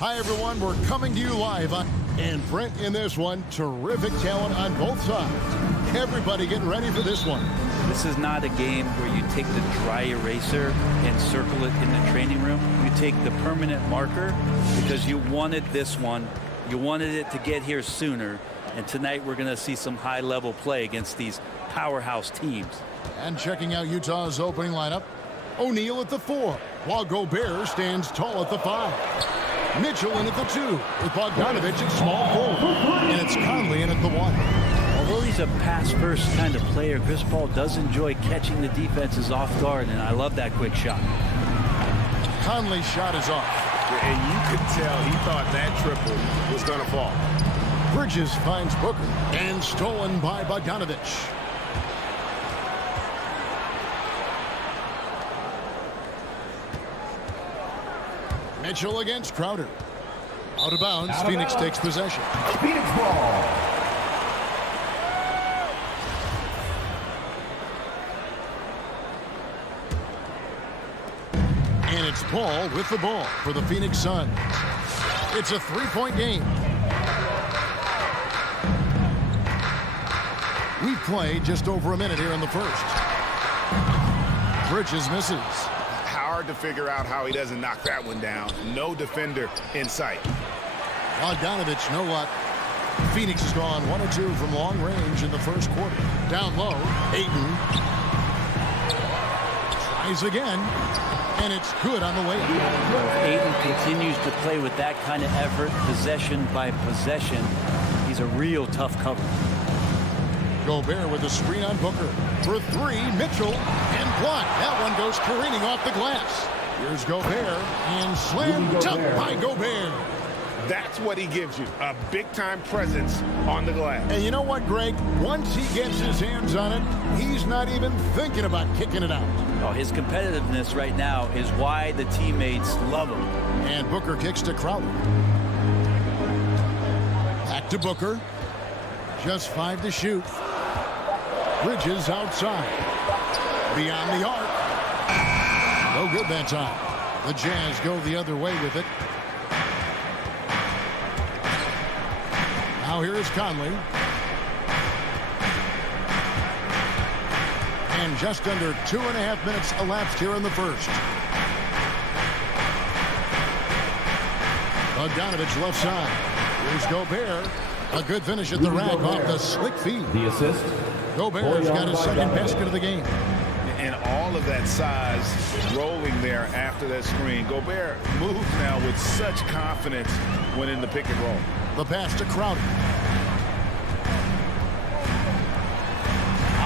Hi, everyone. We're coming to you live on... And Brent in this one. Terrific talent on both sides. Everybody getting ready for this one. This is not a game where you take the dry eraser and circle it in the training room. You take the permanent marker because you wanted this one. You wanted it to get here sooner. And tonight we're going to see some high-level play against these powerhouse teams. And checking out Utah's opening lineup, O'Neal at the 4, while Gobert stands tall at the 5. Mitchell in at the 2, with Bogdanovic at small forward. And it's Conley in at the 1. Although he's a pass-first kind of player, Chris Paul does enjoy catching the defenses off guard, and I love that quick shot. Conley's shot is off. And you could tell he thought that triple was going to fall. Bridges finds Booker, and stolen by Bogdanovic. Mitchell against Crowder. Out of bounds, Phoenix takes possession. Phoenix ball. And it's Paul with the ball for the Phoenix Suns. It's a three-point game. We've played just over a minute here in the first. Bridges misses. Hard to figure out how he doesn't knock that one down. No defender in sight. Bogdanovic, no luck. Phoenix has gone 1 or 2 from long range in the first quarter. Down low, Ayton tries again, and it's good on the way. Ayton continues to play with that kind of effort, possession by possession. He's a real tough cover. Gobert with a screen on Booker. For 3, Mitchell, and blocked. That one goes careening off the glass. Here's Gobert, and slam dunk by Gobert. That's what he gives you, a big-time presence on the glass. And you know what, Greg? Once he gets his hands on it, he's not even thinking about kicking it out. Oh, his competitiveness right now is why the teammates love him. And Booker kicks to Crowder. Back to Booker. Just 5 to shoot. Bridges outside. Beyond the arc. No good that time. The Jazz go the other way with it. Now here is Conley. And just under 2.5 minutes elapsed here in the first. Bogdanovic left side. Here's Gobert. A good finish at the rack off the slick feed. The assist. Gobert's got his second basket of the game. And all of that size rolling there after that screen. Gobert moves now with such confidence when in the pick and roll. The pass to Crowder.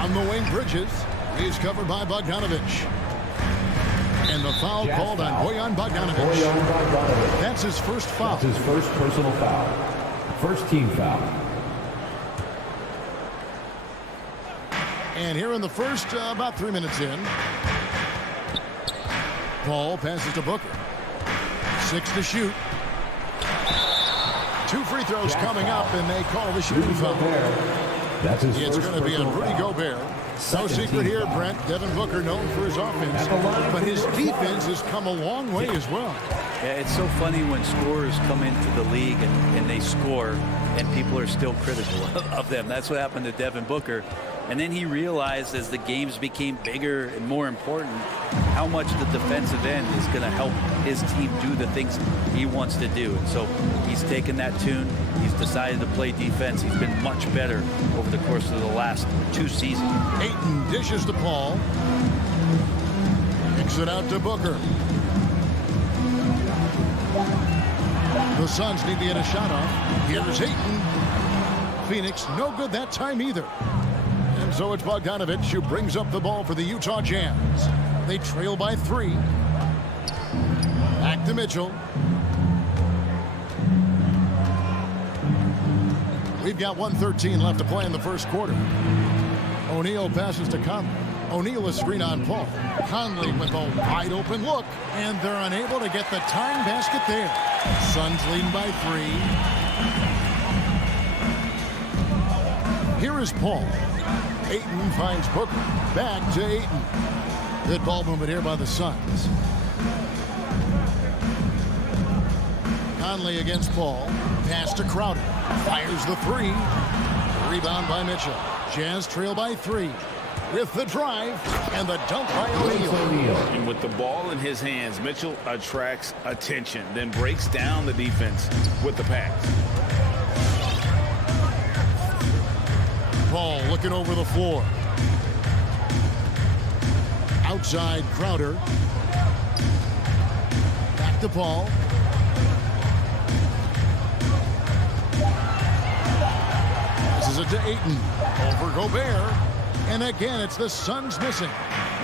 On the wing, Bridges. He's covered by Bogdanovic. And the foul called on Bojan Bogdanovic. That's his first foul. That's his first personal foul. First team foul. And here in the first, about 3 minutes in. Paul passes to Booker. 6 to shoot. 2 free throws coming up, and they call the shooting foul. That's his It's going to be on Rudy Gobert. No secret here, Brent. Devin Booker known for his offense, but his defense has come a long way as well. Yeah, it's so funny when scorers come into the league and they score, and people are still critical of them. That's what happened to Devin Booker. And then he realized as the games became bigger and more important, how much the defensive end is going to help his team do the things he wants to do. And so he's taken that tune. He's decided to play defense. He's been much better over the course of the last 2 seasons. Ayton dishes to Paul. Kicks it out to Booker. The Suns need to get a shot off. Here's Ayton. Phoenix, no good that time either. And so it's Bogdanovic who brings up the ball for the Utah Jazz. They trail by 3. Back to Mitchell. We've got 1:13 left to play in the first quarter. O'Neal passes to Conley. O'Neal is screen on Paul. Conley with a wide open look, and they're unable to get the tying basket there. Suns leading by 3. Here is Paul. Ayton finds Booker. Back to Ayton. Good ball movement here by the Suns. Conley against Paul. Pass to Crowder. Fires the three. Rebound by Mitchell. Jazz trail by 3. With the drive and the dunk by O'Neal. And with the ball in his hands, Mitchell attracts attention, then breaks down the defense with the pass. Paul looking over the floor. Outside Crowder. Back to Paul. This is it to Ayton. Over Gobert. And again, it's the Suns missing.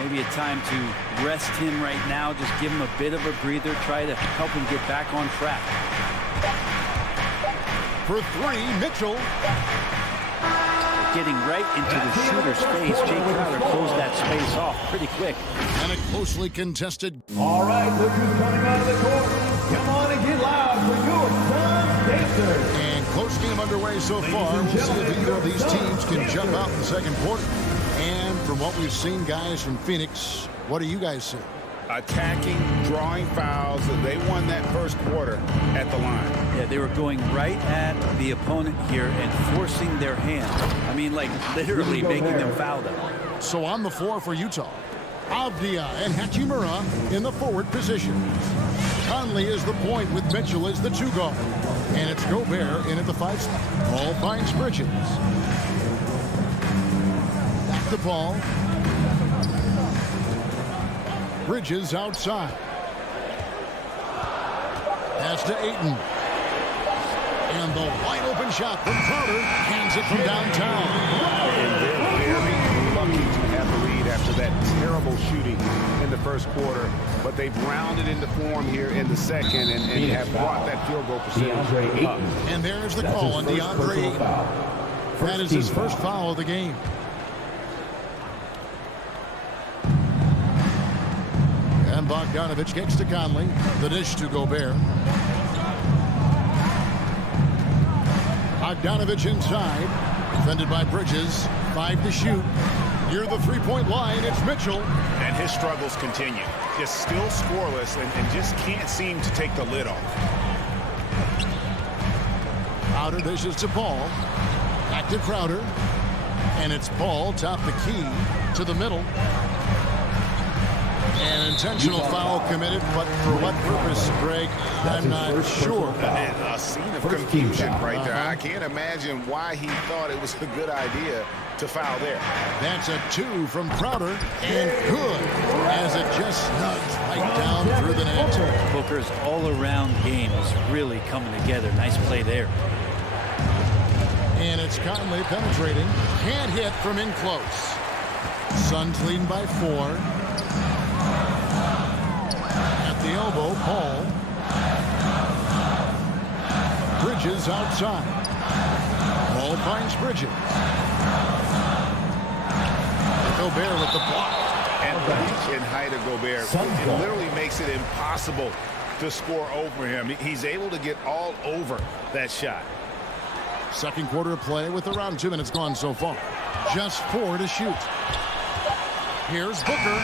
Maybe a time to rest him right now. Just give him a bit of a breather. Try to help him get back on track. For 3, Mitchell. Getting right into the shooter's face. Jay Crowder closed that space off pretty quick. And a closely contested. All right, look who's coming out of the court. Come on and get loud for your Suns Pacers. And close game underway so far. We'll see if either of these teams can jump out in the second quarter. And from what we've seen, guys, from Phoenix, what do you guys see? Attacking, drawing fouls. They won that first quarter at the line. Yeah, they were going right at the opponent here and forcing their hand. I mean, like literally making them foul them. So on the floor for Utah, Avdia and Hachimura in the forward positions. Conley is the point with Mitchell as the 2 guard. And it's Gobert in at the 5 spot. Paul finds Bridges. Back to Paul. Bridges outside. Pass to Ayton. And the wide open shot from Crowder hands it from downtown. And they're very lucky to have the lead after that terrible shooting in the first quarter. But they've rounded into form here in the second and have brought that field goal percentage up. And there's the call on DeAndre Ayton. That is his first foul of the game. And Bogdanovich gets to Conley. The dish to Gobert. Bogdanovich inside. Defended by Bridges. 5 to shoot. Near the 3-point line, it's Mitchell. And his struggles continue. Just still scoreless and just can't seem to take the lid off. Crowder dishes to Paul. Back to Crowder. And it's Paul, top the key, to the middle. An intentional foul committed, but for what purpose, Greg? I'm not sure. A scene of confusion right there. I can't imagine why he thought it was a good idea to foul there. That's a 2 from Crowder, and good, as it just snugs right down through the net. Booker's all-around game is really coming together. Nice play there. And it's Conley penetrating. Can't hit from in close. Suns leading by 4. At the elbow, Paul. Bridges outside. Paul finds Bridges. Gobert with the block. And the reach and height of Gobert, it literally makes it impossible to score over him. He's able to get all over that shot. Second quarter of play with around 2 minutes gone so far. Just 4 to shoot. Here's Booker.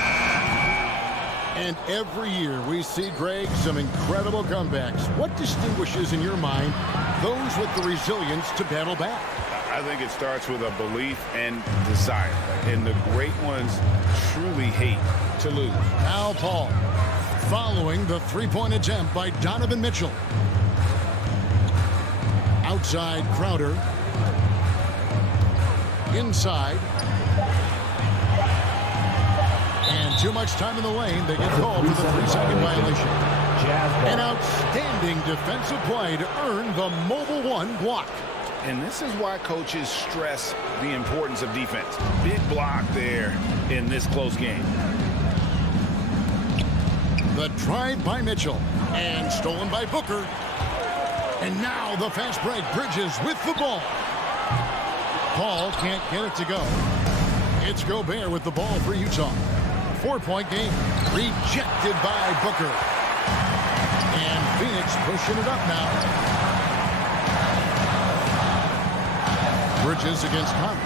And every year we see, Greg, some incredible comebacks. What distinguishes, in your mind, those with the resilience to battle back? I think it starts with a belief and desire. And the great ones truly hate to lose. Now Paul, following the 3-point attempt by Donovan Mitchell. Outside Crowder. Inside. And too much time in the lane. They get called for the 3-second violation. An outstanding defensive play to earn the Mobile One block. And this is why coaches stress the importance of defense. Big block there in this close game. The drive by Mitchell. And stolen by Booker. And now the fast break. Bridges with the ball. Paul can't get it to go. It's Gobert with the ball for Utah. 4-point game. Rejected by Booker. And Phoenix pushing it up now. Bridges against Conley.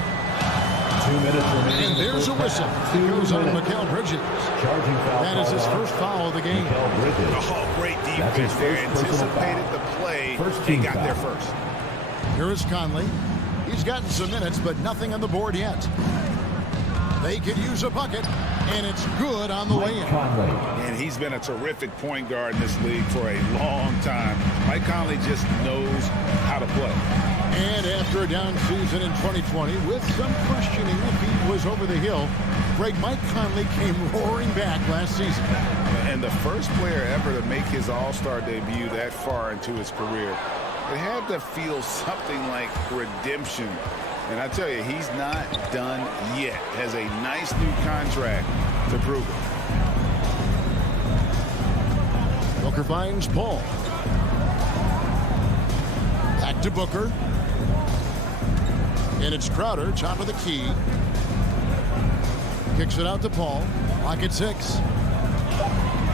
2 minutes remaining. And there's a whistle. It goes on to Mikal Bridges. Charging foul. That is his first foul of the game. Mikal Bridges. Oh, great That's his defense there. first personal Anticipated foul. the play. First He team got there foul. first. Here is Conley. He's gotten some minutes, but nothing on the board yet. They could use a bucket, and it's good on the way in. Conley. And he's been a terrific point guard in this league for a long time. Mike Conley just knows how to play. And after a down season in 2020, with some questioning if he was over the hill, Mike Conley came roaring back last season. And the first player ever to make his All-Star debut that far into his career, it had to feel something like redemption. And I tell you, he's not done yet. Has a nice new contract to prove it. Booker finds Paul. Back to Booker. And it's Crowder, top of the key. Kicks it out to Paul. Lock at 6.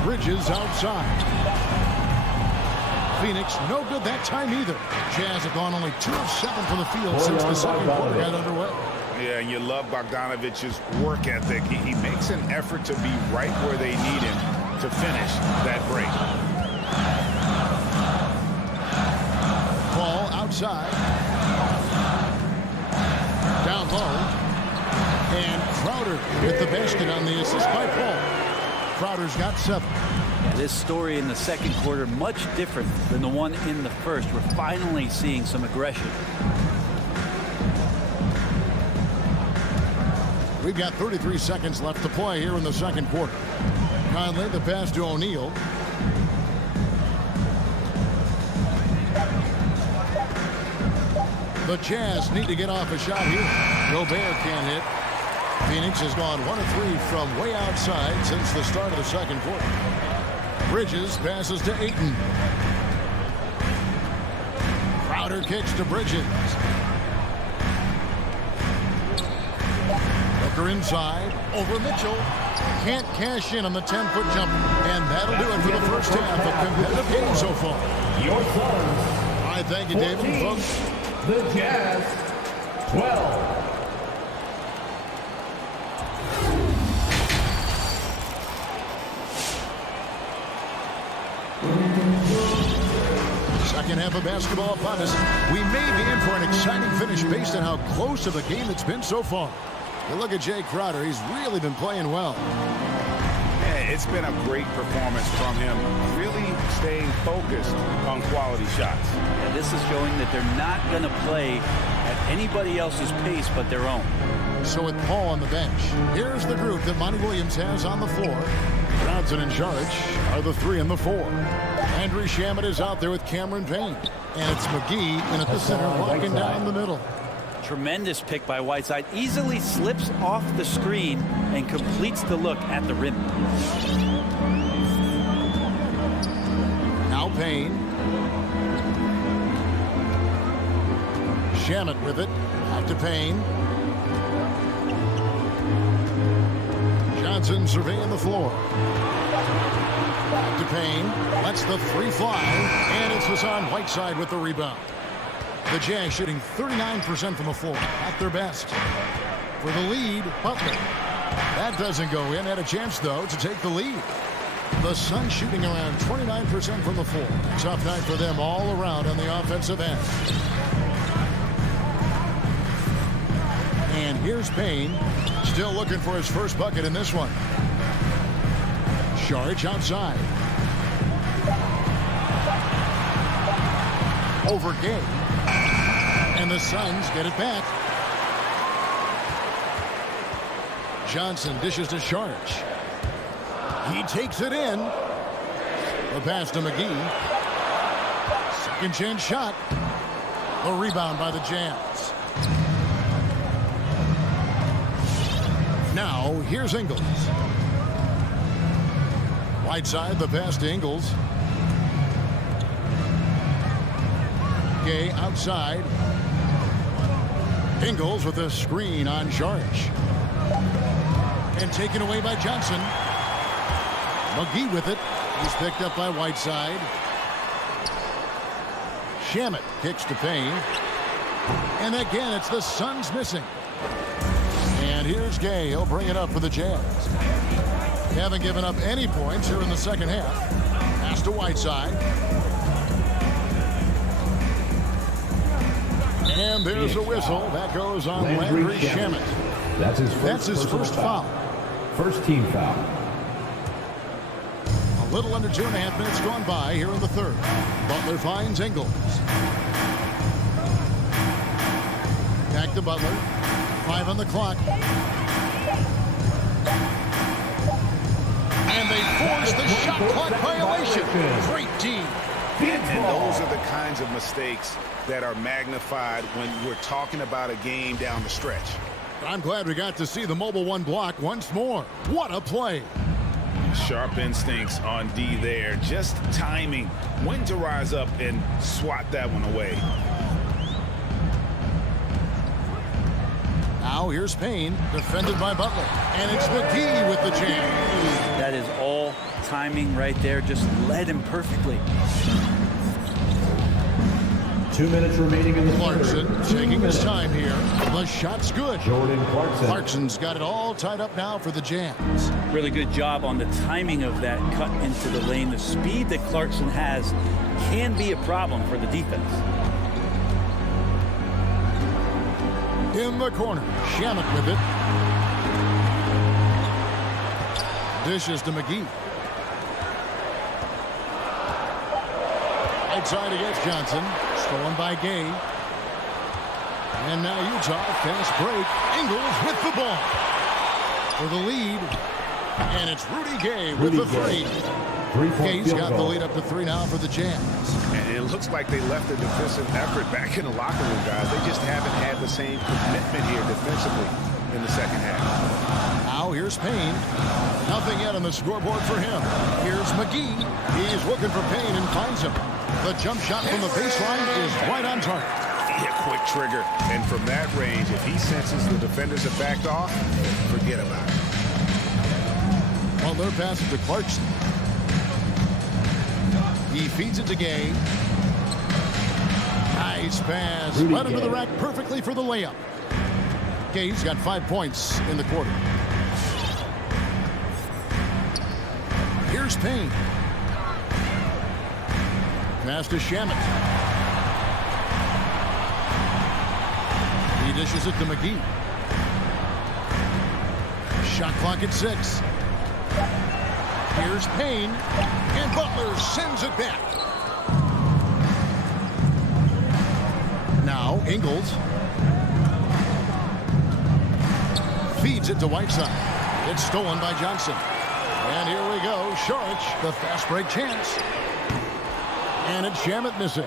Bridges outside. Phoenix, no good that time either. Jazz have gone only 2 of 7 from the field since the second quarter got underway. Yeah, and you love Bogdanovich's work ethic. He makes an effort to be right where they need him to finish that break. Paul outside. Down low. And Crowder hit the basket on the assist by Paul. Crowder's got 7. This story in the second quarter much different than the one in the first. We're finally seeing some aggression. We've got 33 seconds left to play here in the second quarter. Conley, the pass to O'Neal. The Jazz need to get off a shot here. Gobert can't hit. Phoenix has gone 1 of 3 from way outside since the start of the second quarter. Bridges passes to Ayton. Crowder kicks to Bridges. Booker inside, over Mitchell. Can't cash in on the 10-foot jumper. And that'll do it for the first half of competitive game so far. Your Suns. All right, thank you, David. 14, Folks, the Jazz, 12. second half of basketball upon us. We may be in for an exciting finish based on how close of a game it's been so far. You look at Jay Crowder. He's really been playing well. Yeah, it's been a great performance from him, really staying focused on quality shots. And this is showing that they're not going to play at anybody else's pace but their own. So with Paul on the bench, here's the group that Monty Williams has on the floor. Johnson and Saric are the 3 and the 4. Andrew Shamet is out there with Cameron Payne. And it's McGee in at the center, walking down the middle. Tremendous pick by Whiteside. Easily slips off the screen and completes the look at the rim. Now Payne. Shamet with it. Back to Payne. Johnson surveying the floor. Back to Payne. Lets the 3 fly. And it's Hassan Whiteside with the rebound. The Jazz shooting 39% from the floor at their best. For the lead, Butler. That doesn't go in. Had a chance, though, to take the lead. The Suns shooting around 29% from the floor. Tough night for them all around on the offensive end. And here's Payne, still looking for his first bucket in this one. Saric outside. Over Gay. And the Suns get it back. Johnson dishes to Saric. He takes it in. The pass to McGee. Second chance shot. A rebound by the Jazz. Now, here's Ingles. Whiteside, the pass to Ingles. Gay outside. Ingles with a screen on Saric. And taken away by Johnson. McGee with it. He's picked up by Whiteside. Shamet kicks to Payne. And again, it's the Suns missing. And here's Gay. He'll bring it up for the Jazz. They haven't given up any points here in the second half. Pass to Whiteside. And there's a whistle. That goes on Landry Shamet. That's his first foul. First team foul. A little under 2.5 minutes gone by here in the third. Butler finds Ingles. Back to Butler. 5 on the clock. And they force the shot clock violation. Great team. And those are the kinds of mistakes that are magnified when we're talking about a game down the stretch. I'm glad we got to see the Mobile One block once more. What a play. Sharp instincts on D there. Just timing when to rise up and swat that one away. Now here's Payne, defended by Butler. And it's McGee with the jam. That is all timing right there. Just led him perfectly. 2 minutes remaining in the Clarkson third. taking his time here. The shot's good. Jordan Clarkson. Clarkson's got it all tied up now for the Jazz. Really good job on the timing of that cut into the lane. The speed that Clarkson has can be a problem for the defense. In the corner, Shamet with it. Dishes to McGee. Outside against Johnson. Stolen by Gay. And now Utah, fast break. Ingles with the ball. For the lead. And it's Rudy Gay with the three. Gay's got the lead up to 3 now for the Jazz. And it looks like they left the defensive effort back in the locker room, guys. They just haven't had the same commitment here defensively in the second half. Now here's Payne. Nothing yet on the scoreboard for him. Here's McGee. He's looking for Payne and finds him. The jump shot from the baseline is right on target. Yeah, quick trigger. And from that range, if he senses the defenders have backed off, forget about it. Butler passes to Clarkson. He feeds it to Gay. Nice pass. Right under the rack perfectly for the layup. Gay's got 5 points in the quarter. Here's Payne. Pass to Shamet. He dishes it to McGee. Shot clock at 6. Here's Payne. And Butler sends it back. Now Ingles. Feeds it to Whiteside. It's stolen by Johnson. And here we go. Saric, the fast break chance. And it's Shamet missing.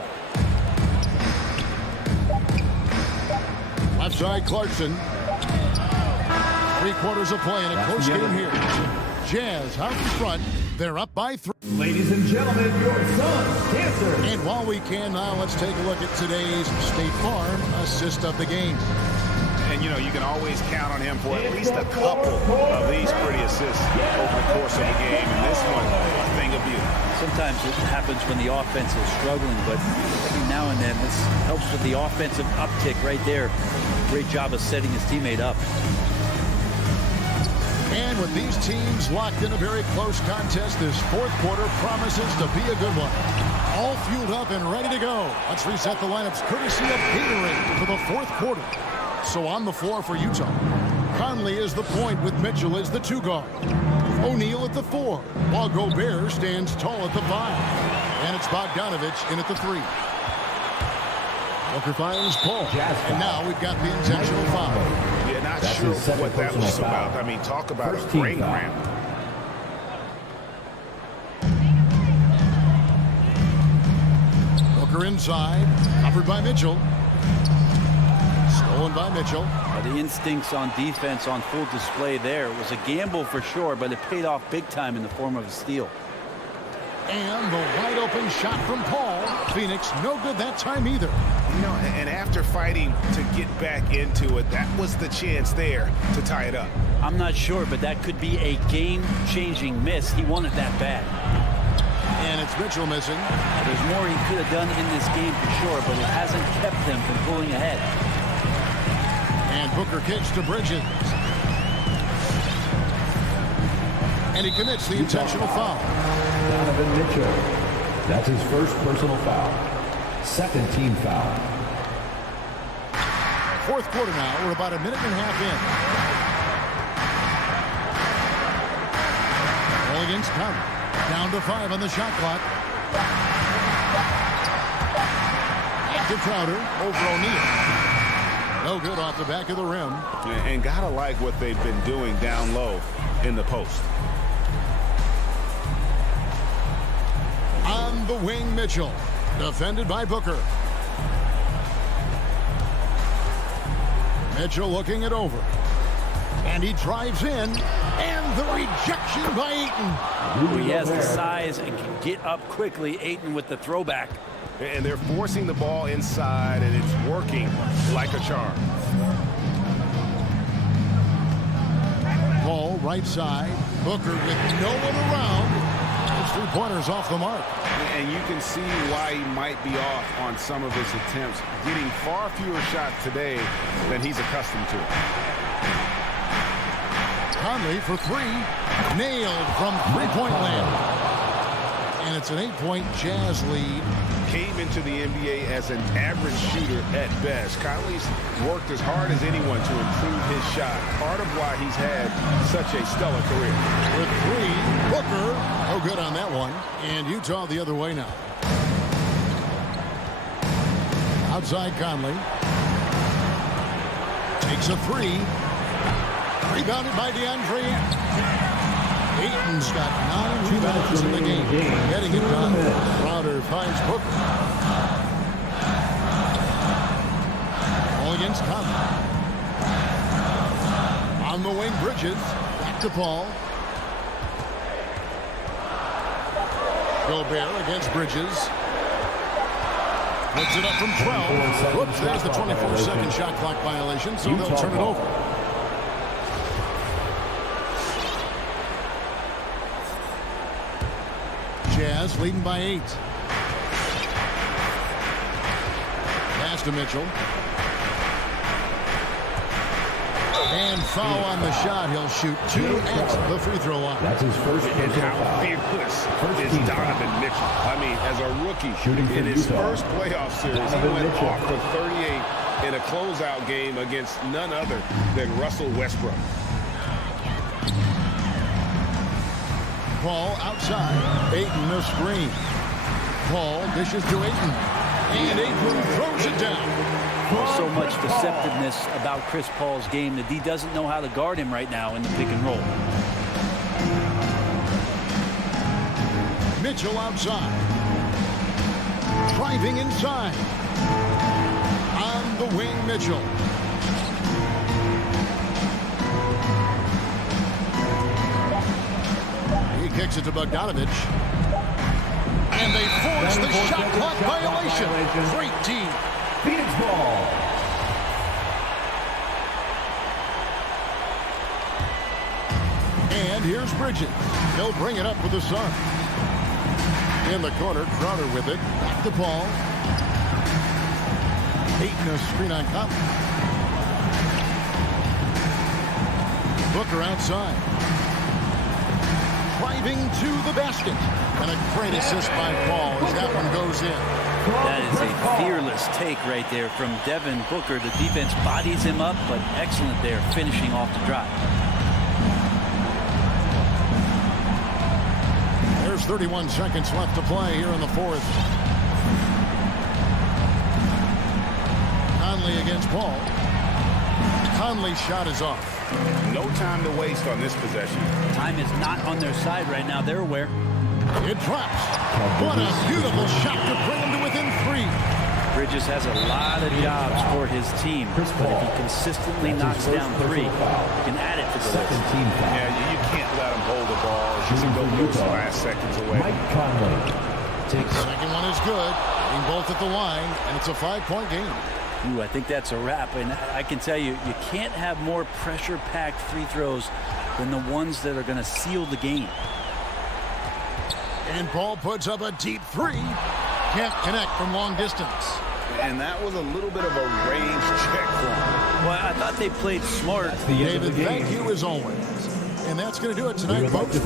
Left side Clarkson. 3/4 of play in a close game here. Jazz out in front. They're up by 3. Ladies and gentlemen, your son's cancer. And while we can now, let's take a look at today's State Farm assist of the game. And, you know, you can always count on him for at least a couple of these pretty assists over the course of the game. And this one, a thing of beauty. Sometimes it happens when the offense is struggling, but every now and then this helps with the offensive uptick right there. Great job of setting his teammate up. And with these teams locked in a very close contest, this fourth quarter promises to be a good one. All fueled up and ready to go. Let's reset the lineups courtesy of Gatorade for the fourth quarter. So on the floor for Utah, Conley is the point with Mitchell as the 2 guard. O'Neal at the 4, while Gobert stands tall at the 5. And it's Bogdanovich in at the 3. Booker finds Paul. And now we've got the intentional foul. Yeah, not sure what that was about. I mean, talk about a brain cramp. Booker inside, covered by Mitchell. Stolen by Mitchell. The instincts on defense on full display there. It was a gamble for sure, but it paid off big time in the form of a steal. And the wide open shot from Paul. Phoenix no good that time either. You know, and after fighting to get back into it, that was the chance there to tie it up. I'm not sure, but that could be a game-changing miss. He wanted that bad. And it's Mitchell missing. There's more he could have done in this game for sure, but it hasn't kept them from pulling ahead. And Booker kicks to Bridges. And he commits the intentional foul. Donovan Mitchell. That's his first personal foul. Second team foul. Fourth quarter now. We're about a minute and a half in. Ball against Conley. Down to 5 on the shot clock. Back to Crowder over O'Neal. No good off the back of the rim. And gotta like what they've been doing down low in the post. On the wing, Mitchell. Defended by Booker. Mitchell looking it over. And he drives in. And the rejection by Ayton. He has the size and can get up quickly. Ayton with the throwback. And they're forcing the ball inside, and it's working like a charm. Ball right side. Booker with no one around. Those 3-pointers off the mark. And you can see why he might be off on some of his attempts, getting far fewer shots today than he's accustomed to. Conley for 3. Nailed from 3-point land. And it's an 8-point Jazz lead. Came into the NBA as an average shooter at best. Conley's worked as hard as anyone to improve his shot. Part of why he's had such a stellar career. With 3, Booker. No good on that one. And Utah the other way now. Outside Conley. Takes a 3. Rebounded by DeAndre. Ayton's got 9 rebounds in the game. Getting it done. Crowder finds Booker. All against Conley. On the wing, Bridges. Back to Paul. Gobert against Bridges. Puts it up from 12. Whoops, there's the 24-second shot clock violation, so they'll turn it over. Jazz leading by 8. Pass to Mitchell. And foul on the shot. He'll shoot 2 at the free throw line. That's his first And personal how foul. fearless First is team Donovan foul. Mitchell? I mean, as a rookie, Shooting for in his Utah. first playoff series, he Donovan went Mitchell. off for 38 in a closeout game against none other than Russell Westbrook. Paul outside. Ayton the screen. Paul dishes to Ayton. And Ayton throws it down. There's so much deceptiveness about Chris Paul's game that he doesn't know how to guard him right now in the pick and roll. Mitchell outside. Driving inside. On the wing, Mitchell. He kicks it to Bogdanovich. And they force the shot clock violation. Great team. Phoenix ball. And here's Bridges. He'll bring it up with the Suns. In the corner, Crowder with it. Back to Paul. Ayton a screen on Conley. Booker outside. Driving to the basket. And a great assist by Paul as that one goes in. That is a fearless take right there from Devin Booker. The defense bodies him up, but excellent there, finishing off the drive. There's 31 seconds left to play here in the fourth. Conley against Paul. Conley's shot is off. No time to waste on this possession. Time is not on their side right now. They're aware. It drops. What a beautiful shot to bring him to within 3. Bridges has a lot of jobs for his team, but if he consistently knocks down 3, he can add it to the Second list. team foul. Yeah, you can't let him hold the ball. Just Shooting go for those Utah. last seconds away. Mike Conley takes Second one is good. Being both at the line, and it's a 5-point game. Ooh, I think that's a wrap, and I can tell you, you can't have more pressure-packed free throws than the ones that are going to seal the game. And Paul puts up a deep 3. Can't connect from long distance. And that was a little bit of a range check for him. Well, I thought they played smart. David, thank you as always. And that's going to do it tonight, folks.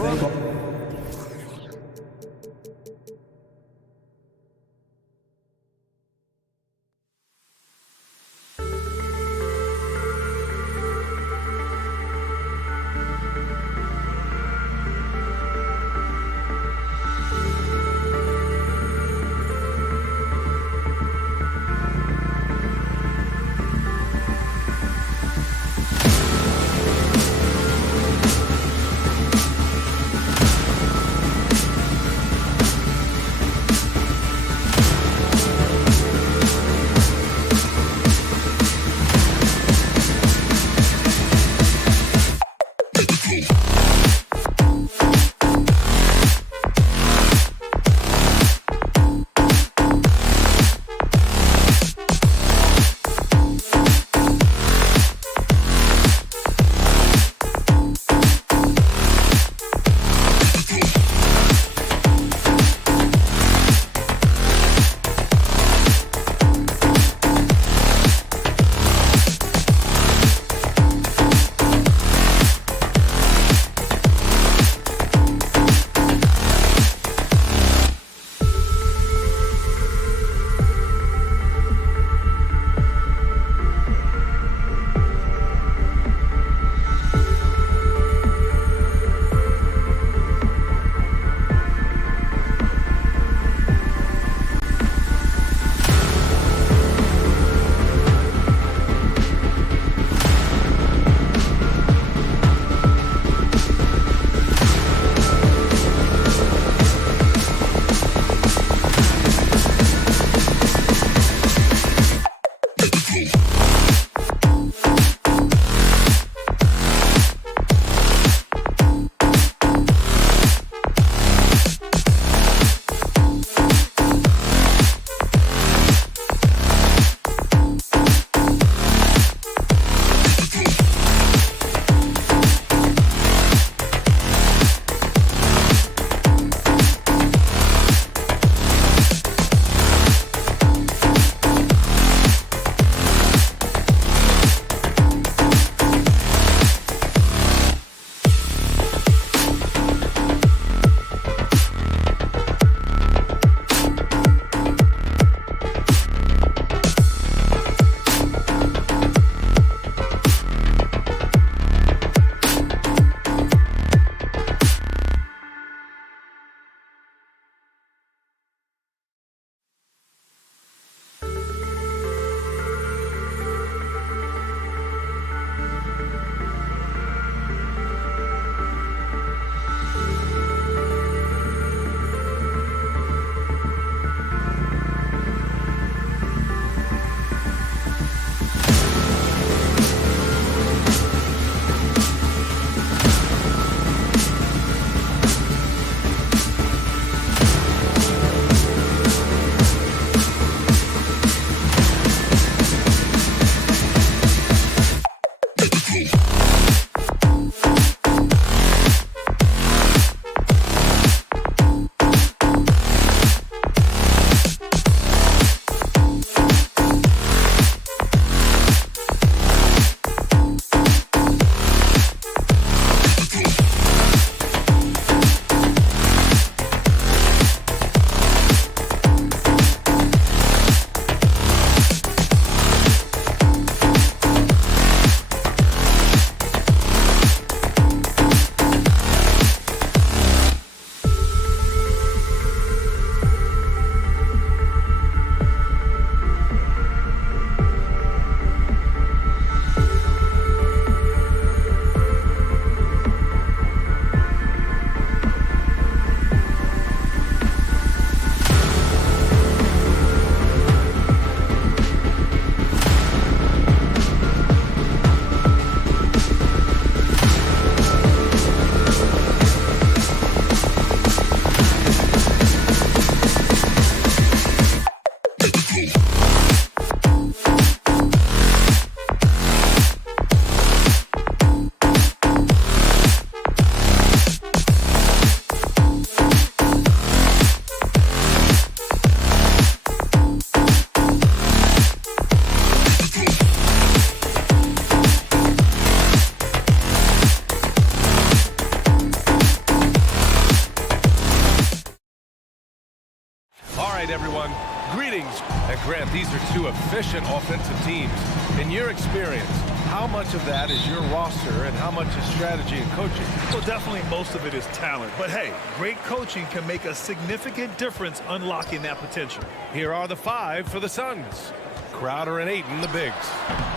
night, everyone. Greetings. And Grant, these are two efficient offensive teams. In your experience, how much of that is your roster and how much is strategy and coaching? Well, definitely most of it is talent. But hey, great coaching can make a significant difference unlocking that potential. Here are the 5 for the Suns. Crowder and Ayton, the bigs.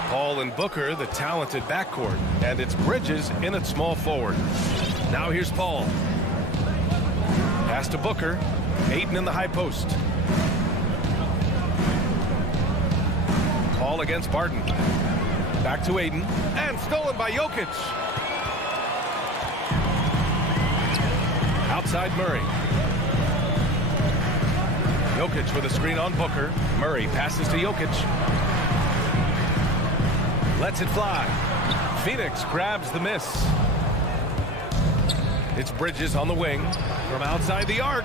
Paul and Booker, the talented backcourt. And it's Bridges in at small forward. Now here's Paul. Pass to Booker. Ayton in the high post. Paul against Barton. Back to Ayton. And stolen by Jokic. Outside Murray. Jokic with a screen on Booker. Murray passes to Jokic. Lets it fly. Phoenix grabs the miss. It's Bridges on the wing. From outside the arc.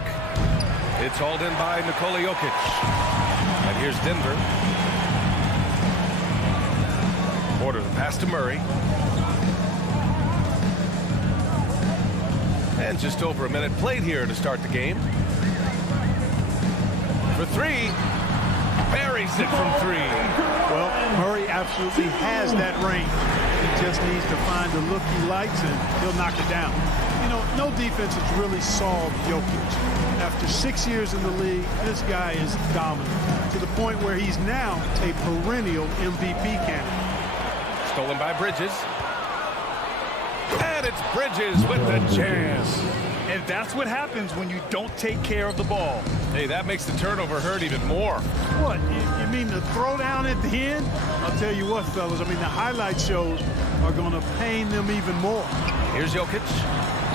It's hauled in by Nikola Jokic. And here's Denver. Order the pass to Murray. And just over a minute played here to start the game. For 3. Buries it from 3. Well, Murray absolutely has that range. He just needs to find the look he likes, and he'll knock it down. You know, no defense has really solved Jokic. After 6 years in the league, this guy is dominant to the point where he's now a perennial MVP candidate. Stolen by Bridges. And it's Bridges with the jam. And that's what happens when you don't take care of the ball. Hey, that makes the turnover hurt even more. What, you mean the throwdown at the end? I'll tell you what, fellas, I mean, the highlight shows are going to pain them even more. Here's Jokic.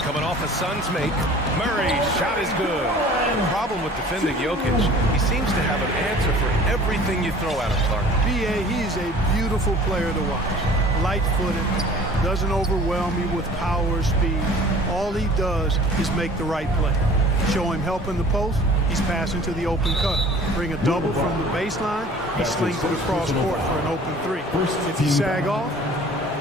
Coming off a Suns make. Murray, shot is good. The problem with defending Jokic, he seems to have an answer for everything you throw at him, Clark. B.A., he's a beautiful player to watch. Light-footed, doesn't overwhelm you with power or speed. All he does is make the right play. Show him help in the post, he's passing to the open cut. Bring a double from the baseline, he slings it across court for an open 3. If you sag off,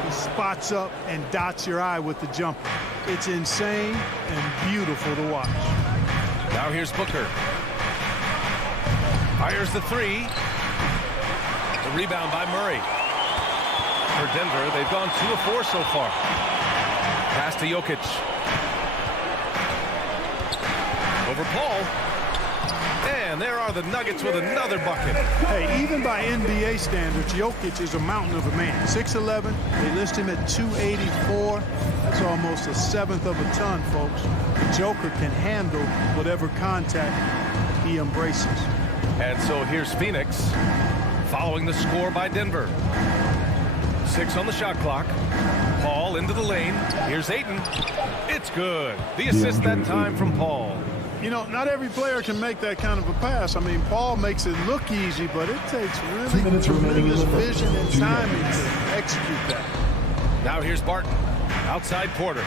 he spots up and dots your eye with the jumper. It's insane and beautiful to watch. Now here's Booker. Fires the 3. The rebound by Murray. For Denver, they've gone 2 of 4 so far. Pass to Jokic. Over Paul. And there are the Nuggets with another bucket. Hey, even by NBA standards, Jokic is a mountain of a man. 6'11", they list him at 284. That's almost a 1/7 of a ton, folks. The Joker can handle whatever contact he embraces. And so here's Phoenix following the score by Denver. 6 on the shot clock. Paul into the lane. Here's Ayton. It's good. The assist that time from Paul. You know, not every player can make that kind of a pass. I mean, Paul makes it look easy, but it takes really tremendous vision and timing to execute that. Now here's Barton. Outside Porter.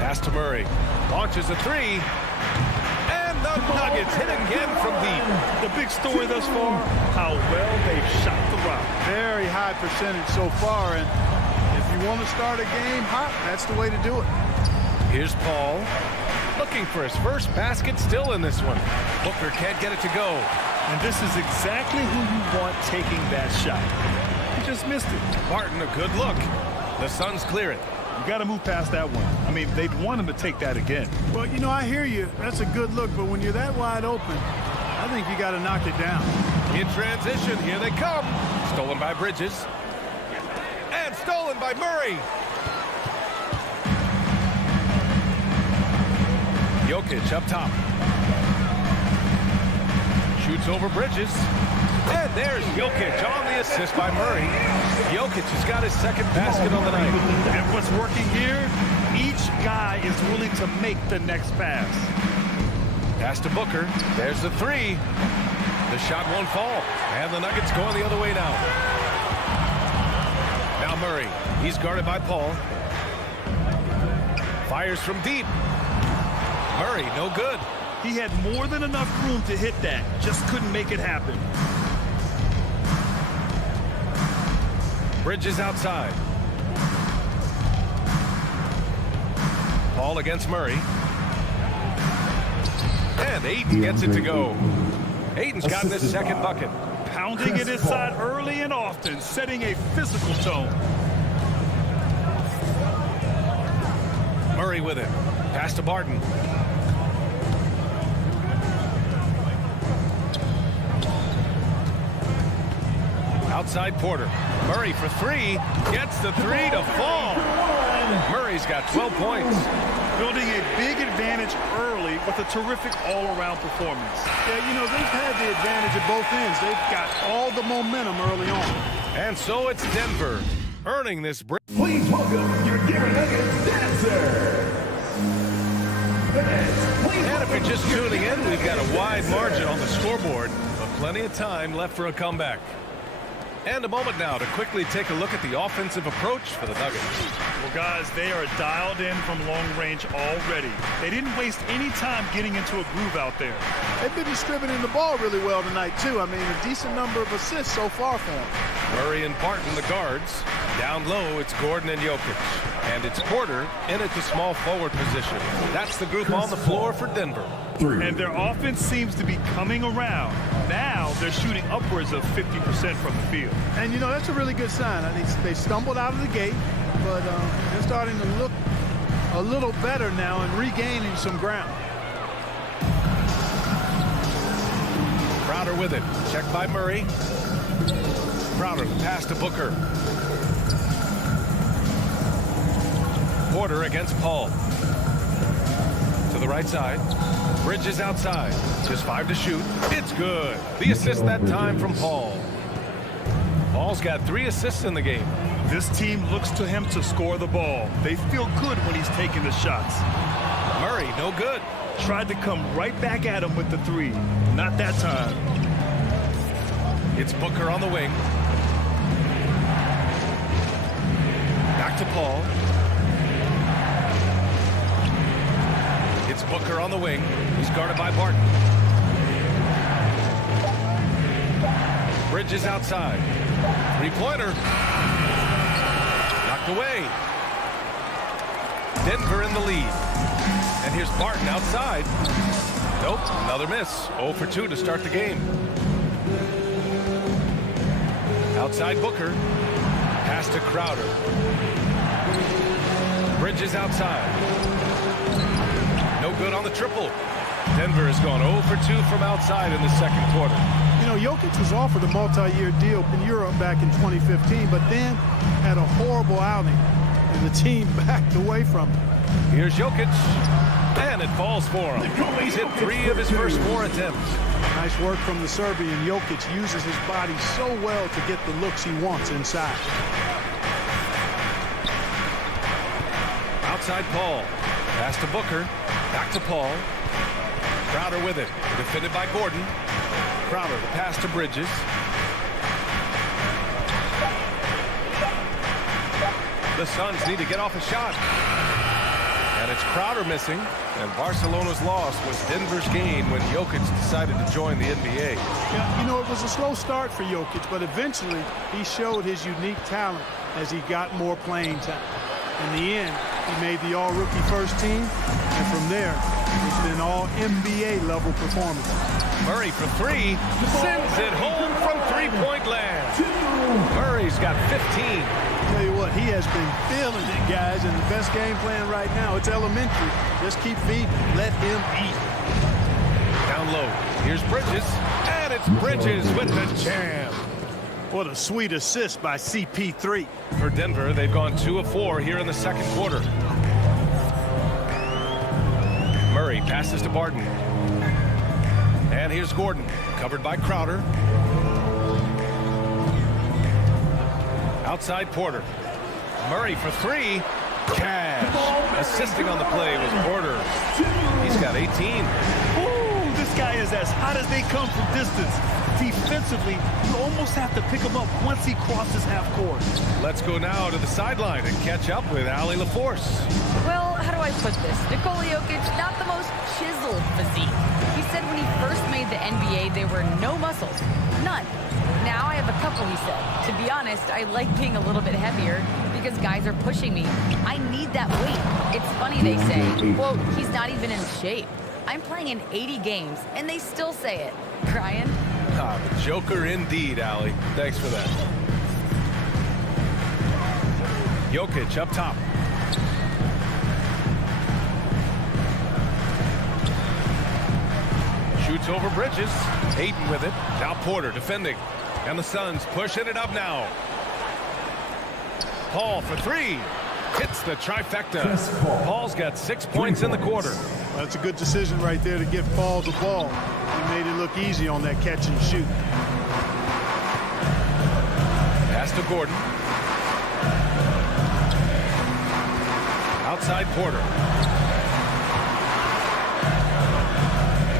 Pass to Murray. Launches a 3. And the Nuggets hit again from deep. The big story thus far, how well they've shot the rock. Very high percentage so far, and if you want to start a game hot, that's the way to do it. Here's Paul. Looking for his first basket still in this one. Booker can't get it to go. And this is exactly who you want taking that shot. He just missed it. Barton, a good look. The Suns clear it. You got to move past that one. I mean, they'd want him to take that again. Well, you know, I hear you. That's a good look, but when you're that wide open, I think you got to knock it down. In transition, here they come. Stolen by Bridges. And stolen by Murray. Jokic up top. Shoots over Bridges. And there's Jokic on the assist by Murray. Jokic has got his second basket on the night. And what's working here, each guy is willing to make the next pass. Pass to Booker. There's the 3. The shot won't fall. And the Nuggets going the other way now. Now Murray. He's guarded by Paul. Fires from deep. Murray, no good. He had more than enough room to hit that. Just couldn't make it happen. Bridges outside. Paul against Murray. And Ayton gets it to go. Ayton's gotten his second bucket. Pounding it inside early and often, setting a physical tone. Murray with it. Pass to Barton. Outside Porter. Murray for three. Gets the three to fall. Murray's got 12 points. Building a big advantage early with a terrific all-around performance. Yeah, you know, they've had the advantage at both ends. They've got all the momentum early on. And so it's Denver earning this break. Please welcome your Denver Nuggets dancer. And if you're just tuning in, we've got a wide margin on the scoreboard, but plenty of time left for a comeback. And a moment now to quickly take a look at the offensive approach for the Nuggets. Well, guys, they are dialed in from long range already. They didn't waste any time getting into a groove out there. They've been distributing the ball really well tonight, too. I mean, a decent number of assists so far for them. Murray and Barton, the guards. Down low, it's Gordon and Jokic. And it's Porter in at the small forward position. That's the group on the floor for Denver. And their offense seems to be coming around. Now they're shooting upwards of 50% from the field. And, you know, that's a really good sign. I mean, they stumbled out of the gate, but they're starting to look a little better now and regaining some ground. Crowder with it. Checked by Murray. Crowder, the pass to Booker. Porter against Paul. To the right side. Bridges outside. Just 5 to shoot. It's good. The assist that time from Paul. Paul's got 3 assists in the game. This team looks to him to score the ball. They feel good when he's taking the shots. Murray, no good. Tried to come right back at him with the three. Not that time. It's Booker on the wing. Back to Paul. It's Booker on the wing. He's guarded by Barton. Bridges outside. Three-pointer. Knocked away. Denver in the lead. And here's Barton outside. Nope, another miss. 0 for 2 to start the game. Outside Booker. Pass to Crowder. Bridges outside. No good on the triple. Denver has gone 0 for 2 from outside in the second quarter. You know, Jokic was offered a multi-year deal in Europe back in 2015, but then had a horrible outing, and the team backed away from him. Here's Jokic, and it falls for him. He's hit 3 of his first 4 attempts. Nice work from the Serbian. Jokic uses his body so well to get the looks he wants inside. Outside Paul. Pass to Booker. Back to Paul. Crowder with it. Defended by Gordon. Crowder, the pass to Bridges. The Suns need to get off a shot. And it's Crowder missing. And Barcelona's loss was Denver's gain when Jokic decided to join the NBA. Yeah, you know, it was a slow start for Jokic, but eventually he showed his unique talent as he got more playing time. In the end, he made the all-rookie first team, and from there, it's been all NBA level performance. Murray for 3, sends it home from three-point land. Murray's got 15. Tell you what, he has been feeling it, guys, and the best game plan right now, it's elementary. Just keep feeding, let him eat. Down low, here's Bridges, and it's Bridges with the jam. What a sweet assist by CP3. For Denver, they've gone 2 of 4 here in the second quarter. Murray passes to Barton. And here's Gordon, covered by Crowder. Outside Porter. Murray for 3. Cash. Assisting on the play was Porter. He's got 18. Ooh, this guy is as hot as they come from distance. Defensively, you almost have to pick him up once he crosses half court. Let's go now to the sideline and catch up with Allie LaForce. Well, how do I put this? Nikola Jokic, not the most chiseled physique. He said when he first made the NBA, there were no muscles. None. Now I have a couple, he said. To be honest, I like being a little bit heavier because guys are pushing me. I need that weight. It's funny they say, quote, he's not even in shape. I'm playing in 80 games, and they still say it. Crying? Ah, the Joker indeed, Allie. Thanks for that. Jokic up top. Shoots over Bridges. Ayton with it. Now Porter defending. And the Suns pushing it up now. Paul for three. Hits the trifecta. Paul's got 6 points in the quarter. That's a good decision right there to get Paul the ball. He made it look easy on that catch and shoot. Pass to Gordon. Outside Porter.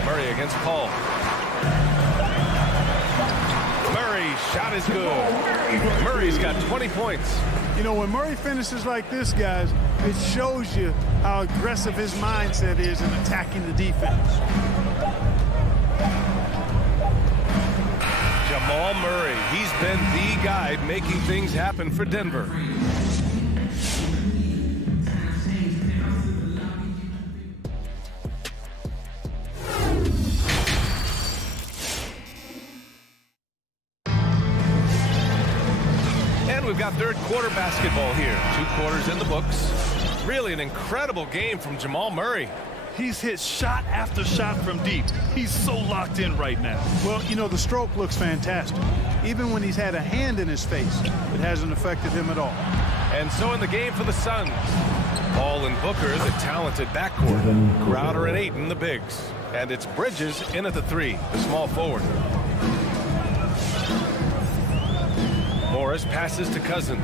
Murray against Paul. Murray's shot is good. Murray's got 20 points. You know, when Murray finishes like this, guys, it shows you how aggressive his mindset is in attacking the defense. Jamal Murray, he's been the guy making things happen for Denver. We've got third quarter basketball here. 2 quarters in the books. Really an incredible game from Jamal Murray. He's hit shot after shot from deep. He's so locked in right now. Well, you know, the stroke looks fantastic. Even when he's had a hand in his face, it hasn't affected him at all. And so in the game for the Suns, Paul and Booker, the talented backcourt. Crowder and Ayton, the bigs. And it's Bridges in at the 3, the small forward. Morris passes to Cousins.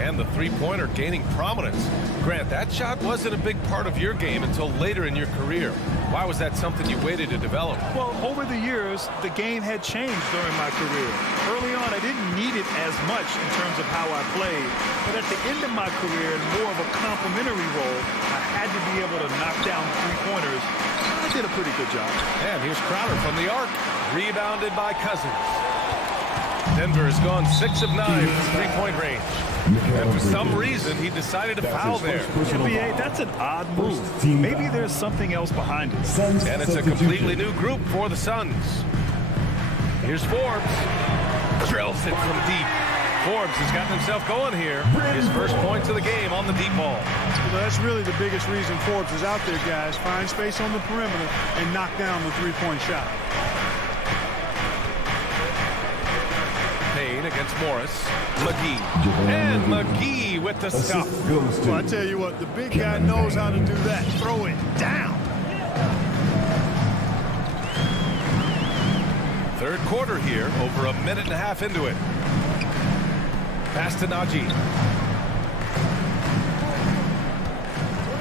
And the three-pointer gaining prominence. Grant, that shot wasn't a big part of your game until later in your career. Why was that something you waited to develop? Well, over the years, the game had changed during my career. Early on, I didn't need it as much in terms of how I played. But at the end of my career, in more of a complementary role, I had to be able to knock down three-pointers. I did a pretty good job. And here's Crowder from the arc. Rebounded by Cousins. Denver has gone 6 of 9 from three-point range. And for some reason, he decided to foul there. NBA, that's an odd move. Maybe there's something else behind it. And it's a completely new group for the Suns. Here's Forbes. Drills it from deep. Forbes has gotten himself going here. His first points of the game on the deep ball. Well, that's really the biggest reason Forbes is out there, guys. Find space on the perimeter and knock down the three-point shot. Payne against Morris. McGee. And McGee with the stop. Well, I tell you what, the big guy knows how to do that. Throw it down. Third quarter here, over a minute and a half into it. Pass to Najee.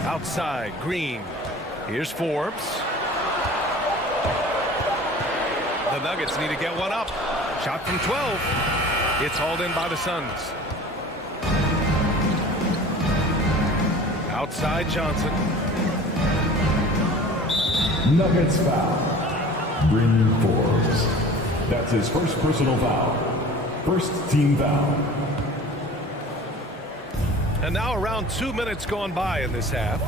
Outside, Green. Here's Forbes. The Nuggets need to get one up. Shot from 12. It's hauled in by the Suns. Outside Johnson. Nuggets foul. Bryn Forbes. That's his first personal foul. First team foul. And now around 2 minutes gone by in this half.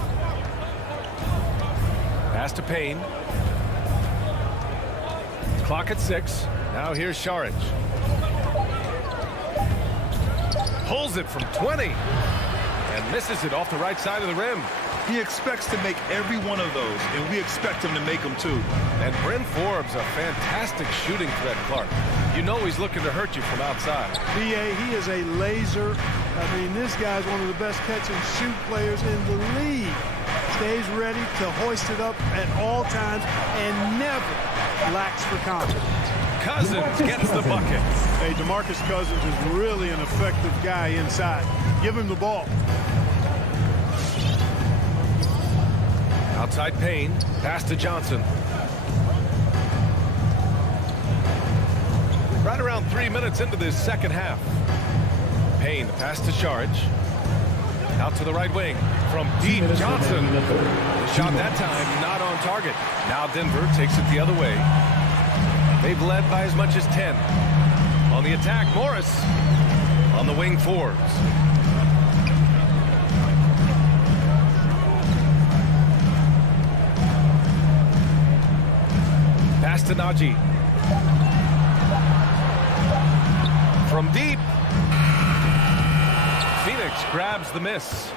Pass to Payne. Clock at 6. Now here's Šarić. Pulls it from 20. And misses it off the right side of the rim. He expects to make every one of those, and we expect him to make them too. And Bryn Forbes, a fantastic shooting threat, Clark. You know he's looking to hurt you from outside. B.A., he is a laser. I mean, this guy's one of the best catch-and-shoot players in the league. Stays ready to hoist it up at all times and never lacks for confidence. Cousins gets the bucket. Hey, DeMarcus Cousins is really an effective guy inside. Give him the ball. Outside Payne. Pass to Johnson. Right around 3 minutes into this second half. Payne, pass to Šarić. Out to the right wing. From deep, Johnson. The shot that time not on target. Now Denver takes it the other way. They've led by as much as 10. On the attack, Morris. On the wing, Forbes. to Najee. From deep. Phoenix grabs the miss.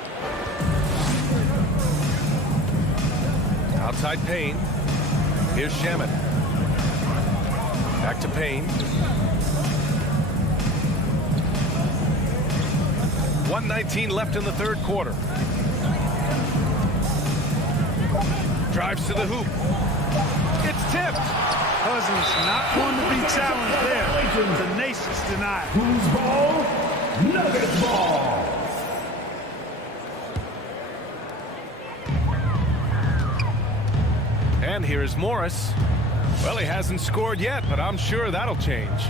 Outside Payne. Here's Shamet. Back to Payne. 1:19 left in the third quarter. Drives to the hoop. It's tipped. Cousins not going to be challenged there. Tenacious denied. Who's ball? Nuggets ball. And here's Morris. Well, he hasn't scored yet, but I'm sure that'll change.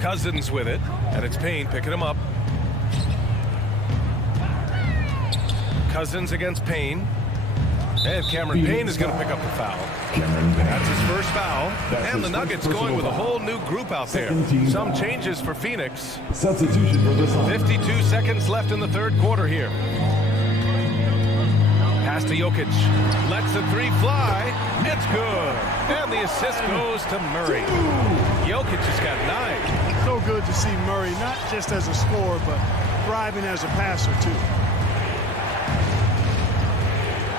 Cousins with it, and it's Payne picking him up. Cousins against Payne. And Cameron Payne is going to pick up the foul. That's his first foul. And the Nuggets going with a whole new group out there. Some changes for Phoenix. Substitution for this one. 52 seconds left in the third quarter here. Pass to Jokic. Lets the three fly. It's good. And the assist goes to Murray. Jokic has got 9. So good to see Murray, not just as a scorer, but thriving as a passer, too.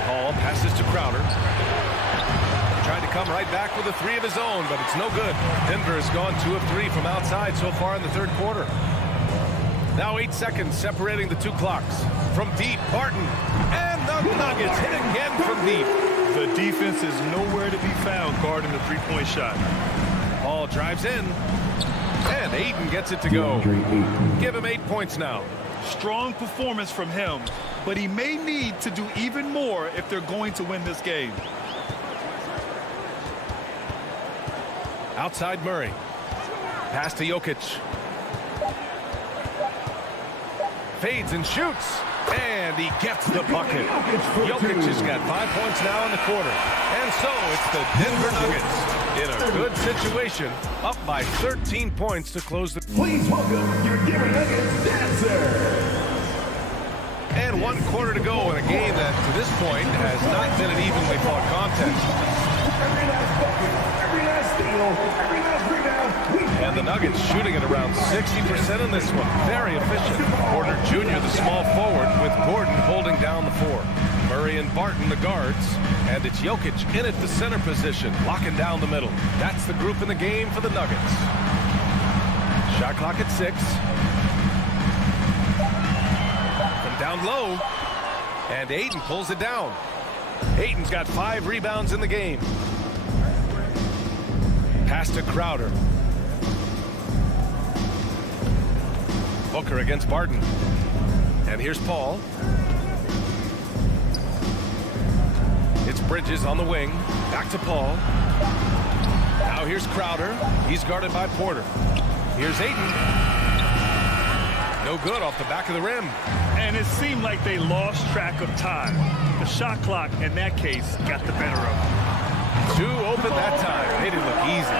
Paul passes to Crowder. Tried to come right back with a three of his own, but it's no good. Denver has gone 2 of 3 from outside so far in the third quarter. Now 8 seconds separating the two clocks. From deep, Barton. And the Nuggets hit again from deep. The defense is nowhere to be found guarding the three-point shot. Paul drives in. And Ayton gets it to go. Give him 8 points now. Strong performance from him, but he may need to do even more if they're going to win this game. Outside Murray. Pass to Jokic. Fades and shoots. And he gets the bucket. Jokic has got 5 points now in the quarter. And so it's the Denver Nuggets in a good situation, up by 13 points to close the... Please welcome your Denver Nuggets dancer. And 1 quarter to go in a game that, to this point, has not been an evenly fought contest. Every last bucket, every last steal, every last rebound. And the Nuggets shooting at around 60% in this one. Very efficient. Porter Jr., the small forward, with Gordon holding down the 4. Murray and Barton, the guards. And it's Jokic in at the center position, locking down the middle. That's the group in the game for the Nuggets. Shot clock at 6. From down low. And Ayton pulls it down. Ayton's got 5 rebounds in the game. Pass to Crowder. Booker against Barton. And here's Paul. It's Bridges on the wing. Back to Paul. Now here's Crowder. He's guarded by Porter. Here's Ayton. No good off the back of the rim. And it seemed like they lost track of time. The shot clock, in that case, got the better of them. 2 open that time. Made it look easy.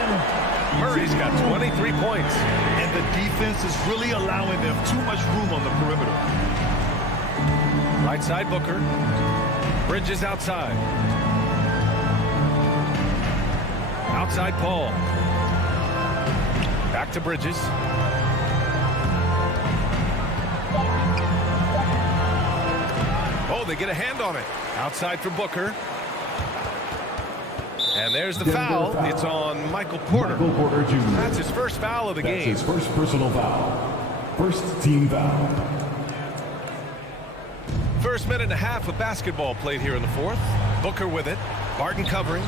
Murray's got 23 points. And the defense is really allowing them too much room on the perimeter. Right side Booker. Bridges outside. Outside Paul. Back to Bridges. Oh, they get a hand on it. Outside for Booker. And there's the foul. It's on Michael Porter. Michael Porter Jr. That's his first foul of the game. That's his first personal foul. First team foul. First minute and a half of basketball played here in the fourth. Booker with it. Barton covering.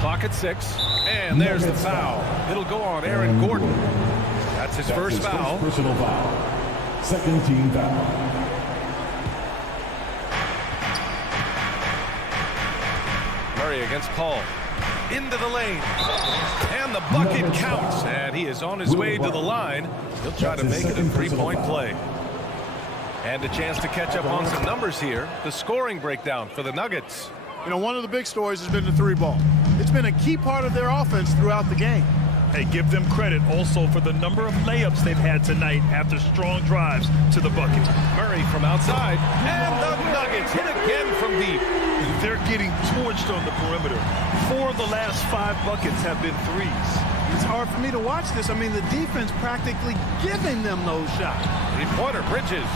Clock at 6. And there's the foul. It'll go on Aaron Gordon. That's his first foul. First personal foul. Second team foul. Murray against Paul. Into the lane. And the bucket counts. And he is on his way to the line. He'll try to make it a 3-point play. And a chance to catch up on some numbers here. The scoring breakdown for the Nuggets. You know, one of the big stories has been the 3 ball. It's been a key part of their offense throughout the game. Hey, give them credit also for the number of layups they've had tonight after strong drives to the bucket. Murray from outside, and the Nuggets hit again from deep. They're getting torched on the perimeter. 4 of the last 5 buckets have been threes. It's hard for me to watch this. I mean, the defense practically giving them those shots. Three-pointer, Bridges.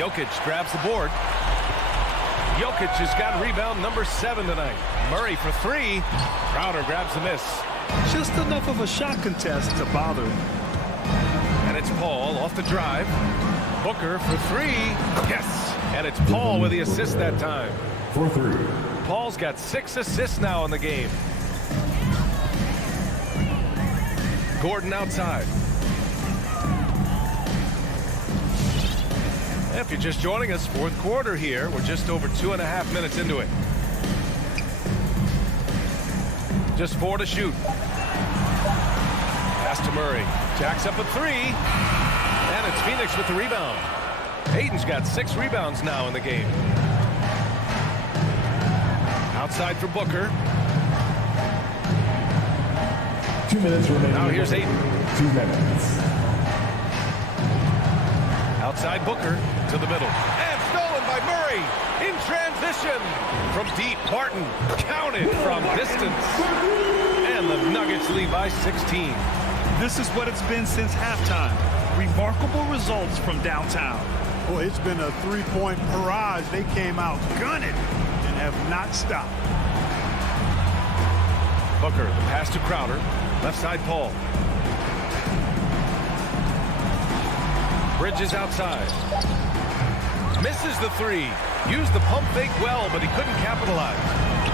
Jokic grabs the board. Jokic has got rebound number 7 tonight. Murray for 3. Crowder grabs the miss. Just enough of a shot contest to bother him. And it's Paul off the drive. Booker for 3. Yes! And it's Paul with the assist that time. For 3. Paul's got 6 assists now in the game. Gordon outside. If you're just joining us, fourth quarter here. We're just over 2.5 minutes into it. Just 4 to shoot. Pass to Murray. Jacks up a 3. And it's Phoenix with the rebound. Ayton's got 6 rebounds now in the game. Outside for Booker. 2 minutes remaining. Now here's Ayton. 2 minutes. Outside Booker to the middle. And stolen by Murray in transition. From deep, Barton counted from distance. And the Nuggets lead by 16. This is what it's been since halftime. Remarkable results from downtown. Boy, it's been a three-point barrage. They came out gunning and have not stopped. Booker, the pass to Crowder. Left side, Paul. Bridges outside. Misses the 3. Used the pump fake well, but he couldn't capitalize.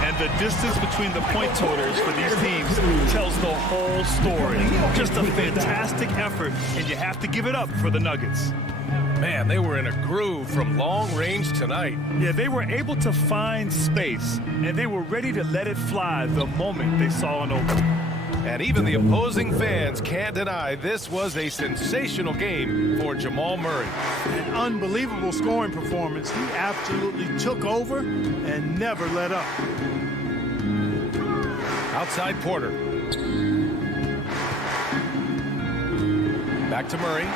And the distance between the point totals for these teams tells the whole story. Just a fantastic effort, and you have to give it up for the Nuggets. Man, they were in a groove from long range tonight. Yeah, they were able to find space, and they were ready to let it fly the moment they saw an opening. And even the opposing fans can't deny this was a sensational game for Jamal Murray. An unbelievable scoring performance. He absolutely took over and never let up. Outside Porter. Back to Murray.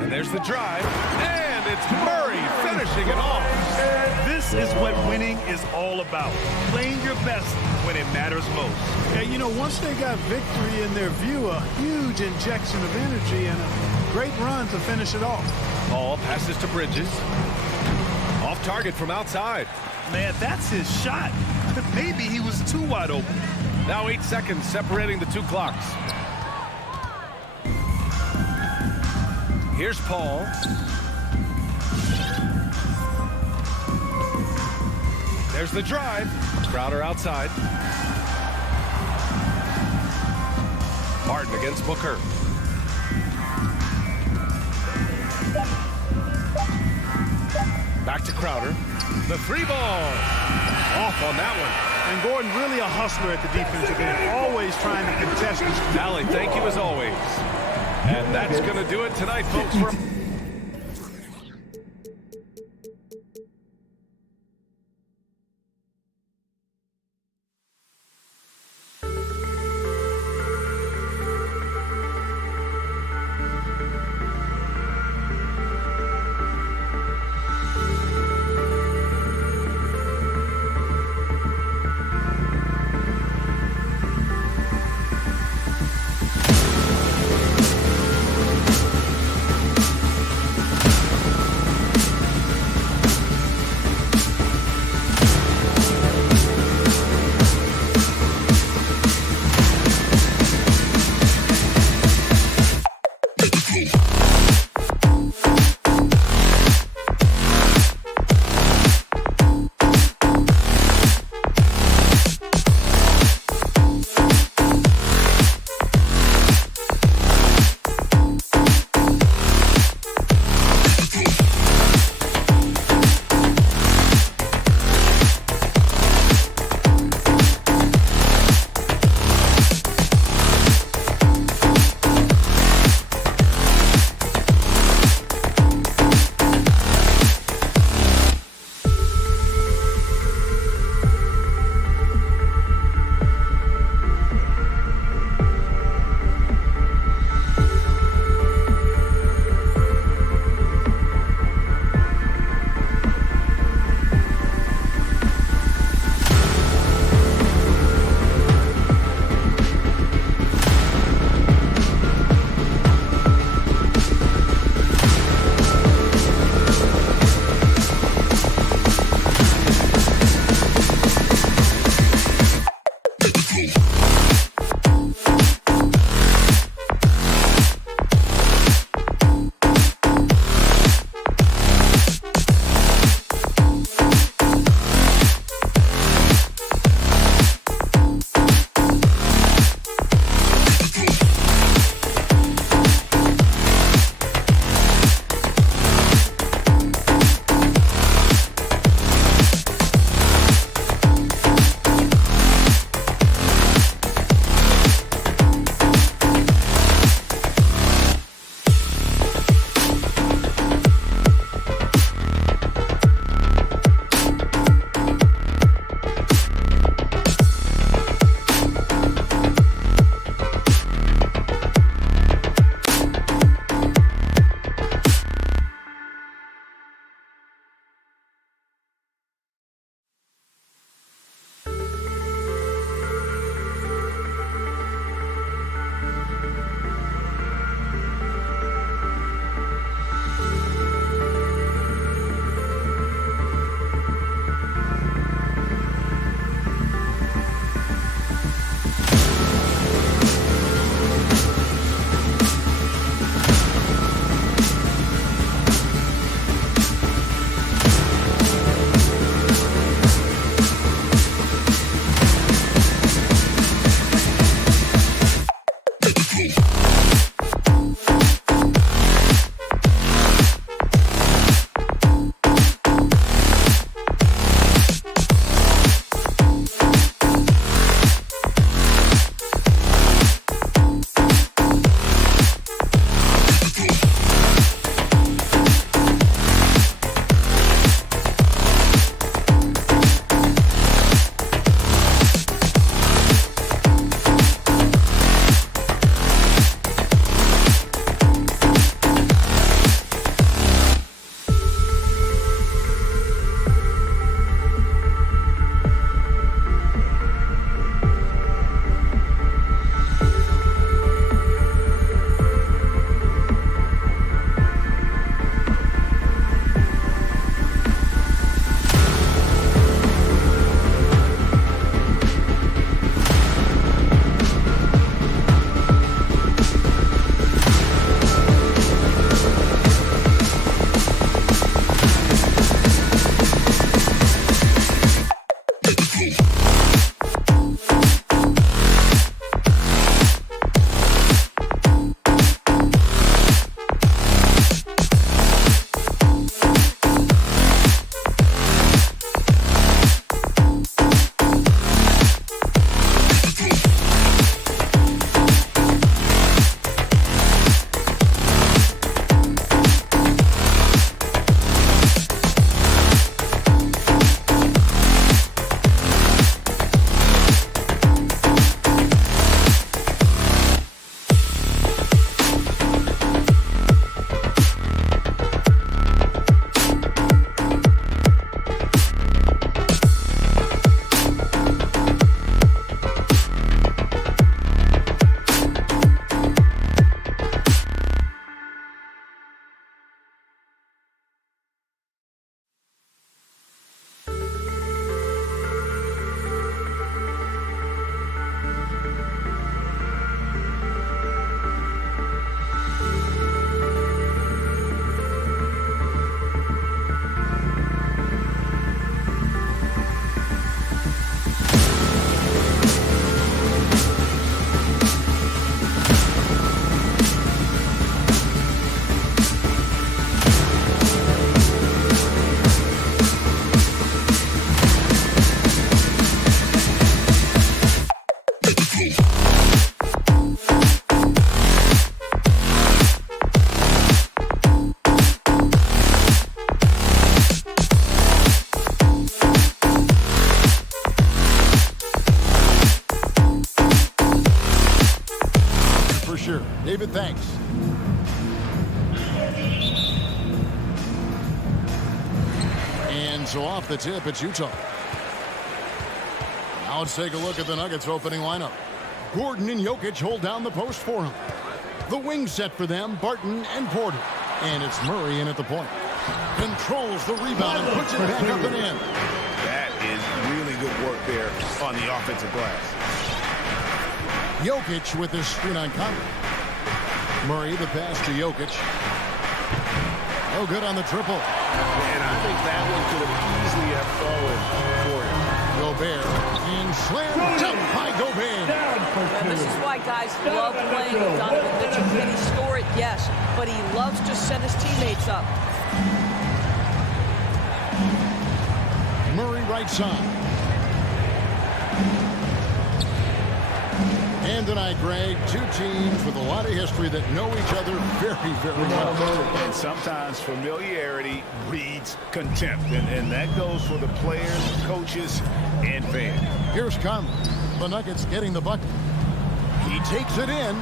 And there's the drive. And it's Murray finishing it off. This is what winning is all about. Playing your best when it matters most. Yeah, you know, once they got victory in their view, a huge injection of energy and a great run to finish it off. Ball passes to Bridges. Off target from outside. Man, that's his shot. Maybe he was too wide open. Now 8 seconds separating the 2 clocks. Here's Paul. There's the drive. Crowder outside. Martin against Booker. Back to Crowder. The 3 ball. Off on that one. And Gordon really a hustler at the defensive end, always trying to contest his. Valley, thank you as always. And that's going to do it tonight, folks. So off the tip, it's Utah. Now let's take a look at the Nuggets opening lineup. Gordon and Jokic hold down the post for him. The wing set for them, Barton and Porter. And it's Murray in at the point. Controls the rebound and puts it back up and in. That is really good work there on the offensive glass. Jokic with his screen on Conley. Murray, the pass to Jokic. No good on the triple. And I think that one could have easily have fallen for him. Gobert and slam dunk by Gobert. And this is why guys love playing with Donovan Mitchell. Can he score it? Yes. But he loves to set his teammates up. Murray right side. And tonight, Greg, two teams with a lot of history that know each other very, very well. And sometimes familiarity breeds contempt. And that goes for the players, coaches, and fans. Here's Conley. The Nuggets getting the bucket. He takes it in,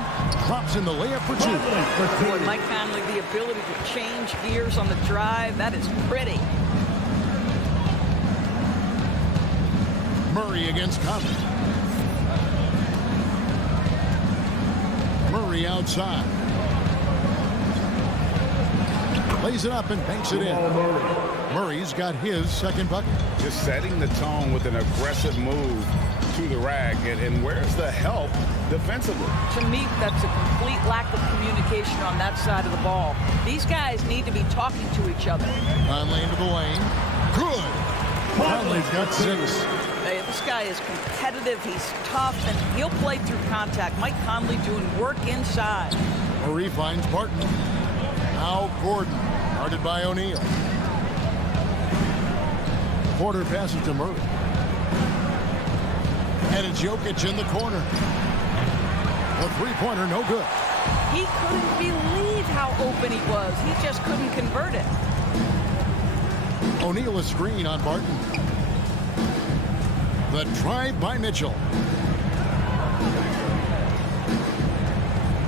drops in the layup for two. Boy, Mike Conley, the ability to change gears on the drive, that is pretty. Murray against Conley. Murray outside. Lays it up and banks it in. Murray's got his second bucket. Just setting the tone with an aggressive move to the rack. And where's the help defensively? To me, that's a complete lack of communication on that side of the ball. These guys need to be talking to each other. Conley into the lane. Good. Conley's got 6. Hey, this guy is competitive. He's tough, and he'll play through contact. Mike Conley doing work inside. Murray finds Barton. Now Gordon, guarded by O'Neal. Porter passes to Murray. And it's Jokic in the corner. The three-pointer, no good. He couldn't believe how open he was. He just couldn't convert it. O'Neal a screen on Barton. The drive by Mitchell.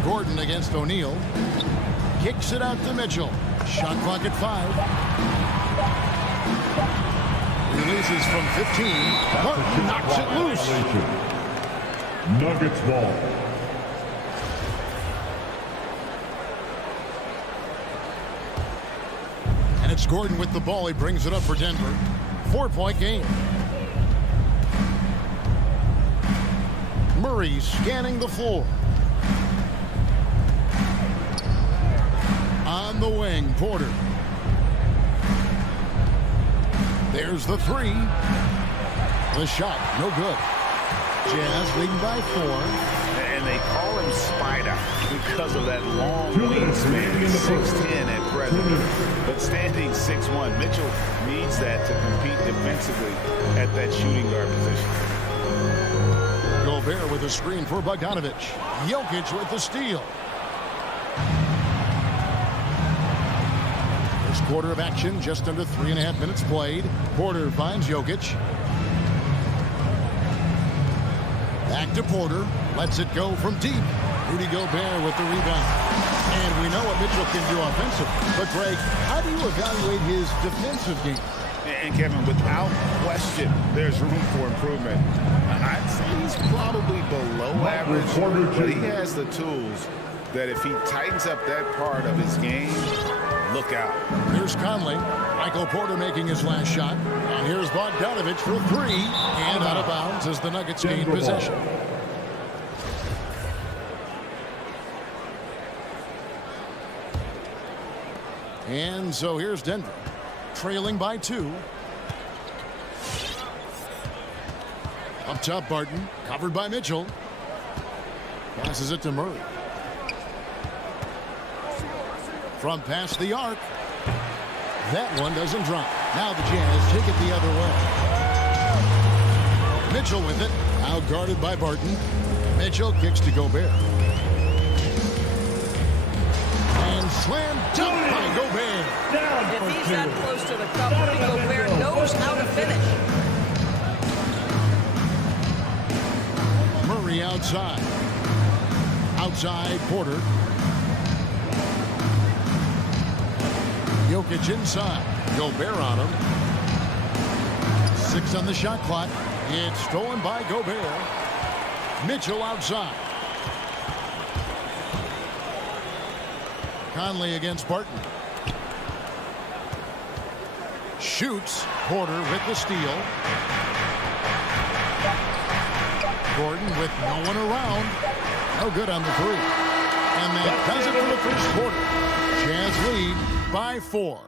Gordon against O'Neal. Kicks it out to Mitchell. Shot clock at 5. Releases from 15. Barton knocks it loose. Nuggets ball. And it's Gordon with the ball. He brings it up for Denver. 4-point game. Murray scanning the floor. On the wing, Porter. There's the 3. The shot, no good. Jazz leading by 4. And they call him Spider because of that long wingspan. 6'10" at present, but standing 6'1". Mitchell needs that to compete defensively at that shooting guard position. Gobert with a screen for Bogdanovich. Jokic with the steal. First quarter of action, just under 3.5 minutes played. Porter finds Jokic. Back to Porter. Lets it go from deep. Rudy Gobert with the rebound. And we know what Mitchell can do offensively. But, Greg, how do you evaluate his defensive game? And, Kevin, without question, there's room for improvement. I'd say he's probably below average, but he has the tools that if he tightens up that part of his game, look out. Here's Conley. Michael Porter making his last shot. And here's Bogdanovich for 3. And out of bounds as the Nuggets gain possession. And so here's Denver, trailing by 2. Up top, Barton, covered by Mitchell. Passes it to Murray. From past the arc. That one doesn't drop. Now the Jazz take it the other way. Mitchell with it. Now guarded by Barton. Mitchell kicks to Gobert. And slam dunk by Gobert. If he's that close to the cup, Rudy Gobert knows how to finish. Murray outside. Outside, Porter. Jokic inside. Gobert on him. 6 on the shot clock. It's stolen by Gobert. Mitchell outside. Conley against Barton. Shoots. Porter with the steal. Gordon with no one around. No good on the three. And that does it for the first quarter. Jazz lead by 4.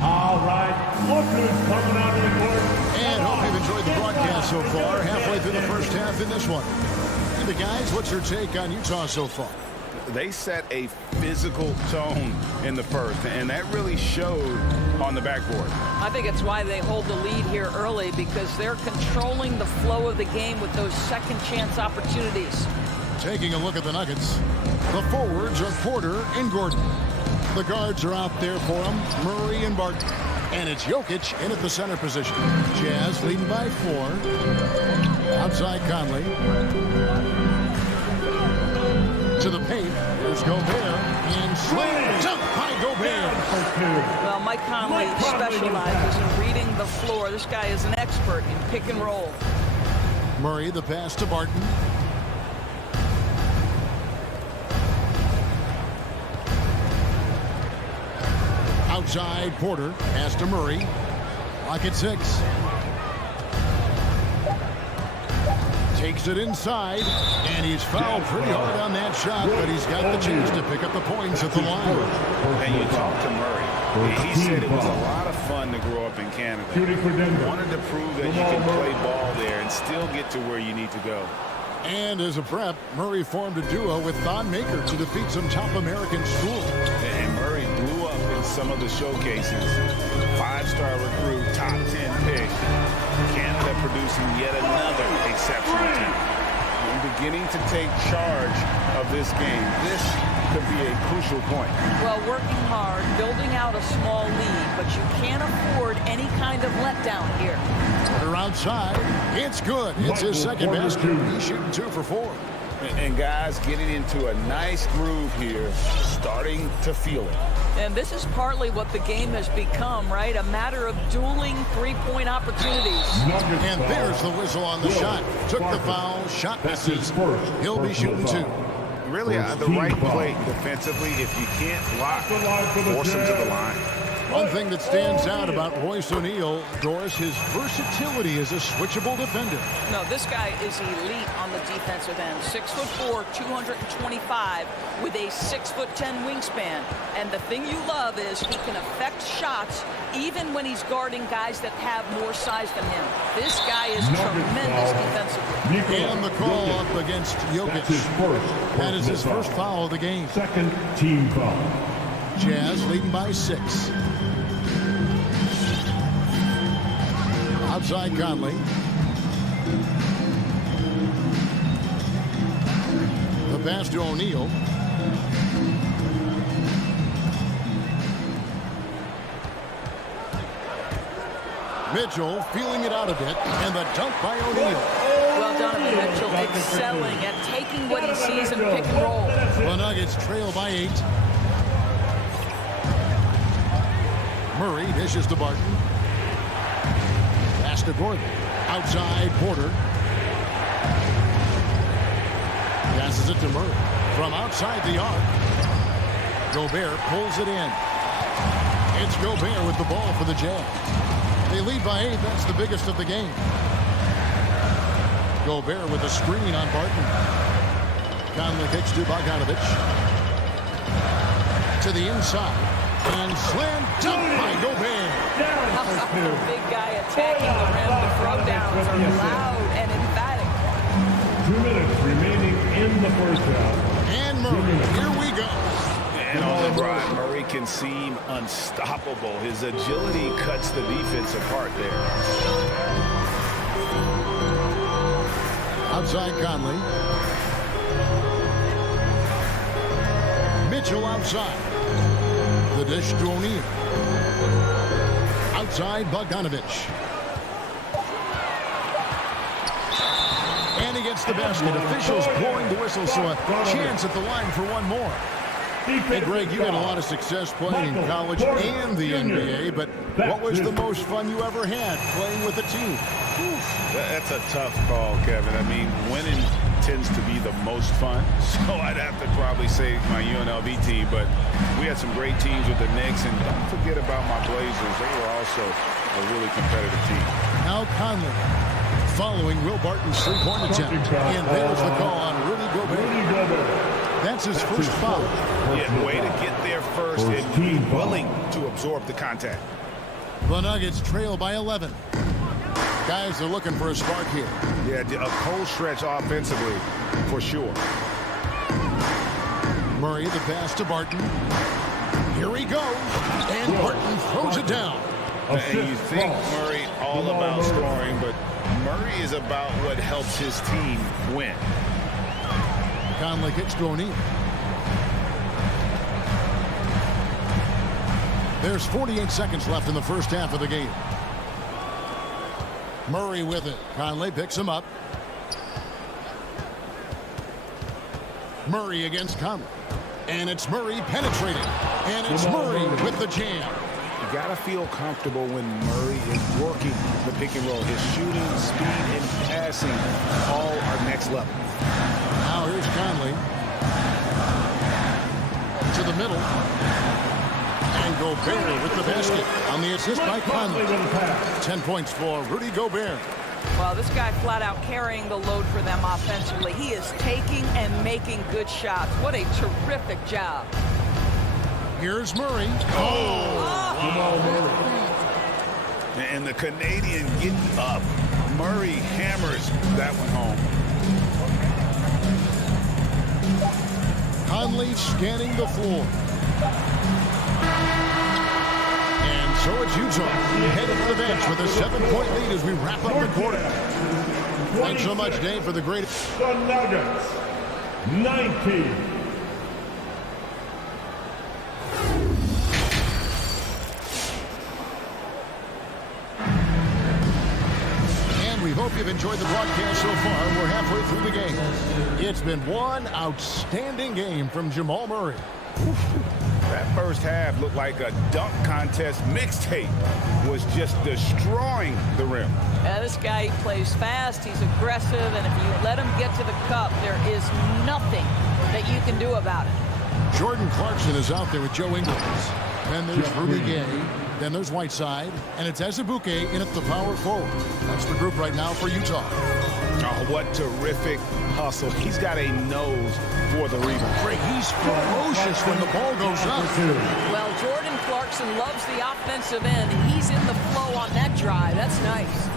All right, look who's coming out of the court. And hope you've enjoyed the broadcast so far. Halfway through the first half in this one. And the guys, what's your take on Utah so far? They set a physical tone in the first, and that really showed on the backboard. I think it's why they hold the lead here early, because they're controlling the flow of the game with those second chance opportunities. Taking a look at the Nuggets, the forwards are Porter and Gordon. The guards are out there for them, Murray and Barton. And it's Jokic in at the center position. Jazz leading by 4. Outside Conley. To the paint. There's Gobert. And slam dunk by Gobert. Well, Mike Conley specializes in reading the floor. This guy is an expert in pick and roll. Murray, the pass to Barton. Outside Porter. Pass to Murray. Lock at 6. Takes it inside, and he's fouled pretty hard on that shot, but he's got the chance to pick up the points at the line. And you talk to Murray. He said it was a lot of fun to grow up in Canada. Wanted to prove that you can play ball there and still get to where you need to go. And as a prep, Murray formed a duo with Thon Maker to defeat some top American schools. And Murray blew up in some of the showcases. 5-star recruit, top 10 pick. Canada producing yet another exceptional team. And beginning to take charge of this game. This could be a crucial point. Well, working hard, building out a small lead, but you can't afford any kind of letdown here. Porter outside. It's good. It's his second basket. He's shooting 2 for 4. And guys getting into a nice groove here, starting to feel it. And this is partly what the game has become, right? A matter of dueling three-point opportunities. And there's the whistle on the shot. Took the foul. Shot misses. He'll be shooting 2. Really the right play defensively. If you can't block, force him to the line. One thing that stands out about Royce O'Neal, Doris, his versatility as a switchable defender. No, this guy is elite on the defensive end. 6'4", 225, with a 6'10" wingspan. And the thing you love is he can affect shots even when he's guarding guys that have more size than him. This guy is tremendous defensively. And the call up against Jokic. That is his first foul of the game. Second team foul. Jazz leading by 6. Outside Conley. The pass to O'Neal. Mitchell feeling it out a bit, and the dunk by O'Neal. Well, Donovan Mitchell excelling at taking what he sees in pick and roll. The Nuggets trail by 8. Murray dishes to Barton. Pass to Gordon. Outside Porter. Passes it to Murray. From outside the arc. Gobert pulls it in. It's Gobert with the ball for the Jazz. They lead by 8. That's the biggest of the game. Gobert with a screen on Barton. Conley kicks to Bogdanovic. To the inside. And slam dunk by Gobert. The big guy attacking the rim. The throwdowns are loud and emphatic. 2 minutes remaining in the first half. And Murray, here we go. And on the drive, Murray can seem unstoppable. His agility cuts the defense apart there. Outside Conley. Mitchell outside. The dish to O'Neal. Outside Bogdanovic. And he gets the basket. Officials blowing the whistle, so a chance at the line for one more. Hey, Greg, you had a lot of success playing in college and the NBA, but what was the most fun you ever had playing with a team? That's a tough call, Kevin. I mean, winning tends to be the most fun, so I'd have to probably say my UNLV team, but we had some great teams with the Knicks, and don't forget about my Blazers. They were also a really competitive team. Now Conley following Will Barton's three-point attempt, and there's the call on Rudy Gobert. That's his first foul. Yeah, way to get there first and be willing to absorb the contact. The Nuggets trail by 11. Guys are looking for a spark here. Yeah, a cold stretch offensively, for sure. Murray, the pass to Barton. Here he goes, and Barton throws it down. And you think Murray all about scoring, but Murray is about what helps his team win. Conley kicks to O'Neal. There's 48 seconds left in the first half of the game. Murray with it. Conley picks him up. Murray against Conley. And it's Murray penetrating. And it's Murray with the jam. You got to feel comfortable when Murray is working the pick and roll. His shooting, speed, and passing all are next level. Now here's Conley. To the middle. And Gobert with the basket on the assist by Conley. 10 points for Rudy Gobert. Well, this guy flat out carrying the load for them offensively. He is taking and making good shots. What a terrific job. Here's Murray. And the Canadian getting up. Murray hammers that one home. Conley scanning the floor. And so it's Utah headed to the bench with a 7-point lead as we wrap up the quarter. Thanks so much, Dave, for the great... The Nuggets, 19. We hope you've enjoyed the broadcast so far. We're halfway through the game. It's been one outstanding game from Jamal Murray. That first half looked like a dunk contest mixtape. Was just destroying the rim. Yeah, this guy plays fast, he's aggressive, and if you let him get to the cup, there is nothing that you can do about it. Jordan Clarkson is out there with Joe Ingles. Then there's Rudy Gay. Then there's Whiteside. And it's Azubuike in at the power forward. That's the group right now for Utah. Oh, what terrific hustle. He's got a nose for the rebound. Greg, he's ferocious when the ball goes up. Well, Jordan Clarkson loves the offensive end, and he's in the flow on that drive. That's nice.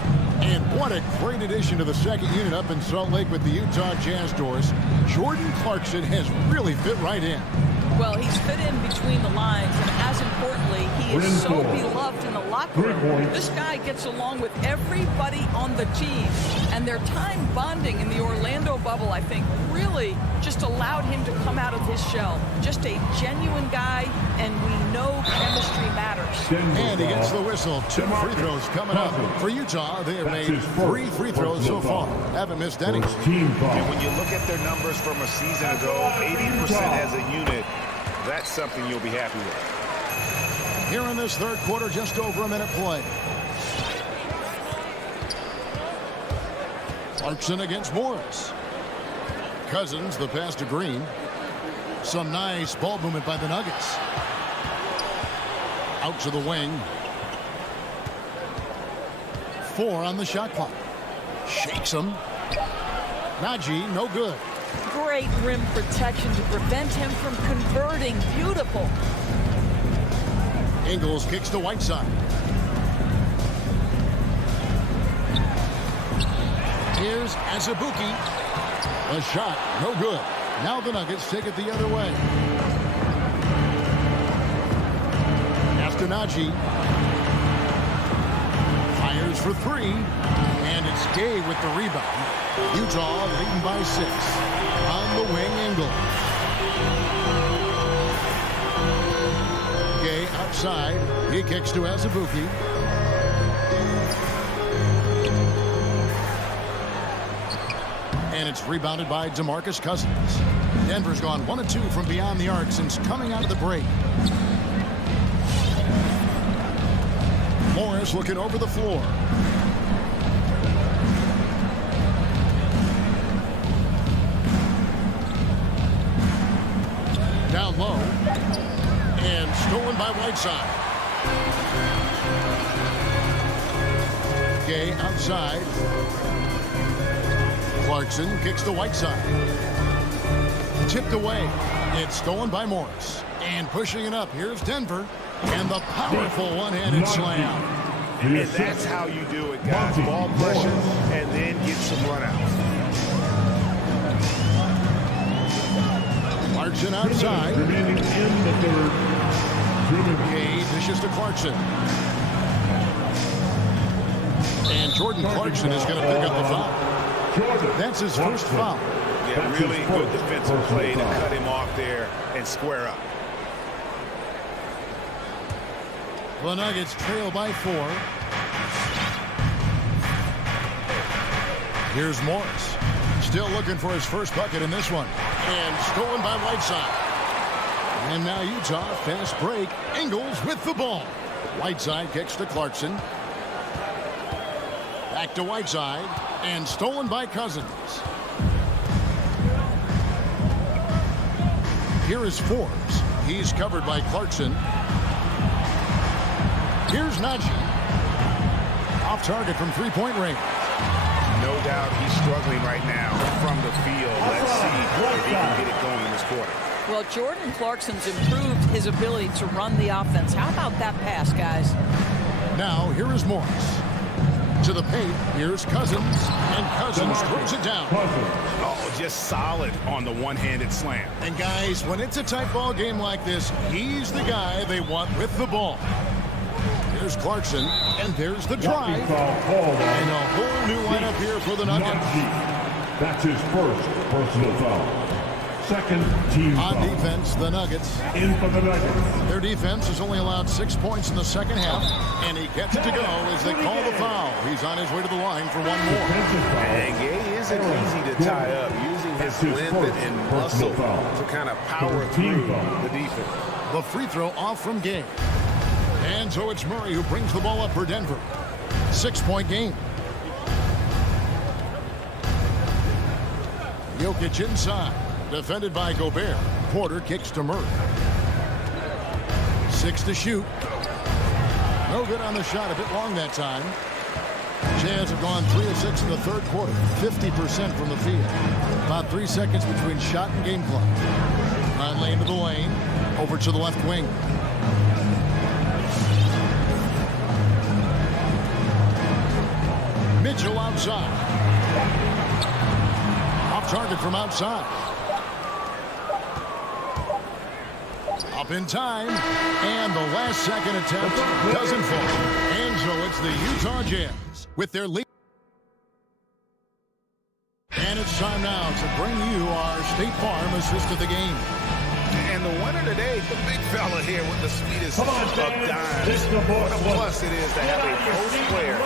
And what a great addition to the second unit up in Salt Lake with the Utah Jazz doors. Jordan Clarkson has really fit right in. Well, he's fit in between the lines, and as importantly, he is so beloved in the locker room. This guy gets along with everybody on the team, and their time bonding in the Orlando bubble, I think, really just allowed him to come out of his shell. Just a genuine guy, and we know chemistry matters. And he gets the whistle. 2 free throws coming up. For Utah, they have made 3 free throws so far. Haven't missed any. And when you look at their numbers from a season ago, 80% as a unit, that's something you'll be happy with. Here in this third quarter, just over a minute play. Clarkson against Morris. Cousins, the pass to Green. Some nice ball movement by the Nuggets. Out to the wing. 4 on the shot clock. Shakes him. Najee, no good. Great rim protection to prevent him from converting. Beautiful. Ingles kicks to Whiteside. Here's Azubuike. A shot, no good. Now the Nuggets take it the other way. After Najee. Fires for 3. And it's Gay with the rebound. Utah leading by 6. On the wing, Ingles. Gay outside. He kicks to Azubuike. And it's rebounded by DeMarcus Cousins. Denver's gone 1 of 2 from beyond the arc since coming out of the break. Morris looking over the floor. Down low. And stolen by Whiteside. Gay outside. Clarkson kicks to Whiteside. Tipped away. It's stolen by Morris. And pushing it up, here's Denver. And the powerful one-handed slam. And that's how you do it, guys. Ball pressure and then get some runouts. Clarkson outside. Remaining in the third. Gay dishes to Clarkson. And Jordan Clarkson is going to pick up the foul. That's his first foul. Yeah, really good defensive play to cut him off there and square up. The Nuggets trail by 4. Here's Morris. Still looking for his first bucket in this one. And stolen by Whiteside. And now Utah, fast break. Ingles with the ball. Whiteside kicks to Clarkson. Back to Whiteside. And stolen by Cousins. Here is Forbes. He's covered by Clarkson. Here's Najee. Off target from three-point range. No doubt he's struggling right now from the field. Let's see if he can get it going in this quarter. Well, Jordan Clarkson's improved his ability to run the offense. How about that pass, guys? Now, here is Morris. To the paint, here's Cousins. And Cousins throws it down. Oh, just solid on the one-handed slam. And guys, when it's a tight ball game like this, he's the guy they want with the ball. There's Clarkson, and there's the drive. And a whole new lineup here for the Nuggets. That's his first personal foul. Second team On foul. defense, the Nuggets. In for the Nuggets. Their defense has only allowed 6 points in the second half, and he gets it to go as they call the foul. He's on his way to the line for one more. And Gay isn't easy to tie up, using his length and muscle to kind of power through the defense. The free throw off from Gay. And so it's Murray who brings the ball up for Denver. 6-point game. Jokic inside. Defended by Gobert. Porter kicks to Murray. 6 to shoot. No good on the shot. A bit long that time. Jazz have gone 3 of 6 in the third quarter. 50% from the field. About 3 seconds between shot and game clock. Conley into the lane. Over to the left wing. Mitchell outside. Off target from outside. Up in time. And the last second attempt doesn't fall. And so it's the Utah Jazz with their lead. And it's time now to bring you our State Farm assist of the game. And the winner today, the big fella here with the sweetest of dimes. What a plus it is to have a post player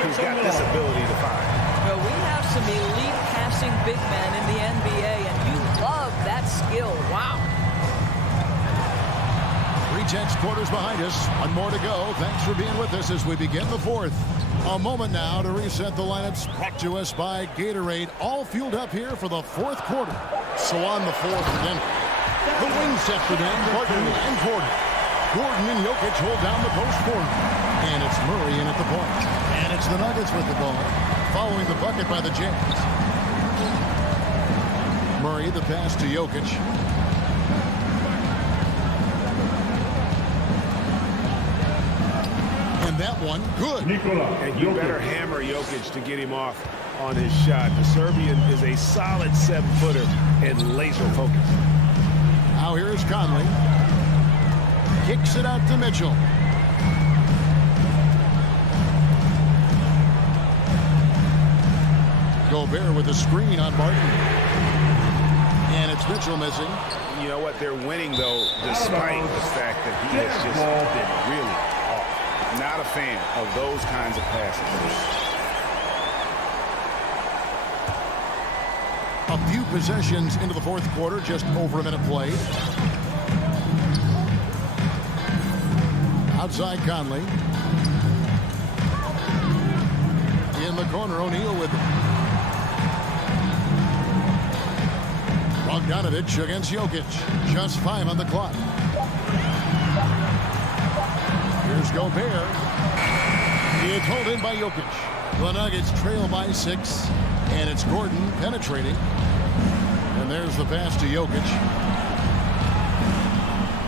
who's got this ability to find. Well, we have some elite passing big men in the NBA, and you love that skill. Wow. 3/10 quarters behind us. One more to go. Thanks for being with us as we begin the fourth. A moment now to reset the lineups brought to us by Gatorade. All fueled up here for the fourth quarter. So on the fourth for Denver. The wing set for them, Barton and Porter. Gordon and Jokic hold down the post for him. And it's Murray in at the point. And it's the Nuggets with the ball, following the bucket by the Jazz. Murray, the pass to Jokic. And that one, good. And you better hammer Jokic to get him off on his shot. The Serbian is a solid 7-footer and laser focused. Now here's Conley. Kicks it out to Mitchell. Gobert with a screen on Barton. And it's Mitchell missing. You know what? They're winning, though, despite the fact that he has just been really off. Not a fan of those kinds of passes. A few possessions into the fourth quarter, just over a minute played. Outside Conley. In the corner, O'Neal with Bogdanovich against Jokic. Just 5 on the clock. Here's Gobert. It's held in by Jokic. The Nuggets trail by 6. And it's Gordon penetrating. And there's the pass to Jokic.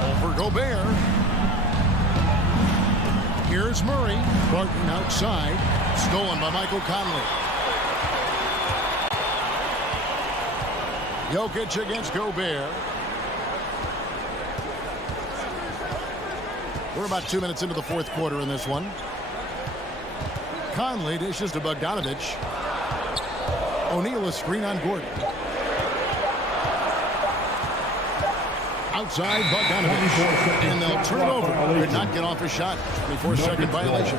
Over Gobert. Here's Murray. Barton outside. Stolen by Michael Conley. Jokic against Gobert. We're about 2 minutes into the fourth quarter in this one. Conley dishes to Bogdanovich. O'Neal a screen on Gordon. Outside Bogdanovich. And they'll turn it over. Could not get off a shot. 24-second violation.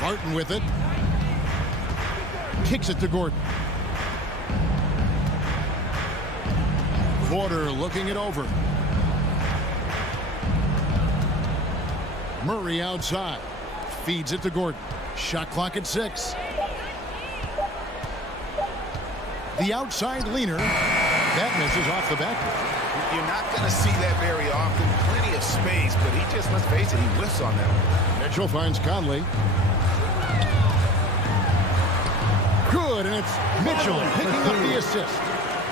Barton with it. Kicks it to Gordon. Porter looking it over. Murray outside. Feeds it to Gordon. Shot clock at 6. The outside leaner. That misses off the backboard. You're not going to see that very often. Plenty of space, but he just, let's face it, he whiffs on that one. Mitchell finds Conley. Good, and it's Mitchell picking up the assist.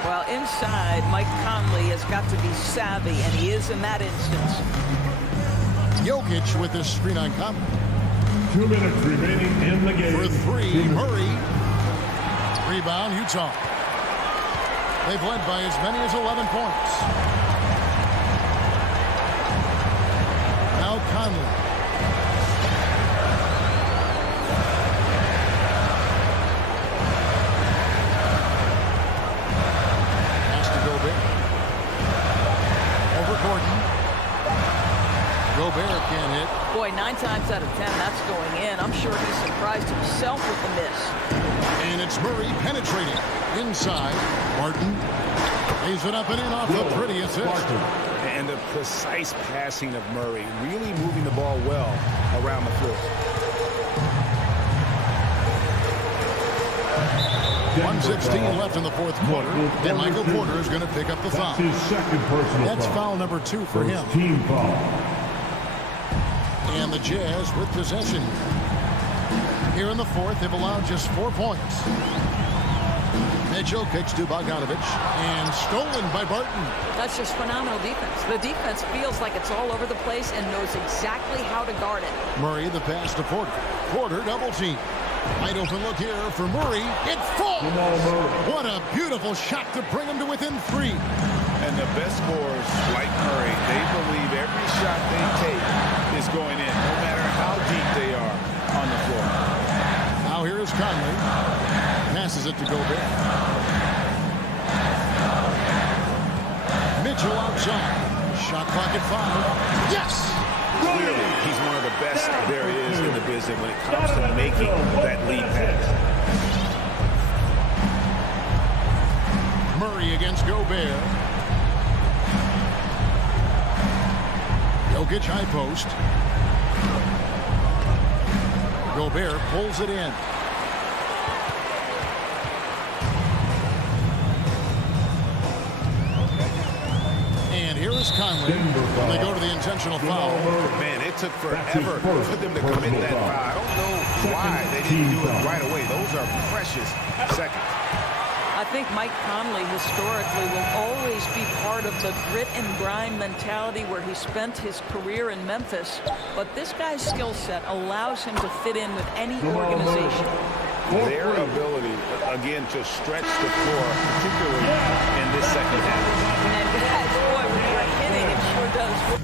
Well, inside, Mike Conley has got to be savvy, and he is in that instance. Jokic with the screen on Conley. 2 minutes remaining in the game. For 3, Murray. Rebound, Utah. They've led by as many as 11 points. Now Conley. Pass to Gobert. Over Gordon. Gobert can't hit. Boy, 9 times out of 10, that's going in. I'm sure he's surprised himself with the miss. And it's Murray penetrating. Inside, Barton lays it up and in off the pretty assist. And the precise passing of Murray, really moving the ball well around the floor. 1:16 left in the fourth quarter. And Michael Porter is going to pick up the foul. That's his second personal That's foul number 2 for him. Team foul. And the Jazz with possession. Here in the fourth, they've allowed just 4 points. Mitchell kicks to Bogdanovich and stolen by Barton. That's just phenomenal defense. The defense feels like it's all over the place and knows exactly how to guard it. Murray the pass to Porter. Porter double team. Wide open look here for Murray. It falls. What a beautiful shot to bring him to within 3. And the best scorers, like Murray, they believe every shot they take is going in, no matter how deep they are on the floor. Now here is Conley. Passes it to Gobert. Mitchell outside. Shot clock at 5. Yes! Clearly, he's one of the best there is in the business when it comes to making that lead pass. Murray against Gobert. Jokic high post. Gobert pulls it in. And here is Conley. They go to the intentional foul. Man, it took forever for them to commit that foul. I don't know why they didn't do it right away. Those are precious seconds. I think Mike Conley historically will always be part of the grit and grind mentality where he spent his career in Memphis. But this guy's skill set allows him to fit in with any organization. Their ability, again, to stretch the floor, particularly in this second half. And guys, boy, when you're hitting, it sure does.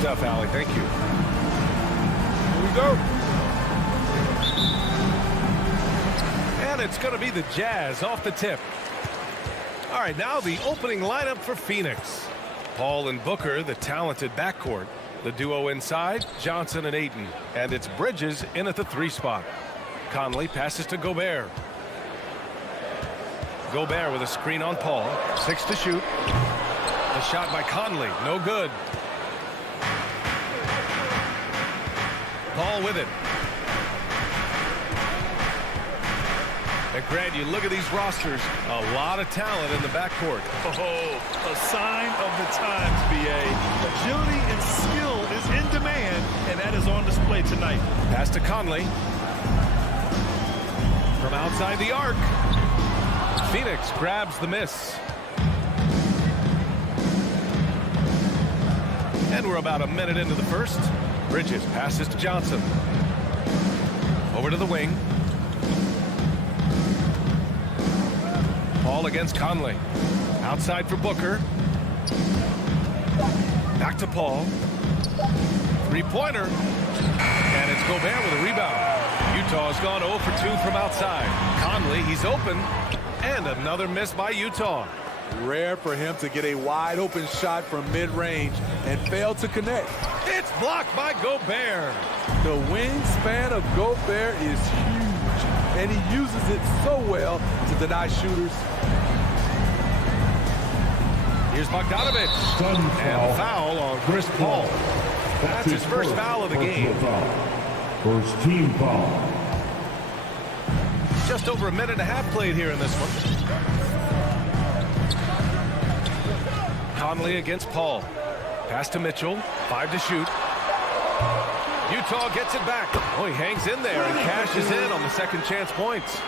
Stuff, Allie. Thank you. Here we go. And it's going to be the Jazz off the tip. All right, now the opening lineup for Phoenix. Paul and Booker, the talented backcourt. The duo inside, Johnson and Ayton. And it's Bridges in at the 3 spot. Conley passes to Gobert. Gobert with a screen on Paul. 6 to shoot. The shot by Conley, no good. Paul with it. And Grant, you look at these rosters, a lot of talent in the backcourt. Oh, a sign of the times, B.A. Agility and skill is in demand, and that is on display tonight. Pass to Conley. From outside the arc. Phoenix grabs the miss. And we're about a minute into the first. Bridges passes to Johnson. Over to the wing. Paul against Conley. Outside for Booker. Back to Paul. 3-pointer. And it's Gobert with a rebound. Utah's gone 0 for 2 from outside. Conley, he's open. And another miss by Utah. Rare for him to get a wide open shot from mid-range and fail to connect. It's blocked by Gobert. The wingspan of Gobert is huge, and he uses it so well to deny shooters. Here's Bogdanovich. And foul on Chris Paul. That's his first foul of the game. First team foul. Just over a minute and a half played here in this one. Conley against Paul. Pass to Mitchell. 5 to shoot. Utah gets it back. Oh, he hangs in there and cashes in on the second chance points.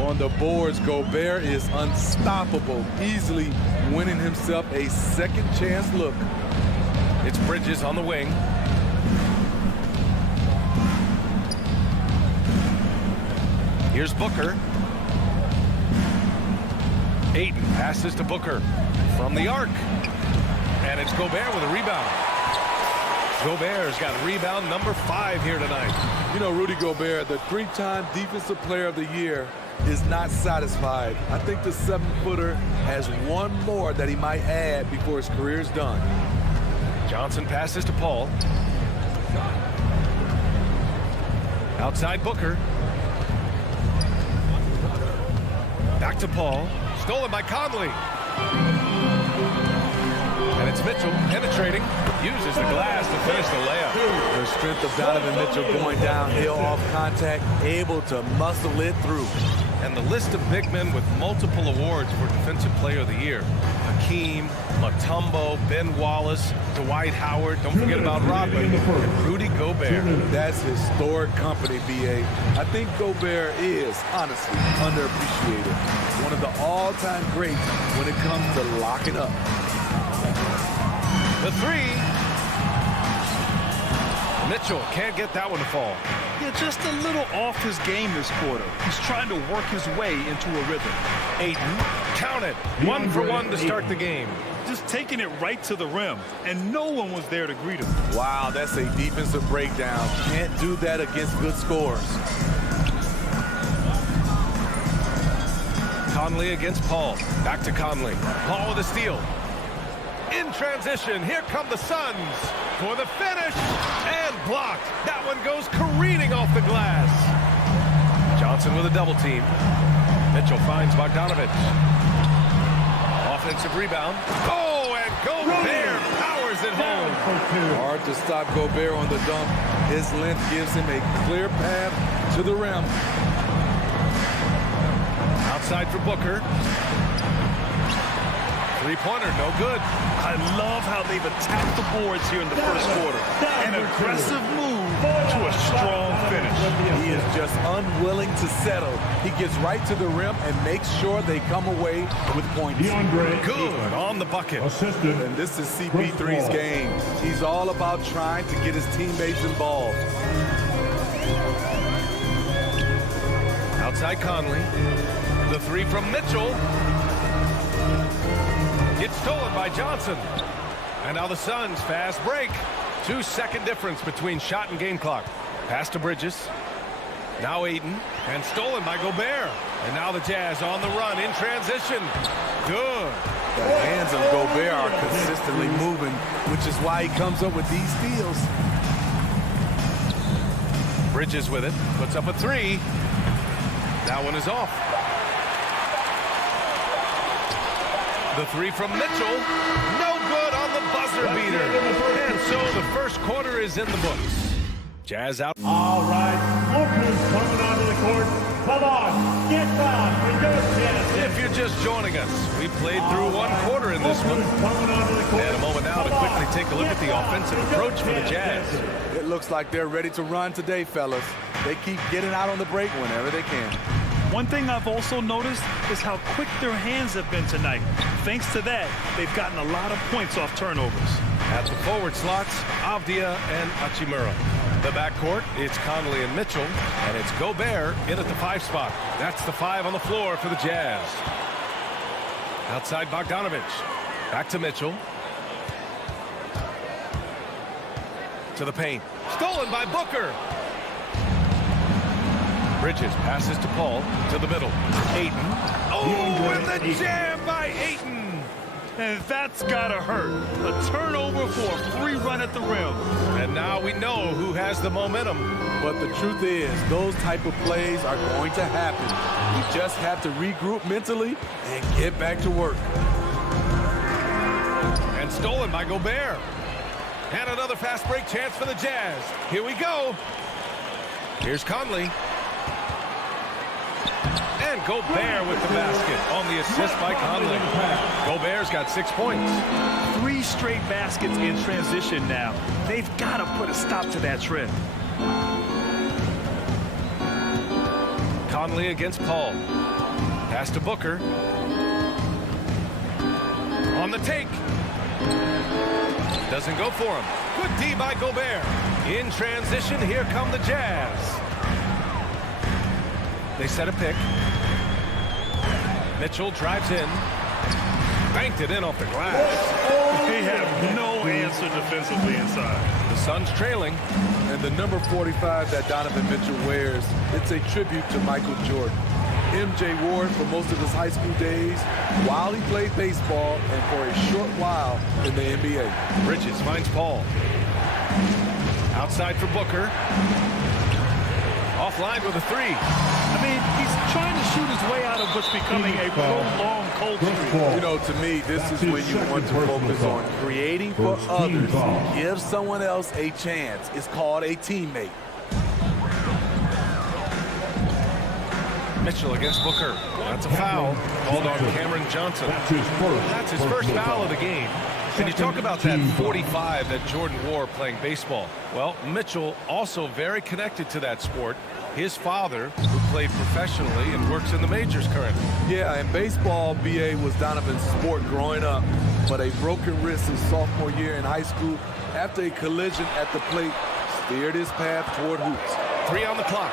On the boards, Gobert is unstoppable, easily winning himself a second chance look. It's Bridges on the wing. Here's Booker. Ayton passes to Booker from the arc. And it's Gobert with a rebound. Gobert's got rebound number 5 here tonight. You know, Rudy Gobert, the 3-time Defensive Player of the Year, is not satisfied. I think the 7-footer has one more that he might add before his career is done. Johnson passes to Paul. Outside Booker. Back to Paul. Stolen by Conley. And it's Mitchell penetrating. Uses the glass to finish the layup. The strength of Donovan Mitchell going downhill off contact, able to muscle it through. And the list of big men with multiple awards for Defensive Player of the Year. Hakeem, Mutombo, Ben Wallace, Dwight Howard. Don't forget about Rodman and Rudy Gobert. That's historic company, B.A. I think Gobert is, honestly, underappreciated. One of the all-time greats when it comes to locking up. The 3. Mitchell can't get that one to fall. Yeah, just a little off his game this quarter. He's trying to work his way into a rhythm. Ayton, count it. 1 for 1 to start the game. Just taking it right to the rim, and no one was there to greet him. Wow, that's a defensive breakdown. Can't do that against good scores. Conley against Paul. Back to Conley. Paul with a steal. In transition, here come the Suns for the finish, and blocked. That one goes careening off the glass. Johnson with a double team. Mitchell finds Bogdanovich. Offensive rebound. Oh, and Gobert powers it home. Hard to stop Gobert on the dunk. His length gives him a clear path to the rim. Outside for Booker. Three-pointer, no good. I love how they've attacked the boards here in the first quarter. An aggressive move to a strong finish. He is just unwilling to settle. He gets right to the rim and makes sure they come away with points. Good on the bucket. And this is CP3's game. He's all about trying to get his teammates involved. Outside Conley. The three from Mitchell. Gets stolen by Johnson. And now the Suns fast break. 2-second difference between shot and game clock. Pass to Bridges. Now Ayton. And stolen by Gobert. And now the Jazz on the run in transition. Good. The hands of Gobert are consistently moving, which is why he comes up with these steals. Bridges with it. Puts up a three. That one is off. The three from Mitchell. No good on the buzzer beater. And so the first quarter is in the books. Jazz out. All right, Booker's coming onto the court. Come on, get down for your Jazz. If you're just joining us, we played through one quarter in this one. And a moment now to quickly take a look at the offensive approach for the Jazz. It looks like they're ready to run today, fellas. They keep getting out on the break whenever they can. One thing I've also noticed is how quick their hands have been tonight. Thanks to that, they've gotten a lot of points off turnovers. At the forward slots, Avdia and Hachimura. The backcourt, it's Conley and Mitchell, and it's Gobert in at the 5 spot. That's the 5 on the floor for the Jazz. Outside Bogdanovich. Back to Mitchell. To the paint. Stolen by Booker. Bridges passes to Paul to the middle. Ayton. Oh, and the jam by Ayton. And that's gotta hurt. A turnover for a free run at the rim. And now we know who has the momentum. But the truth is, those type of plays are going to happen. We just have to regroup mentally and get back to work. And stolen by Gobert. And another fast break chance for the Jazz. Here we go. Here's Conley. And Gobert with the basket on the assist by Conley. Gobert's got 6 points. 3 straight baskets in transition now. They've got to put a stop to that trend. Conley against Paul. Pass to Booker. On the take. Doesn't go for him. Good D by Gobert. In transition, here come the Jazz. They set a pick. Mitchell drives in. Banked it in off the glass. They have no answer defensively inside. The Suns trailing. And the number 45 that Donovan Mitchell wears, it's a tribute to Michael Jordan. MJ wore it for most of his high school days while he played baseball and for a short while in the NBA. Bridges finds Paul. Outside for Booker. Offline with a three. I mean, he's trying to shoot his way out of what's becoming a prolonged cold streak. You know, to me, this is when you want to focus on creating for others. Give someone else a chance. It's called a teammate. Mitchell against Booker. That's a foul called on Cameron Johnson. That's his first foul of the game. And you talk about that 45 that Jordan wore playing baseball. Well, Mitchell also very connected to that sport. His father, who played professionally and works in the majors currently. Yeah, and baseball, BA, was Donovan's sport growing up. But a broken wrist his sophomore year in high school after a collision at the plate steered his path toward hoops. 3 on the clock.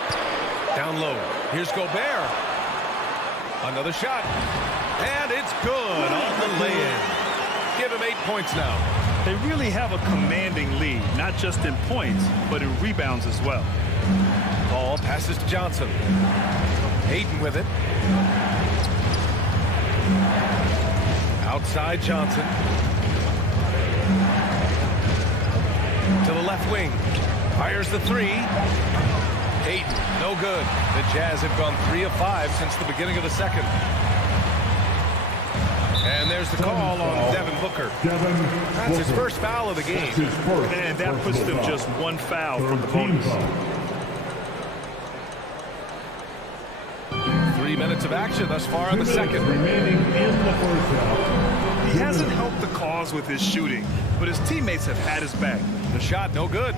Down low. Here's Gobert. Another shot. And it's good on the lay-in. Give him 8 points now. They really have a commanding lead, not just in points, but in rebounds as well. Ball passes to Johnson. Ayton with it. Outside Johnson. To the left wing. Fires the three. Ayton, no good. The Jazz have gone 3 of 5 since the beginning of the second. And there's the call on Devin Booker. That's his first foul of the game. And that puts them just one foul from the bonus. 3 minutes of action thus far in the second. Remaining in the first half. He hasn't helped the cause with his shooting, but his teammates have had his back. The shot no good.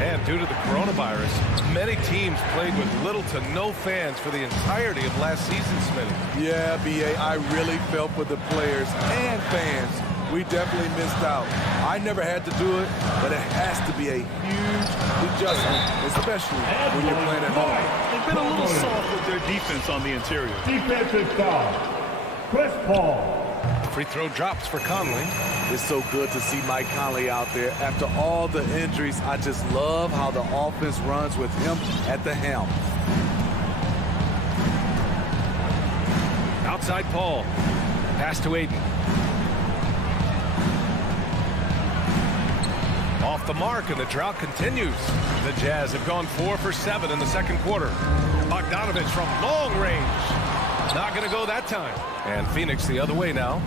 And due to the coronavirus, many teams played with little to no fans for the entirety of last season, Smitty. Yeah, B.A., I really felt for the players and fans. We definitely missed out. I never had to do it, but it has to be a huge adjustment, especially when you're playing at home. They've been a little soft with their defense on the interior. Defensive foul. Chris Paul. Free throw drops for Conley. It's so good to see Mike Conley out there. After all the injuries, I just love how the offense runs with him at the helm. Outside Paul. Pass to Aiden. Off the mark, and the drought continues. The Jazz have gone 4 for 7 in the second quarter. Bogdanovich from long range. Not going to go that time. And Phoenix the other way now.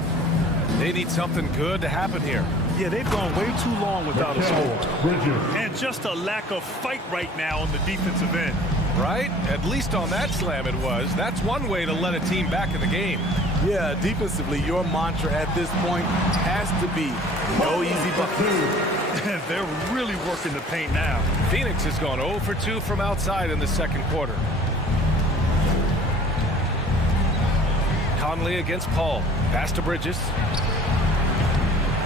They need something good to happen here. Yeah, they've gone way too long without a score. And just a lack of fight right now on the defensive end. Right? At least on that slam it was. That's one way to let a team back in the game. Yeah, defensively, your mantra at this point has to be no easy buckets. They're really working the paint now. Phoenix has gone 0 for 2 from outside in the second quarter. Conley against Paul. Pass to Bridges.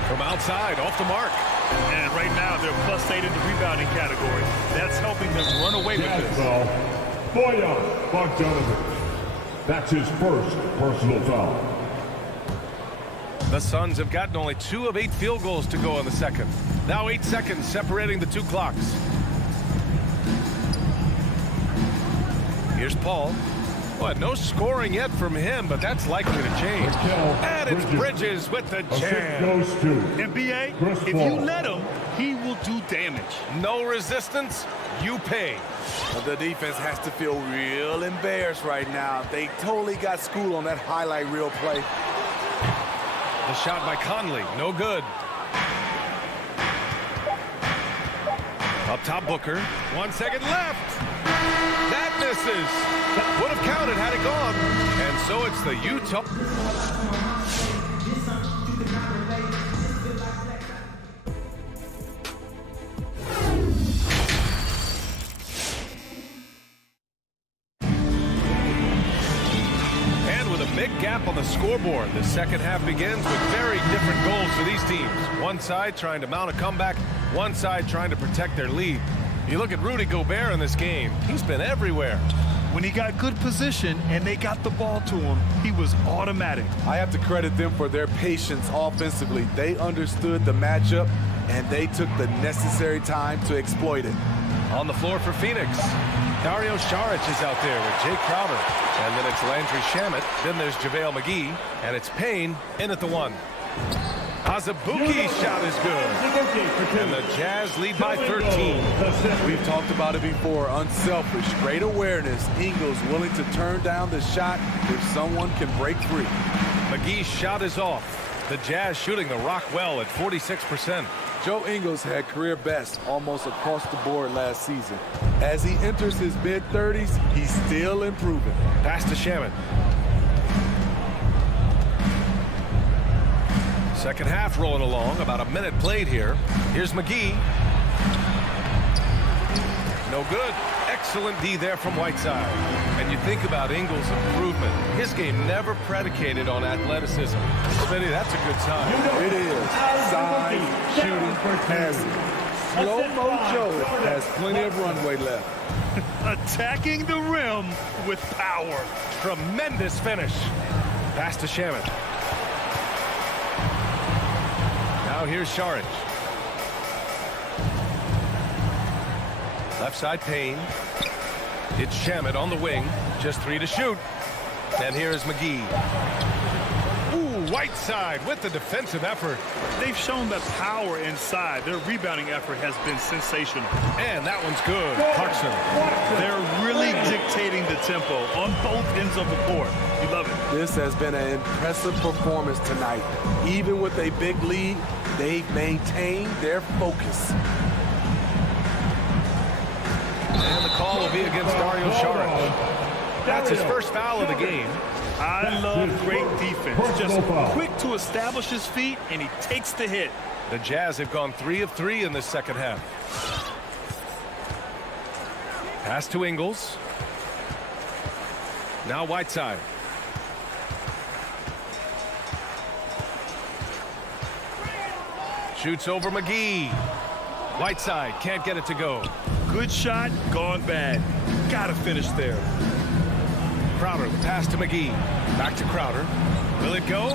From outside, off the mark. And right now, they're +8 in the rebounding category. That's helping them run away with this. Bojan Bogdanovic. That's his first personal foul. The Suns have gotten only 2 of 8 field goals to go in the second. Now 8 seconds separating the two clocks. Here's Paul. Well, no scoring yet from him, but that's likely to change. And it's Bridges with the jam. NBA, if you let him, he will do damage. No resistance, you pay. The defense has to feel real embarrassed right now. They totally got schooled on that highlight reel play. The shot by Conley, no good. Up top, Booker. 1 second left. That misses. Would have counted had it gone. And so it's the Utah. And with a big gap on the scoreboard, the second half begins with very different goals for these teams. One side trying to mount a comeback, one side trying to protect their lead. You look at Rudy Gobert in this game, he's been everywhere. When he got good position and they got the ball to him, he was automatic. I have to credit them for their patience offensively. They understood the matchup, and they took the necessary time to exploit it. On the floor for Phoenix, Dario Saric is out there with Jay Crowder. And then it's Landry Shamet. Then there's JaVale McGee. And it's Payne in at the 1. Azubuike's shot is good. And the Jazz lead by 13. We've talked about it before. Unselfish, great awareness. Ingles willing to turn down the shot if someone can break free. McGee's shot is off. The Jazz shooting the rock well at 46%. Joe Ingles had career best almost across the board last season. As he enters his mid-30s, he's still improving. Pass to Shamet. Second half rolling along, about a minute played here. Here's McGee. No good. Excellent D there from Whiteside. And you think about Ingles' improvement. His game never predicated on athleticism. Smitty, that's a good sign. It is. Size, shooting, passing. Slow-mo Joe has plenty of runway left. Attacking the rim with power. Tremendous finish. Pass to Shamet. Now here's Saric. Left side Payne. It's Shamet on the wing. Just 3 to shoot. And here's McGee. Ooh, Whiteside with the defensive effort. They've shown that power inside. Their rebounding effort has been sensational. And that one's good. Clarkson. They're really dictating the tempo on both ends of the court. You love it. This has been an impressive performance tonight. Even with a big lead, they've maintained their focus. And the call will be against Dario Saric. That's his first foul of the game. I love great defense. Just quick to establish his feet, and he takes the hit. The Jazz have gone 3 of 3 in this second half. Pass to Ingles. Now Whiteside. Shoots over McGee. Whiteside can't get it to go. Good shot, gone bad. Gotta finish there. Crowder, the pass to McGee. Back to Crowder. Will it go?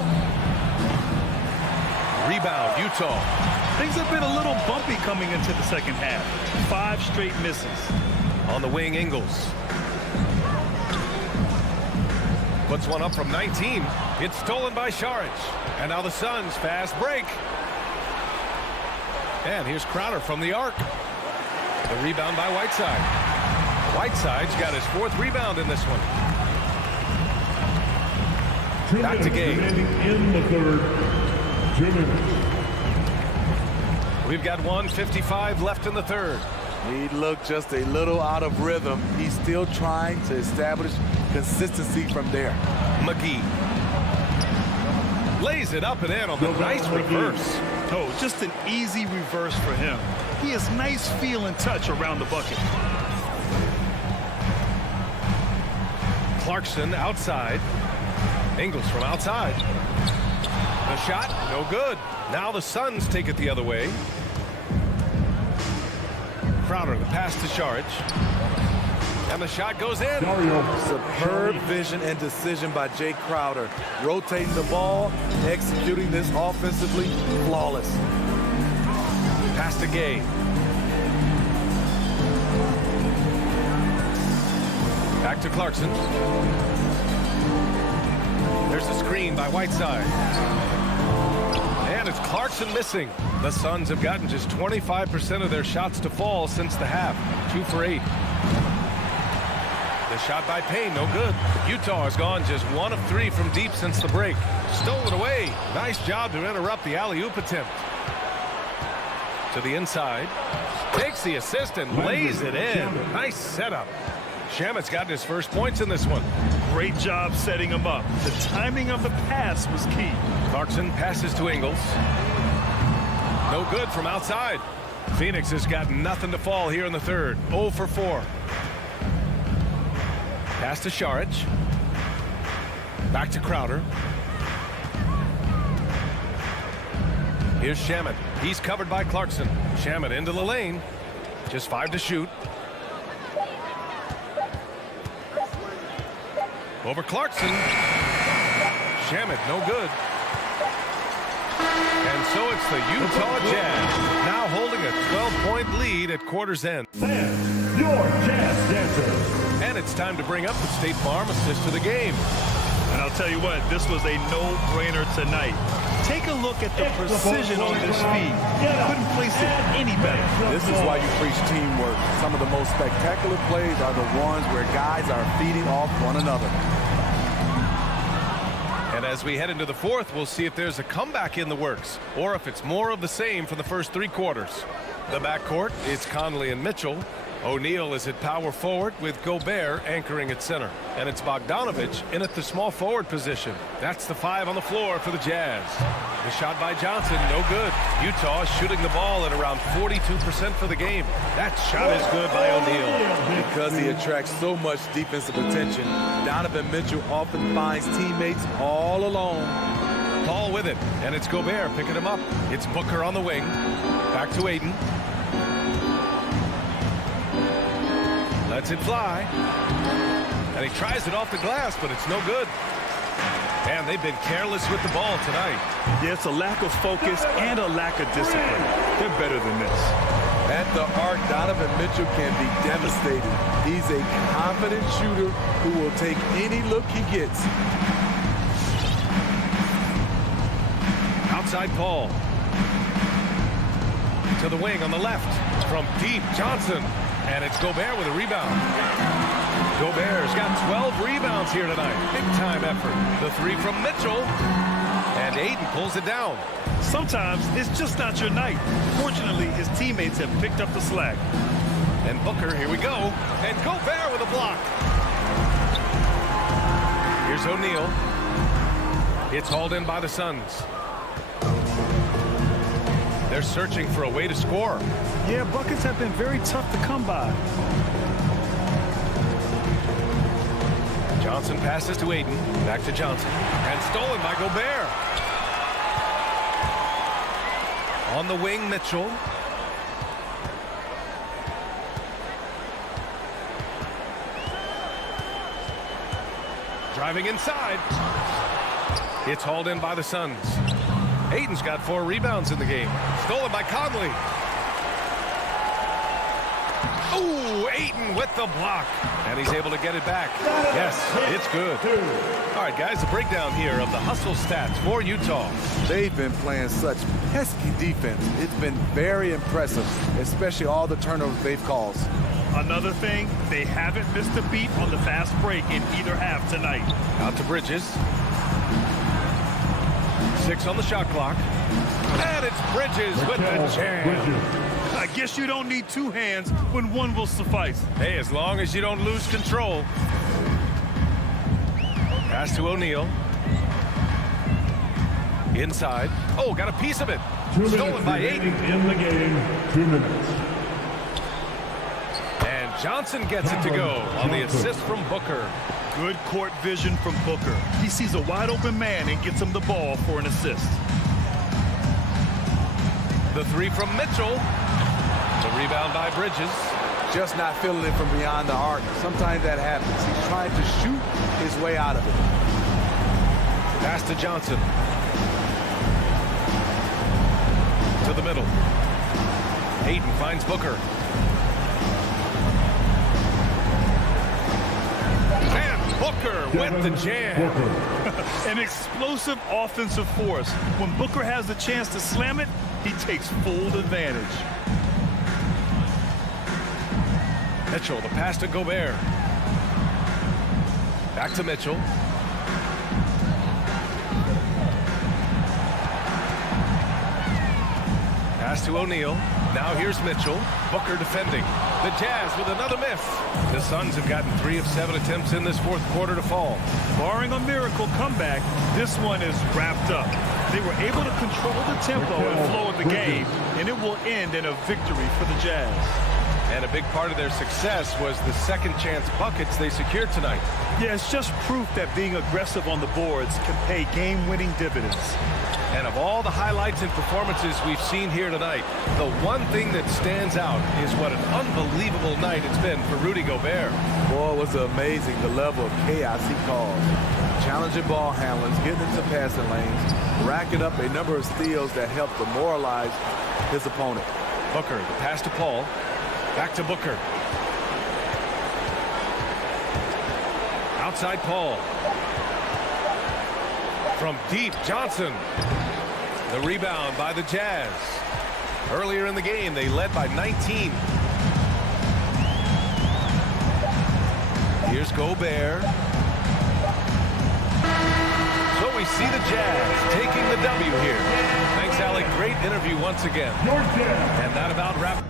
Rebound, Utah. Things have been a little bumpy coming into the second half. 5 straight misses. On the wing, Ingles. Puts one up from 19. It's stolen by Saric. And now the Suns fast break. And here's Crowder from the arc. The rebound by Whiteside. Whiteside's got his 4th rebound in this one. Back to Gay. In the third, 2 minutes. We've got 1:55 left in the third. He looked just a little out of rhythm. He's still trying to establish consistency from there. McGee lays it up and in on the nice reverse. Oh, just an easy reverse for him. He has nice feel and touch around the bucket. Clarkson outside. Ingles from outside. The shot, no good. Now the Suns take it the other way. Crowder, the pass to Saric. And the shot goes in. Superb vision and decision by Jay Crowder. Rotating the ball, executing this offensively, flawless. Pass to Gay. Back to Clarkson. There's a screen by Whiteside. And it's Clarkson missing. The Suns have gotten just 25% of their shots to fall since the half. 2 for 8. The shot by Payne, no good. Utah has gone just 1 of 3 from deep since the break. Stolen away. Nice job to interrupt the alley-oop attempt. To the inside. Takes the assist and lays it in. Nice setup. Shamet's gotten his first points in this one. Great job setting him up. The timing of the pass was key. Clarkson passes to Ingles. No good from outside. Phoenix has got nothing to fall here in the third. 0 for 4. Pass to Saric. Back to Crowder. Here's Shamet. He's covered by Clarkson. Shamet into the lane. Just 5 to shoot. Over Clarkson. Shamet, no good. And so it's the Utah Jazz now holding a 12-point lead at quarter's end. And your Jazz dancers. And it's time to bring up the State Farm assist of the game. And I'll tell you what, this was a no-brainer tonight. Take a look at the precision on this feed. Couldn't place it any better. This is why you preach teamwork. Some of the most spectacular plays are the ones where guys are feeding off one another. And as we head into the fourth, we'll see if there's a comeback in the works or if it's more of the same for the first 3 quarters. The backcourt is Conley and Mitchell. O'Neal is at power forward with Gobert anchoring at center. And it's Bogdanovich in at the small forward position. That's the 5 on the floor for the Jazz. The shot by Johnson, no good. Utah is shooting the ball at around 42% for the game. That shot is good by O'Neal. Because he attracts so much defensive attention, Donovan Mitchell often finds teammates all alone. Paul with it, and it's Gobert picking him up. It's Booker on the wing. Back to Ayton. Lets it fly. And he tries it off the glass, but it's no good. And they've been careless with the ball tonight. Yeah, it's a lack of focus and a lack of discipline. They're better than this. At the arc, Donovan Mitchell can be devastating. He's a confident shooter who will take any look he gets. Outside Paul. To the wing on the left. From deep, Johnson. And it's Gobert with a rebound. Gobert's got 12 rebounds here tonight. Big time effort. The three from Mitchell. And Ayton pulls it down. Sometimes it's just not your night. Fortunately, his teammates have picked up the slack. And Booker, here we go. And Gobert with a block. Here's O'Neal. It's hauled in by the Suns. They're searching for a way to score. Yeah, buckets have been very tough to come by. Johnson passes to Ayton. Back to Johnson. And stolen by Gobert. On the wing, Mitchell. Driving inside. It's hauled in by the Suns. Ayton's got 4 rebounds in the game. Stolen by Conley. Ooh, Ayton with the block. And he's able to get it back. Yes, it's good. All right, guys, the breakdown here of the hustle stats for Utah. They've been playing such pesky defense. It's been very impressive, especially all the turnovers they've caused. Another thing, they haven't missed a beat on the fast break in either half tonight. Out to Bridges. 6 on the shot clock. And it's Bridges with the jam. I guess you don't need 2 hands when one will suffice. Hey, as long as you don't lose control. Pass to O'Neal. Inside. Oh, got a piece of it. Stolen by Ayton. In the game, 2 minutes. And Johnson gets it to go on the assist from Booker. Good court vision from Booker. He sees a wide open man and gets him the ball for an assist. The 3 from Mitchell. The rebound by Bridges. Just not feeling it from beyond the arc. Sometimes that happens. He's trying to shoot his way out of it. Pass to Johnson. To the middle. Ayton finds Booker. And Booker with the jam. An explosive offensive force. When Booker has the chance to slam it, he takes full advantage. Mitchell, the pass to Gobert. Back to Mitchell. Pass to O'Neal. Now here's Mitchell. Booker defending. The Jazz with another miss. The Suns have gotten 3 of 7 attempts in this 4th quarter to fall. Barring a miracle comeback, this one is wrapped up. They were able to control the tempo and flow of the game, and it will end in a victory for the Jazz. And a big part of their success was the second chance buckets they secured tonight. Yeah, it's just proof that being aggressive on the boards can pay game-winning dividends. And of all the highlights and performances we've seen here tonight, the one thing that stands out is what an unbelievable night it's been for Rudy Gobert. Boy, it was amazing the level of chaos he caused. Challenging ball handlers, getting into passing lanes, racking up a number of steals that helped demoralize his opponent. Booker, the pass to Paul. Back to Booker. Outside Paul. From deep, Johnson. The rebound by the Jazz. Earlier in the game, they led by 19. Here's Gobert. So we see the Jazz taking the W here. Thanks, Alec. Great interview once again. And that about wraps.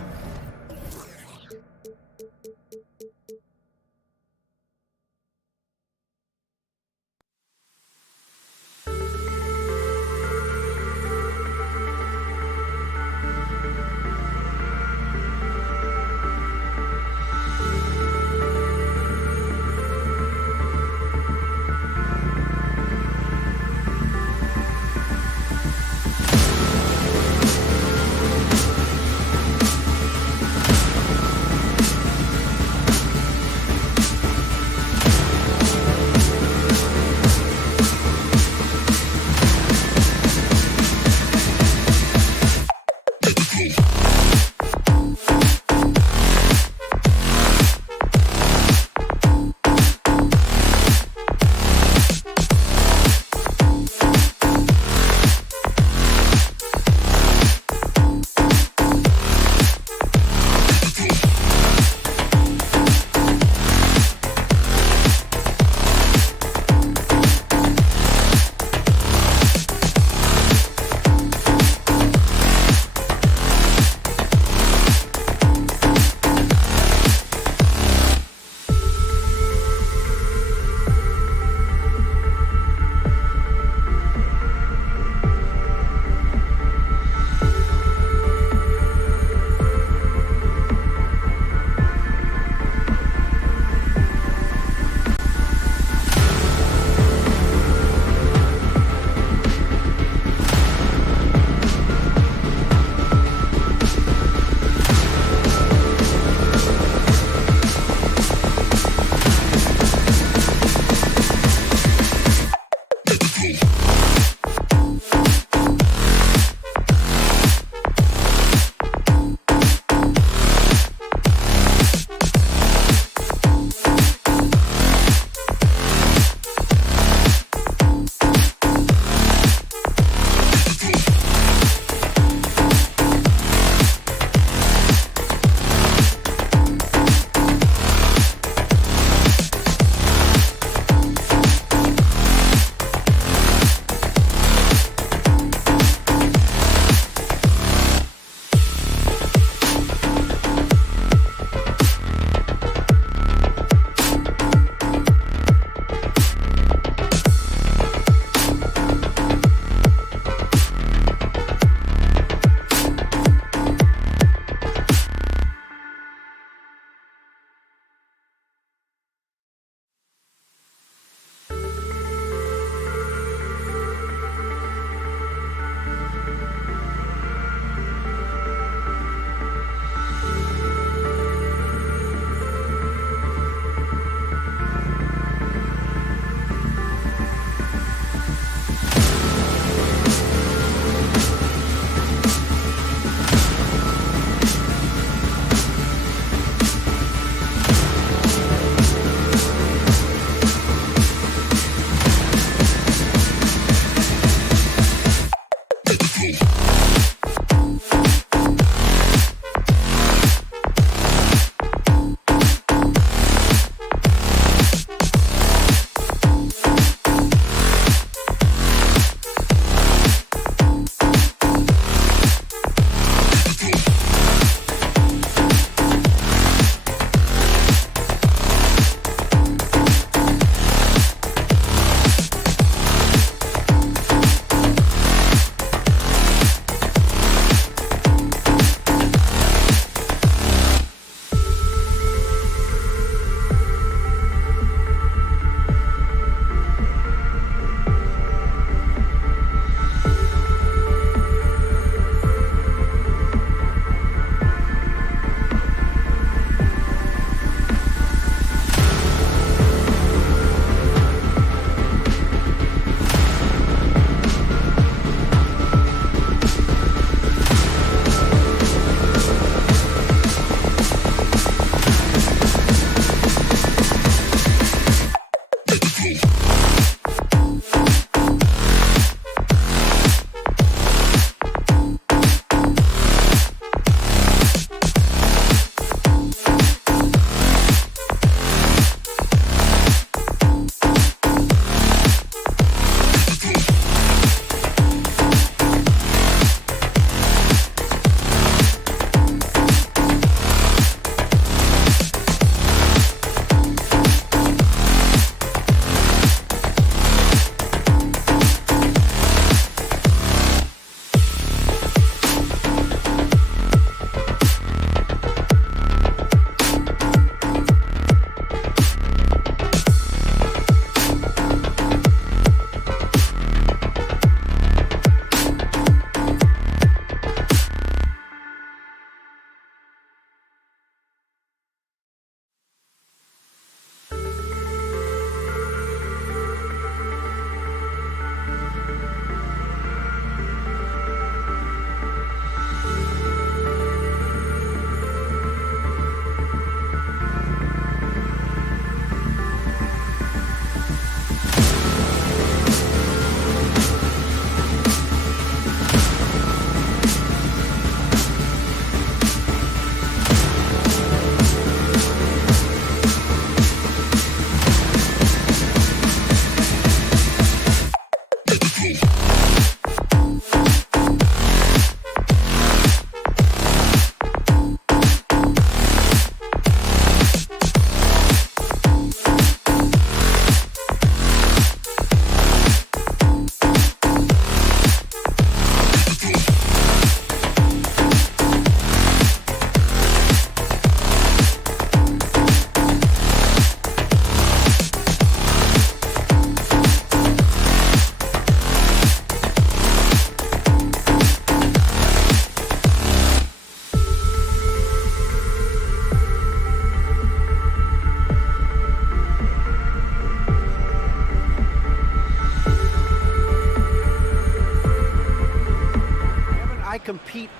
repeat.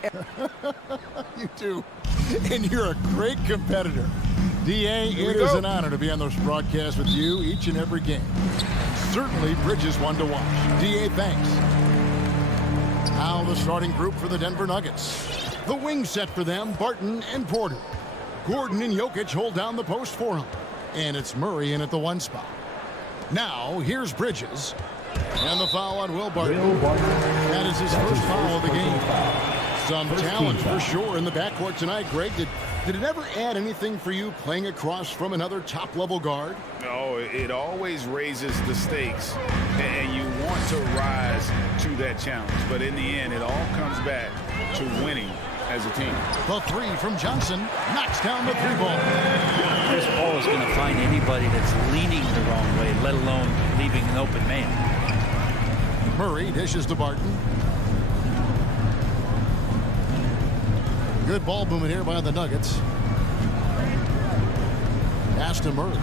You do. And you're a great competitor. D.A., it is an honor to be on this broadcast with you each and every game. Certainly, Bridges one to watch. D.A., thanks. Now the starting group for the Denver Nuggets. The wing set for them, Barton and Porter. Gordon and Jokic hold down the post for him. And it's Murray in at the 1 spot. Now, here's Bridges. And the foul on Will Barton. That is his first foul of the game. Some challenge for sure in the backcourt tonight, Greg. Did it ever add anything for you playing across from another top-level guard? No, it always raises the stakes, and you want to rise to that challenge. But in the end, it all comes back to winning as a team. The 3 from Johnson knocks down the 3 ball. Chris Paul is going to find anybody that's leaning the wrong way, let alone leaving an open man. Murray dishes to Barton. Good ball movement here by the Nuggets. Pass to Murray.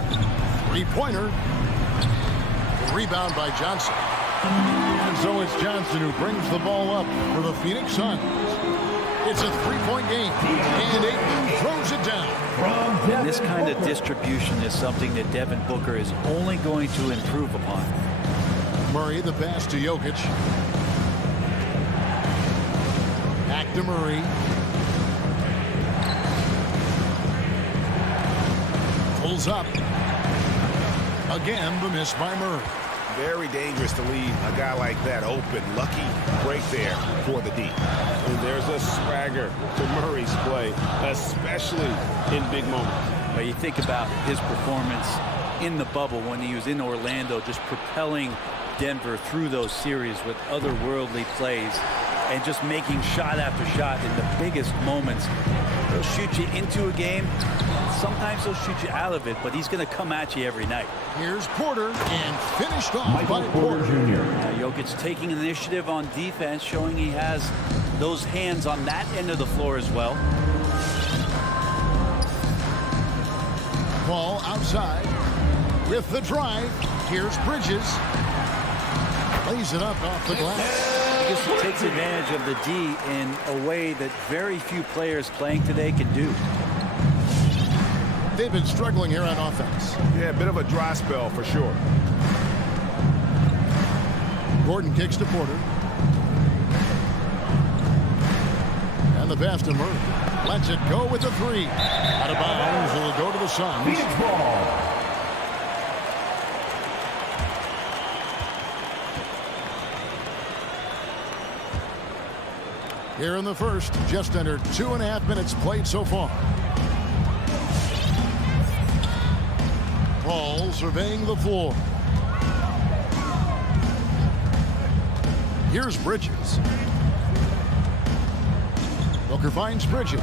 3-pointer. Rebound by Johnson. And so it's Johnson who brings the ball up for the Phoenix Suns. It's a 3-point game. And Ayton throws it down. And this kind of distribution is something that Devin Booker is only going to improve upon. Murray, the pass to Jokic. Back to Murray. Pulls up. Again, the miss by Murray. Very dangerous to leave a guy like that open. Lucky break there for the D. And there's a swagger to Murray's play, especially in big moments. But you think about his performance in the bubble when he was in Orlando, just propelling Denver through those series with otherworldly plays and just making shot after shot in the biggest moments. They'll shoot you into a game. Sometimes they'll shoot you out of it, but he's going to come at you every night. Here's Porter, and finished off by Porter. Jokic taking initiative on defense, showing he has those hands on that end of the floor as well. Ball outside with the drive. Here's Bridges. Lays it up off the glass. He just takes advantage of the D in a way that very few players playing today can do. They've been struggling here on offense. Yeah, a bit of a dry spell for sure. Gordon kicks to Porter. And the pass to Murray. Lets it go with the 3. Out of bounds. It'll go to the Suns. Phoenix ball. Here in the first, just under 2.5 minutes played so far. Paul surveying the floor. Here's Bridges. Booker finds Bridges.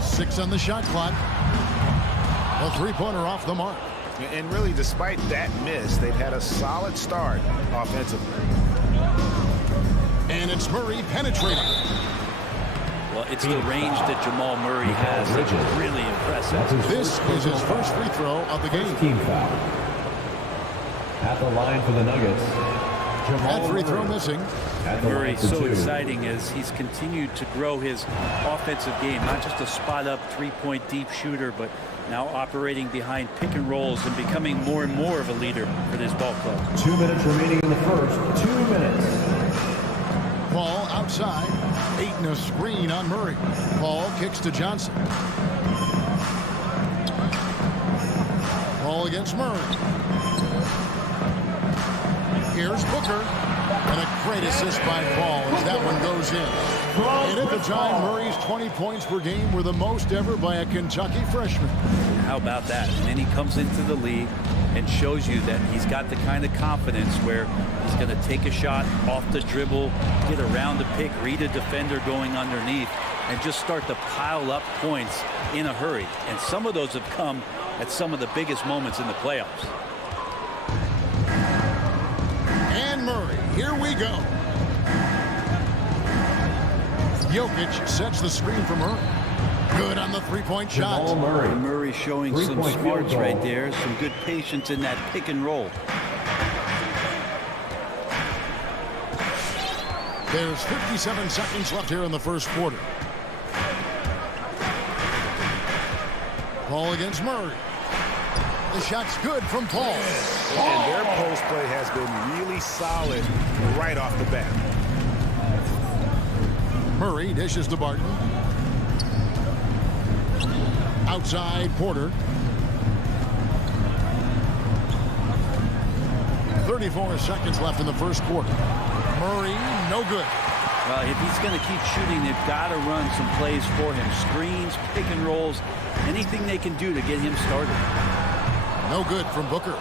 6 on the shot clock. A 3-pointer off the mark. And really, despite that miss, they've had a solid start offensively. And it's Murray penetrating. Well, it's the range that Jamal Murray has that's really impressive. This is his first free throw of the game. Team foul. At the line for the Nuggets. That free throw missing. Murray so exciting as he's continued to grow his offensive game. Not just a spot-up 3-point deep shooter, but now operating behind pick and rolls and becoming more and more of a leader for this ball club. 2 minutes remaining in the first. 2 minutes. Paul outside. Ayton a screen on Murray. Paul kicks to Johnson. Paul against Murray. Here's Booker. And a great assist by Paul as that one goes in. And at the time, Murray's 20 points per game were the most ever by a Kentucky freshman. How about that? And then he comes into the league and shows you that he's got the kind of confidence where he's going to take a shot off the dribble, get around the pick, read a defender going underneath, and just start to pile up points in a hurry. And some of those have come at some of the biggest moments in the playoffs. And Murray, here we go. Jokic sets the screen for Murray. Good on the 3-point shot. Murray showing some smarts right there, some good patience in that pick and roll. There's 57 seconds left here in the first quarter. Paul against Murray. The shot's good from Paul. And their post play has been really solid right off the bat. Murray dishes to Barton. Outside, Porter. 34 seconds left in the first quarter. Murray, no good. Well, if he's going to keep shooting, they've got to run some plays for him. Screens, pick and rolls, anything they can do to get him started. No good from Booker.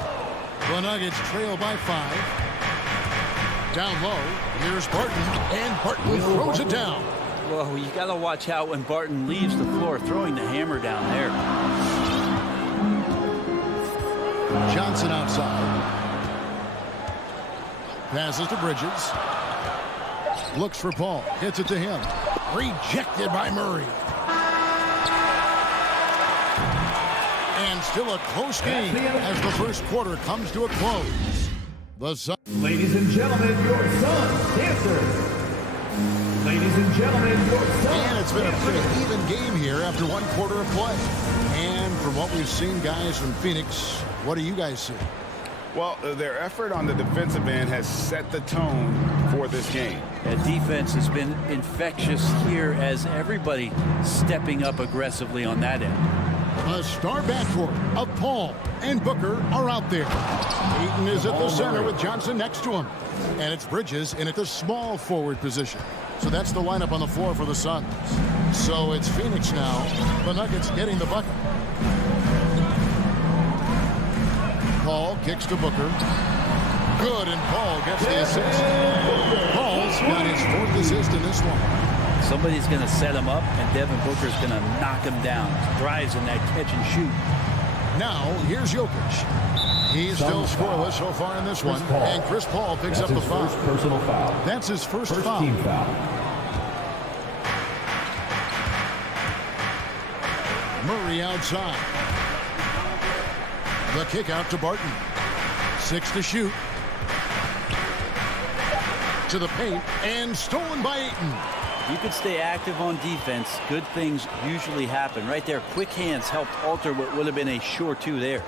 The Nuggets trail by 5. Down low, here's Barton, and Barton throws it down. Well, you got to watch out when Barton leaves the floor, throwing the hammer down there. Johnson outside. Passes to Bridges. Looks for Paul. Hits it to him. Rejected by Murray. And still a close game as the first quarter comes to a close. The Sun. Ladies and gentlemen, your Suns Dancers. Ladies and gentlemen, your Suns. And it's been a pretty even game here after one quarter of play. And from what we've seen, guys, from Phoenix, what do you guys see? Well, their effort on the defensive end has set the tone for this game. That defense has been infectious here as everybody stepping up aggressively on that end. A star backcourt of Paul and Booker are out there. Ayton is at the center with Johnson next to him. And it's Bridges in at the small forward position. So that's the lineup on the floor for the Suns. So it's Phoenix now. The Nuggets getting the bucket. Paul kicks to Booker. Good, and Paul gets the assist. Paul's got his 4th assist in this one. Somebody's going to set him up, and Devin Booker's going to knock him down. Thrives in that catch and shoot. Now, here's Jokic. He's still scoreless so far in this one. And Chris Paul picks up the foul. Personal foul. That's his first foul. Team foul. Murray outside. The kick out to Barton. 6 to shoot. To the paint, and stolen by Ayton. You could stay active on defense. Good things usually happen. Right there, quick hands helped alter what would have been a sure 2 there.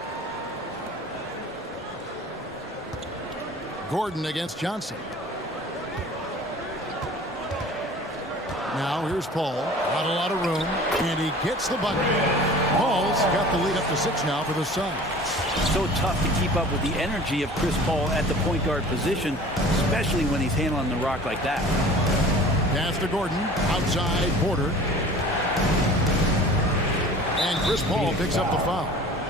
Gordon against Johnson. Now here's Paul. Not a lot of room, and he gets the bucket. Paul's got the lead up to 6 now for the Suns. So tough to keep up with the energy of Chris Paul at the point guard position, especially when he's handling the rock like that. Pass to Gordon. Outside, Porter. And Chris Paul picks up the foul.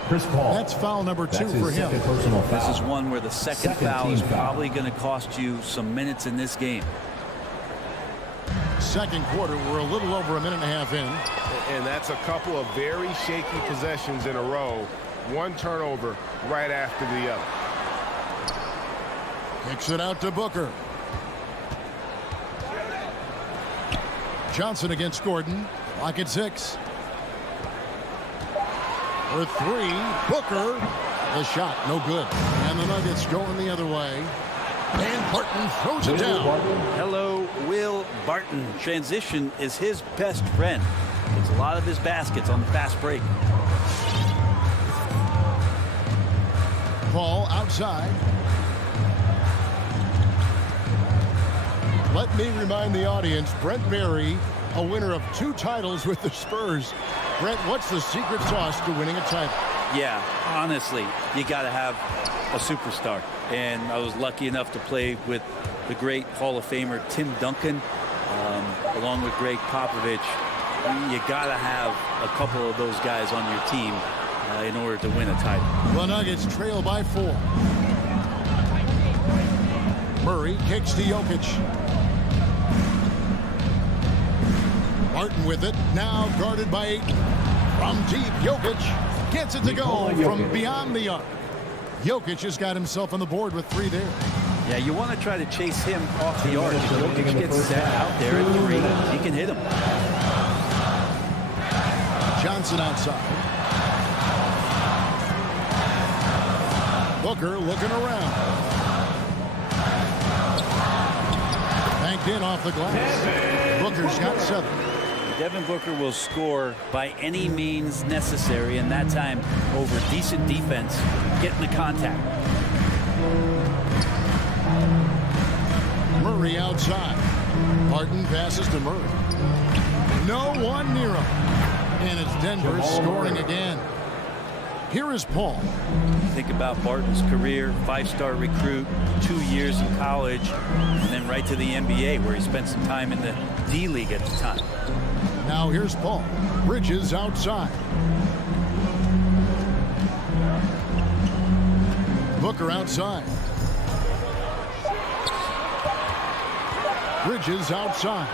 Chris Paul. That's foul number 2 for him. Personal foul. This is one where the second foul is probably going to cost you some minutes in this game. Second quarter, we're a little over a minute and a half in. And that's a couple of very shaky possessions in a row. One turnover right after the other. Kicks it out to Booker. Johnson against Gordon. Clock at 6. For 3, Booker. The shot, no good. And the Nuggets going the other way. And Barton throws it down. Hello, Will Barton. Transition is his best friend. Gets a lot of his baskets on the fast break. Paul outside. Let me remind the audience, Brent Barry, a winner of 2 titles with the Spurs. Brent, what's the secret sauce to winning a title? Yeah, honestly, you got to have a superstar. And I was lucky enough to play with the great Hall of Famer Tim Duncan, along with Greg Popovich. You got to have a couple of those guys on your team in order to win a title. The Nuggets trail by 4. Murray kicks to Jokic. Martin with it, now guarded by Ayton. From deep, Jokic gets it to go from beyond the arc. Jokic has got himself on the board with 3 there. Yeah, you want to try to chase him off the arc. If Jokic gets set out there at 3, he can hit him. Johnson outside. Booker looking around. Banked in off the glass. Booker's got 7. Devin Booker will score by any means necessary, and that time over decent defense, getting the contact. Murray outside. Harden passes to Murray. No one near him. And it's Denver scoring again. Here is Paul. Think about Barton's career, 5-star recruit, 2 years in college, and then right to the NBA where he spent some time in the D-League at the time. Now here's Paul. Bridges outside. Booker outside. Bridges outside.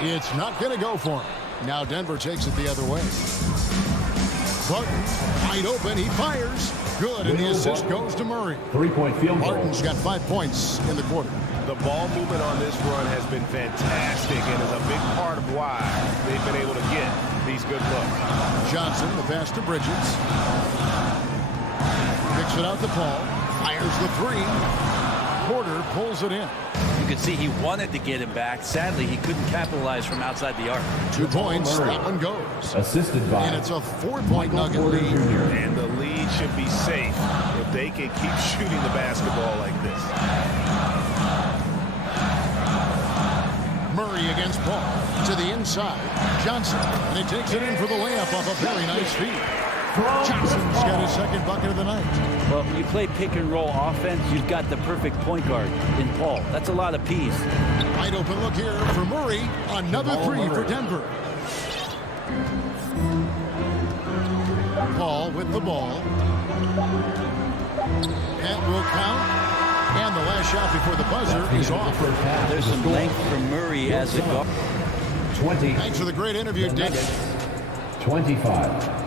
It's not going to go for him. Now Denver takes it the other way. Barton, wide open, he fires. Good, and the assist goes to Murray. 3-point field goal. Barton's got 5 points in the quarter. The ball movement on this run has been fantastic and is a big part of why they've been able to get these good looks. Johnson, the pass to Bridges. Picks it out to Paul. Fires the 3. Porter pulls it in. You could see he wanted to get him back. Sadly, he couldn't capitalize from outside the arc. 2 points, that one goes. Assisted by. And it's a 4-point Nugget lead. And the lead should be safe if they can keep shooting the basketball like this. Murray against Paul. To the inside. Johnson. And he takes it in for the layup off a very nice feed. Johnson's got his second bucket of the night. Well, you play pick and roll offense, you've got the perfect point guard in Paul. That's a lot of P's. Wide open look here for Murray. Another 3 for Denver. Paul with the ball. That will count. And the last shot before the buzzer is off. There's some length from Murray as a guard. 20. Thanks for the great interview, Dick. 25.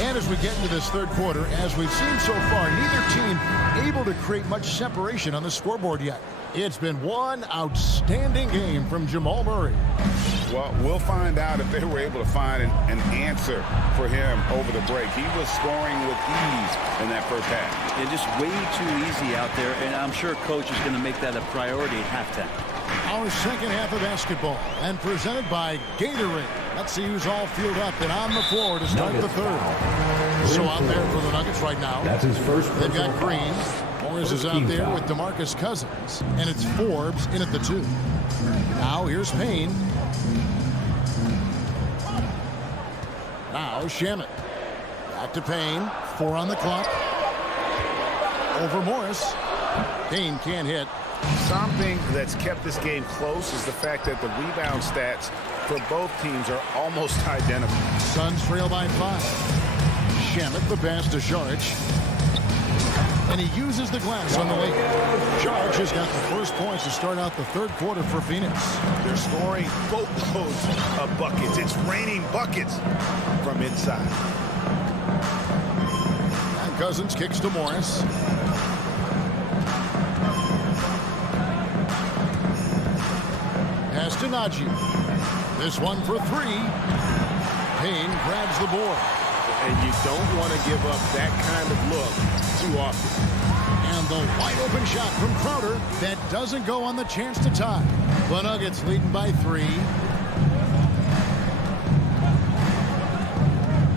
And as we get into this third quarter, as we've seen so far, neither team able to create much separation on the scoreboard yet. It's been one outstanding game from Jamal Murray. Well, we'll find out if they were able to find an answer for him over the break. He was scoring with ease in that first half. They're just way too easy out there, and I'm sure coach is going to make that a priority at halftime. Our second half of basketball, and presented by Gatorade. Let's see who's all filled up and on the floor to start the third. So out there for the Nuggets right now. That's his first. They've got Green. Morris is out there with DeMarcus Cousins. And it's Forbes in at the 2. Now here's Payne. Now Shamet. Back to Payne. 4 on the clock. Over Morris. Payne can't hit. Something that's kept this game close is the fact that the rebound stats for both teams are almost identical. Suns trail by 5. Shamet the pass to Saric. And he uses the glass on the lane. Saric has got the first points to start out the third quarter for Phoenix. They're scoring boatloads of buckets. It's raining buckets from inside. And Cousins kicks to Morris. Pass to Najee. This one for 3. Payne grabs the board. And you don't want to give up that kind of look too often. And the wide open shot from Crowder that doesn't go on the chance to tie. The Nuggets leading by 3.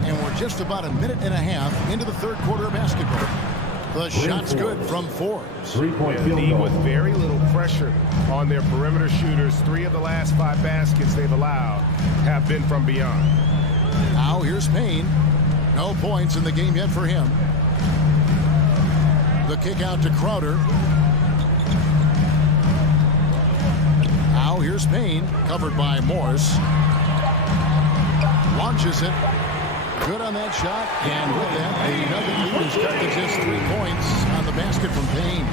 And we're just about a minute and a half into the third quarter of basketball. The shot's good from Forbes. 3-point field goal. goal. With very little pressure on their perimeter shooters, 3 of the last 5 baskets they've allowed have been from beyond. Now here's Payne. No points in the game yet for him. The kick out to Crowder. Now here's Payne, covered by Morris. Launches it. Good on that shot. And with that, the Nugget lead is cut to just 3 points on the basket from Payne.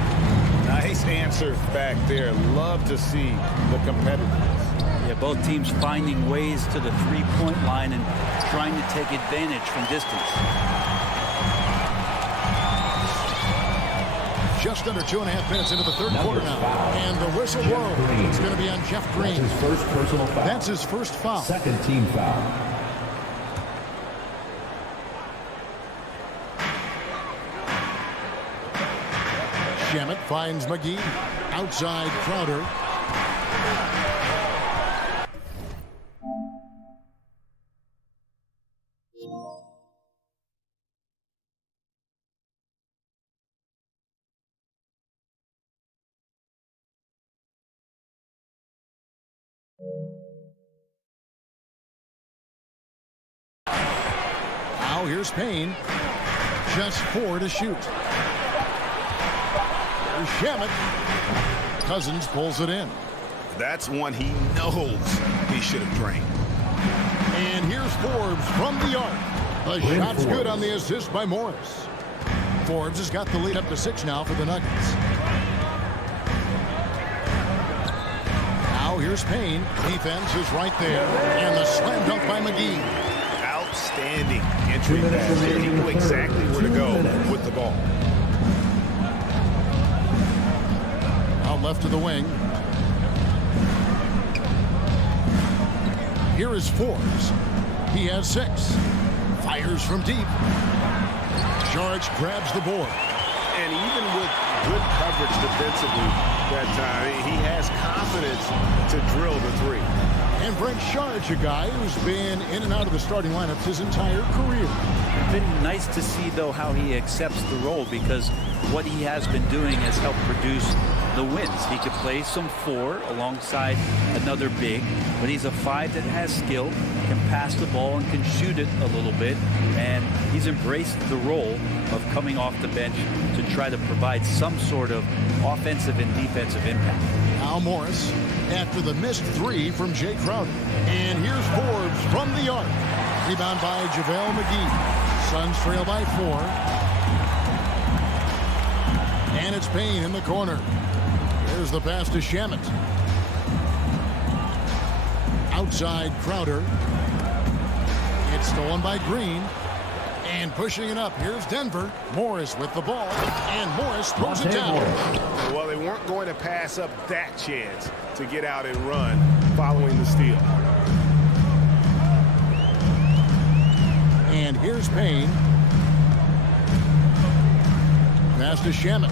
Nice answer back there. Love to see the competitiveness. Yeah, both teams finding ways to the three-point line and trying to take advantage from distance. just under 2.5 minutes into the third quarter now. And the whistle blows. It's going to be on Jeff Green. That's his first personal foul. That's his first foul. Second team foul. Shamet finds McGee. Outside Crowder. Now here's Payne. Just 4 to shoot. There's Shamet. Cousins pulls it in. That's one he knows he should have drained. And here's Forbes from the arc. The shot's good on the assist by Morris. Forbes has got the lead up to 6 now for the Nuggets. Now here's Payne. Defense is right there. And the slam dunk by McGee. Outstanding entry pass there. He knew exactly where to go with the ball. Out left to the wing. Here is Forbes. He has 6. Fires from deep. George grabs the board. And even with good coverage defensively that time, he has confidence to drill the 3. And Brent Sharge, a guy who's been in and out of the starting lineups his entire career. It's been nice to see, though, how he accepts the role, because what he has been doing has helped produce the wins. He could play some 4 alongside another big, but he's a 5 that has skill, can pass the ball and can shoot it a little bit, and he's embraced the role of coming off the bench to try to provide some sort of offensive and defensive impact. Now Morris after the missed 3 from Jay Crowder. And here's Forbes from the arc. Rebound by JaVale McGee. Suns trail by 4. And it's Payne in the corner. There's the pass to Shamet. Outside Crowder. It's stolen by Green. And pushing it up, here's Denver. Morris with the ball. And Morris throws it down. Well, they weren't going to pass up that chance to get out and run following the steal. And here's Payne. Pass to Shamet.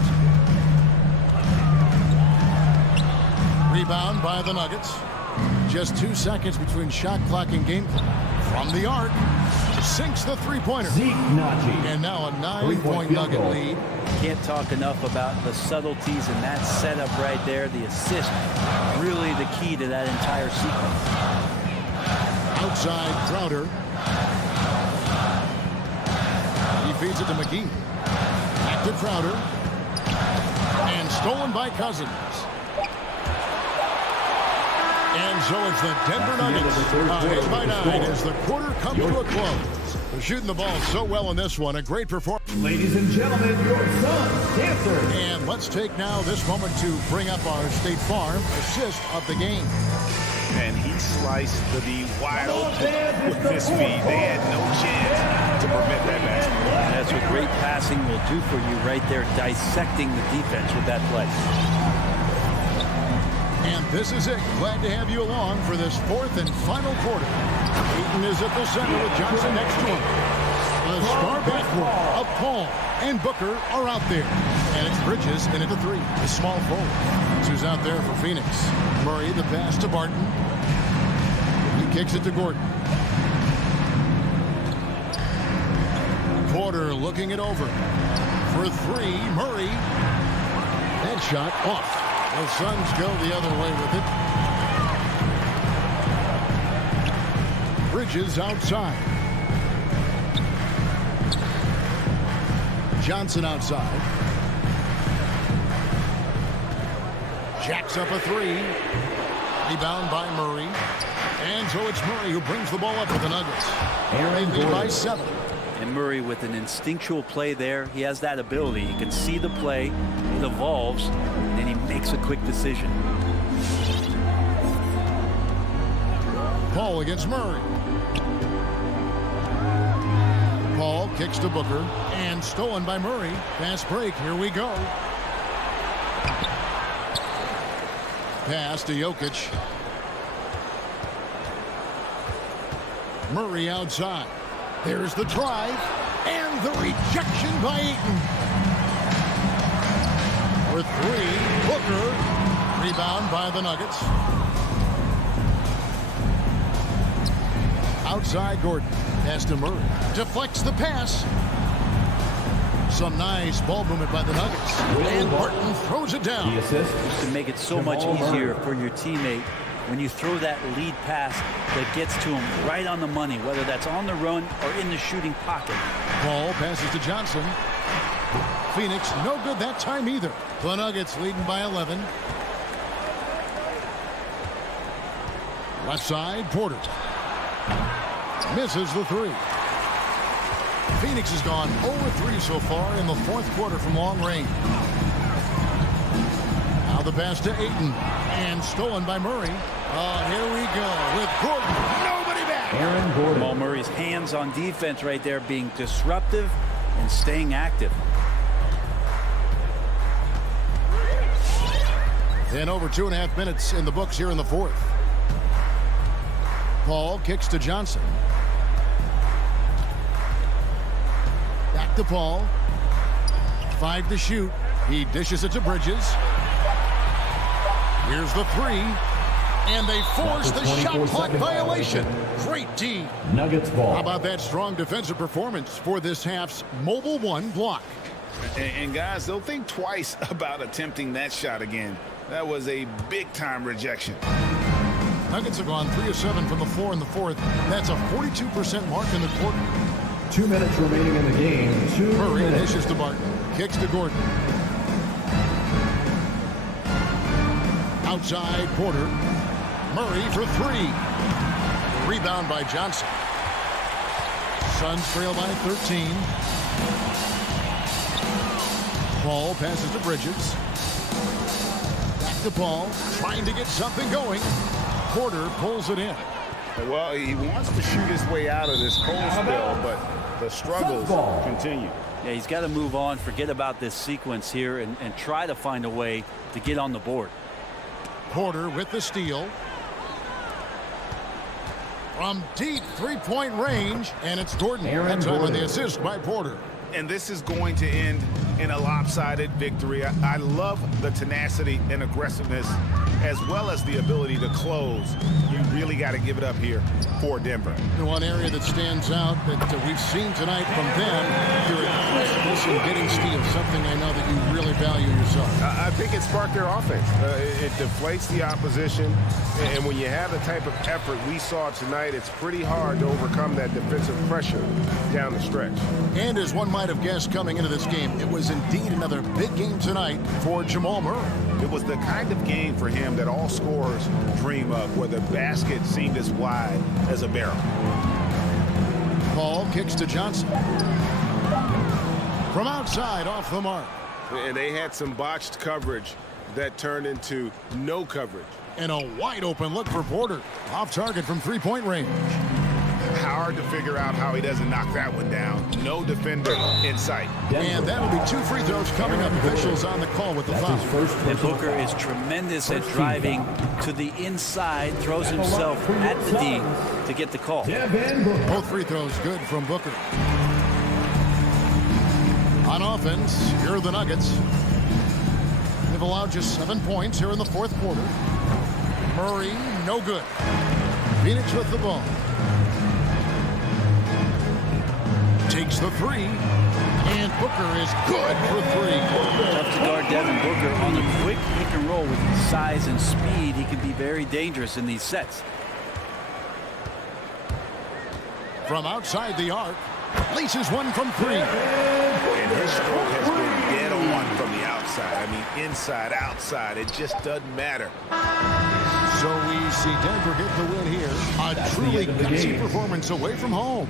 Rebound by the Nuggets. Just 2 seconds between shot clock and game clock. From the arc, sinks the three-pointer. And now a 9-point Nugget lead. Can't talk enough about the subtleties in that setup right there. The assist, really the key to that entire sequence. Outside Crowder. He feeds it to McGee. Back to Crowder. And stolen by Cousins. And so it's the Denver Nuggets ahead by 9 as the quarter comes to a close. They're shooting the ball so well in this one. A great performance. Ladies and gentlemen, your Suns dancer. And let's take now this moment to bring up our State Farm assist of the game. And he sliced the D wide open with this feed. They had no chance to prevent that basket. That's what great passing will do for you right there, dissecting the defense with that play. And this is it. Glad to have you along for this 4th and final quarter. Ayton is at the center with Johnson next to him. The star backcourt of Paul and Booker are out there. And it's Bridges in at the 3. The small forward. That's who's out there for Phoenix. Murray, the pass to Barton. He kicks it to Gordon. Porter looking it over. For 3, Murray. That shot off. The Suns go the other way with it. Bridges outside. Johnson outside. Jacks up a 3. Rebound by Murray. And so it's Murray who brings the ball up for the Nuggets. They lead by 7. And Murray with an instinctual play there. He has that ability. You can see the play. It evolves. And he makes a quick decision. Paul against Murray. Paul kicks to Booker. And stolen by Murray. Fast break. Here we go. pass to Jokic. Murray outside. There's the drive and the rejection by Ayton. For three, Booker. Rebound by the Nuggets. Outside Gordon. Pass to Murray. Deflects the pass. Some nice ball movement by the Nuggets. And Martin throws it down. You can make it so much easier for your teammate when you throw that lead pass that gets to him right on the money, whether that's on the run or in the shooting pocket. Ball passes to Johnson. Phoenix no good that time either. The Nuggets leading by 11. Left side, Porter. Misses the three. Phoenix has gone 0-3 so far in the fourth quarter from long range. Now the pass to Ayton. And stolen by Murray. Here we go with Gordon. Nobody back. Aaron Gordon. Jamal Murray's hands on defense right there, being disruptive and staying active. And over 2.5 minutes in the books here in the fourth. Paul kicks to Johnson. Back to Paul. 5 to shoot. He dishes it to Bridges. Here's the three. And they force the shot clock violation. Great D. Nuggets ball. How about that strong defensive performance for this half's Mobile One block? And guys, they'll think twice about attempting that shot again. That was a big-time rejection. Nuggets have gone 3 of 7 from the floor in the fourth. That's a 42% mark in the quarter. 2 minutes remaining in the game. 2 Murray minutes. dishes to Barton. Kicks to Gordon. Outside Porter. Murray for three. Rebound by Johnson. Suns trail by 13. Paul passes to Bridges. Back to Paul. Trying to get something going. Porter pulls it in. Well, he wants to shoot his way out of this cold spell, but the struggles continue. Yeah, he's got to move on, forget about this sequence here, and try to find a way to get on the board. Porter with the steal. From deep three-point range, and it's Gordon. That time with the assist by Porter. And this is going to end in a lopsided victory. I love the tenacity and aggressiveness, as well as the ability to close. You really got to give it up here for Denver. One area that stands out that we've seen tonight from them, their aggressiveness in getting steals, something I know that you really value yourself. I think it sparked their offense. It deflates the opposition, and when you have the type of effort we saw tonight, it's pretty hard to overcome that defensive pressure down the stretch. And as one might have guessed coming into this game, it was indeed another big game tonight for Jamal Murray. It was the kind of game for him that all scorers dream of, where the basket seemed as wide as a barrel. Paul kicks to Johnson. From outside, off the mark. And they had some botched coverage that turned into no coverage. And a wide open look for Porter. Off target from three-point range. Hard to figure out how he doesn't knock that one down. No defender in sight. And that'll be 2 free throws coming up. Officials on the call with the foul. And Booker is tremendous at driving to the inside, throws himself at the D to get the call. Both free throws good from Booker. On offense, here are the Nuggets. They've allowed just 7 points here in the fourth quarter. Murray, no good. Phoenix with the ball. Takes the three, and Booker is good for three. Tough to guard Devin Booker on the quick pick and roll with his size and speed. He can be very dangerous in these sets. From outside the arc, laces one from three. And his stroke has been dead on from the outside. I mean, inside, outside, it just doesn't matter. So we see Denver get the win here. A truly gutsy performance away from home.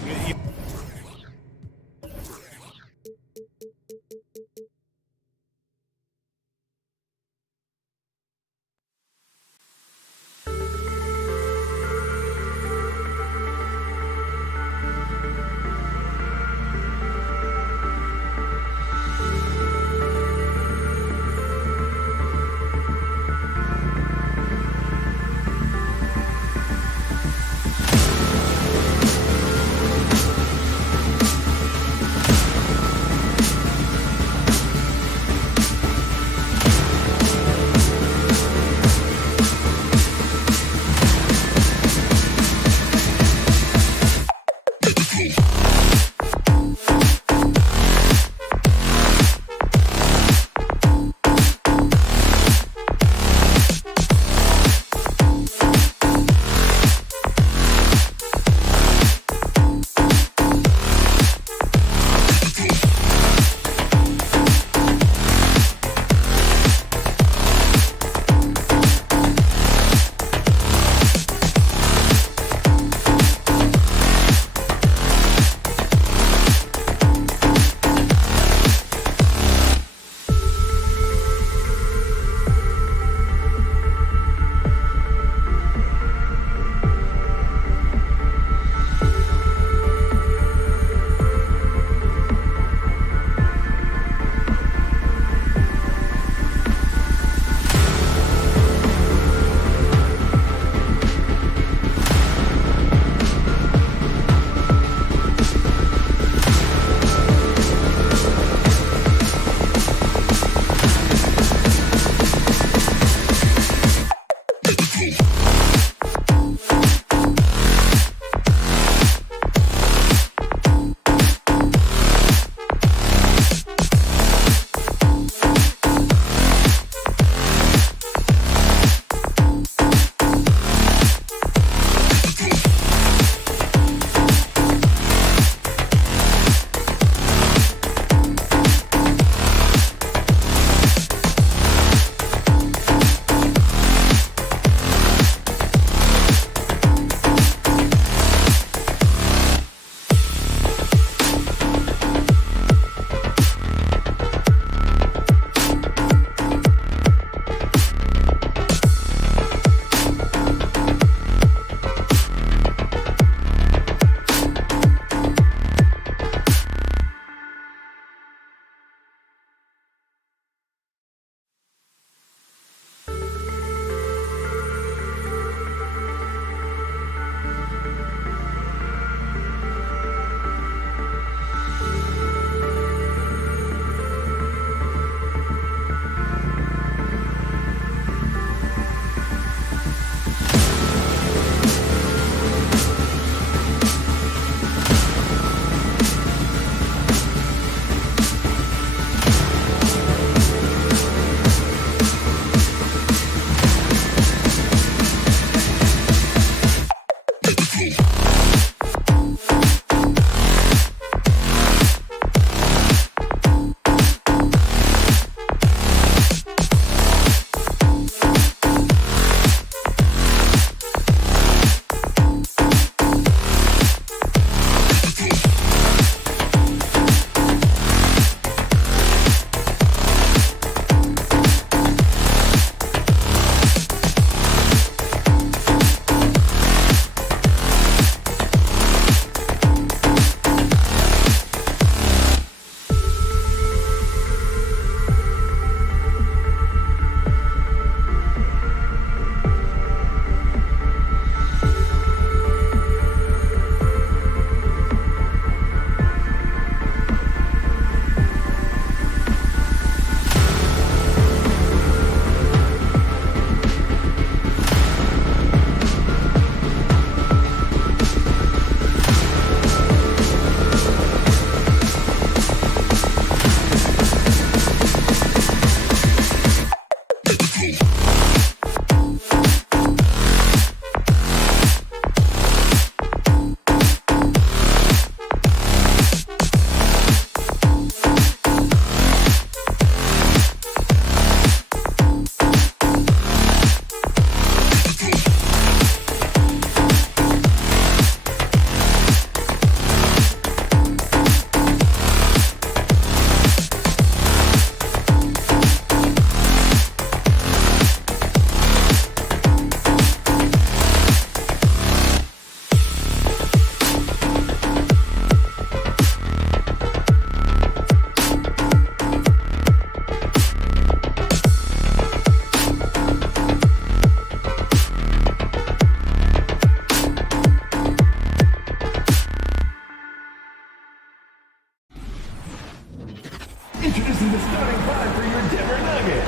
Introducing the starting five for your Denver Nuggets.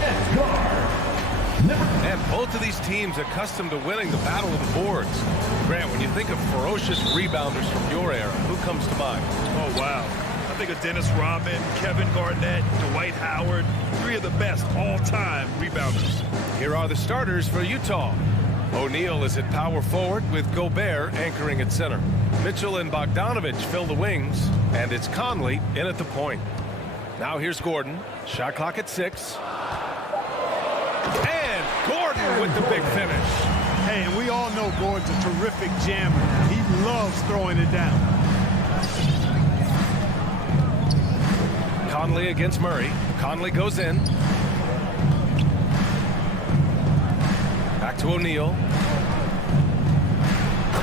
Edgar. And both of these teams accustomed to winning the battle of the boards. Grant, when you think of ferocious rebounders from your era, who comes to mind? Oh, wow. I think of Dennis Rodman, Kevin Garnett, Dwight Howard, three of the best all-time rebounders. Here are the starters for Utah. O'Neal is at power forward with Gobert anchoring at center. Mitchell and Bogdanovich fill the wings, and it's Conley in at the point. Now here's Gordon. Shot clock at 6. And Gordon with the big finish. Hey, and we all know Gordon's a terrific jammer. He loves throwing it down. Conley against Murray. Conley goes in. Back to O'Neal.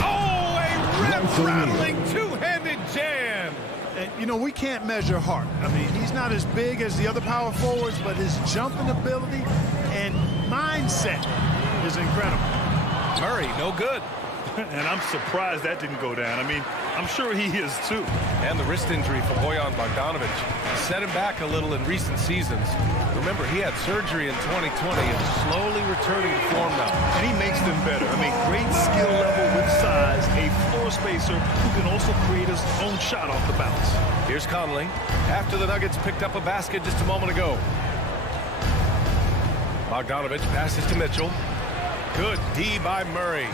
Oh, a rip-rattling two-handed jam. And, you know, we can't measure heart. I mean, he's not as big as the other power forwards, but his jumping ability and mindset is incredible. Murray, no good. And I'm surprised that didn't go down. I mean, I'm sure he is too. And the wrist injury for Bojan Bogdanovic set him back a little in recent seasons. Remember, he had surgery in 2020 and slowly returning to form now. And he makes them better. I mean, great skill level with size, a floor spacer who can also create his own shot off the bounce. Here's Conley after the Nuggets picked up a basket just a moment ago. Bogdanovic passes to Mitchell. Good D by Murray.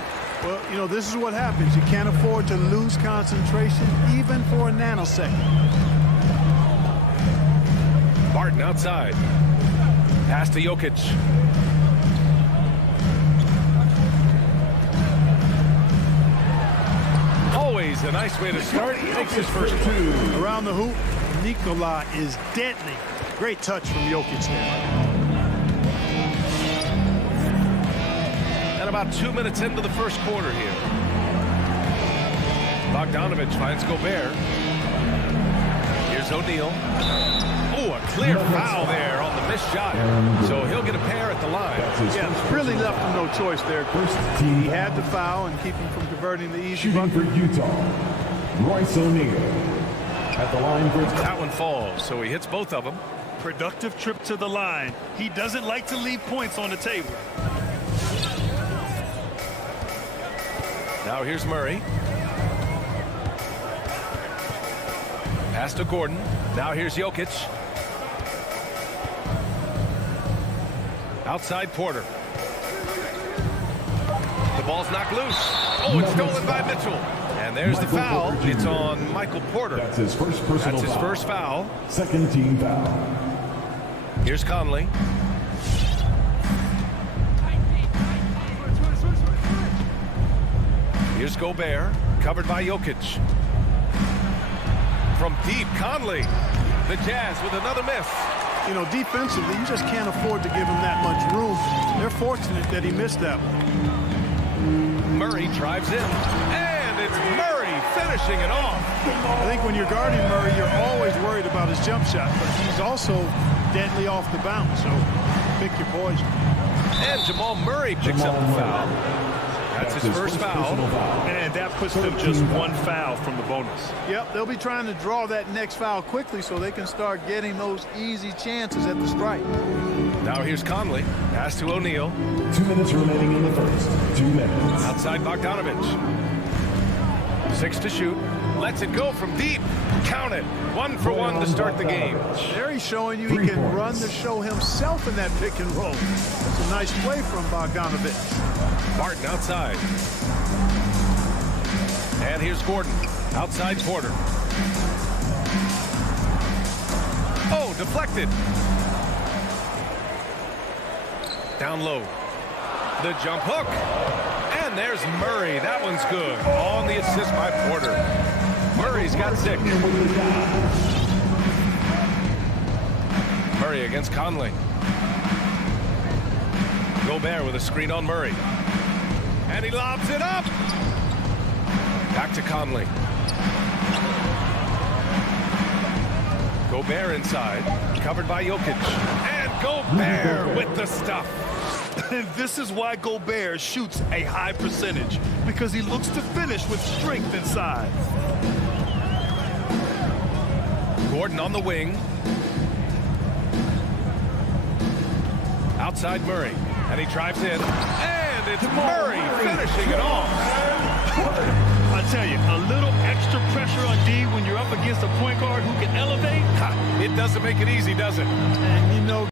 Well, you know, this is what happens. You can't afford to lose concentration even for a nanosecond. Barton outside. Pass to Jokic. Always a nice way to start. He takes his first two. Around the hoop, Nikola is deadly. Great touch from Jokic there. And about 2 minutes into the first quarter here. Bogdanovic finds Gobert. Here's O'Neal. Oh, a clear foul there on the missed shot. So he'll get a pair at the line. Yeah, really left him no choice there. He had the foul and keep him from converting the easy Shooting bucket. for Utah, Royce O'Neal. At the line for That one falls, so he hits both of them. Productive trip to the line. He doesn't like to leave points on the table. Now here's Murray. Pass to Gordon. Now here's Jokic. Outside Porter. The ball's knocked loose. Oh, it's stolen by Mitchell. And there's the foul. It's on Michael Porter. That's his first personal That's his foul. first foul. Second team foul. Here's Conley. Here's Gobert, covered by Jokic. From deep, Conley. The Jazz with another miss. You know, defensively, you just can't afford to give him that much room. They're fortunate that he missed that one. Murray drives in. And it's Murray finishing it off. I think when you're guarding Murray, you're always worried about his jump shot, but he's also deadly off the bounce, so pick your poison. And Jamal Murray picks up the foul. That's his first foul. And that puts them just one foul from the bonus. Yep, they'll be trying to draw that next foul quickly so they can start getting those easy chances at the strike. Now here's Conley. Pass to O'Neal. 2 minutes remaining in the first. 2 minutes. Outside Bogdanovic. 6 to shoot. Lets it go from deep. Count it. 1 for 1 to start the game. There he's showing you he can run the show himself in that pick and roll. That's a nice play from Bogdanovic. Barton outside. And here's Gordon. Outside Porter. Oh, deflected. Down low. The jump hook. And there's Murray. That one's good. On the assist by Porter. Murray's got 6. Murray against Conley. Gobert with a screen on Murray. And he lobs it up. Back to Conley. Gobert inside. Covered by Jokic. And Gobert with the stuff. And this is why Gobert shoots a high percentage, because he looks to finish with strength inside. Gordon on the wing. Outside Murray. And he drives in. And it's Murray finishing it off. I tell you, a little extra pressure on D when you're up against a point guard who can elevate. It doesn't make it easy, does it? And you know,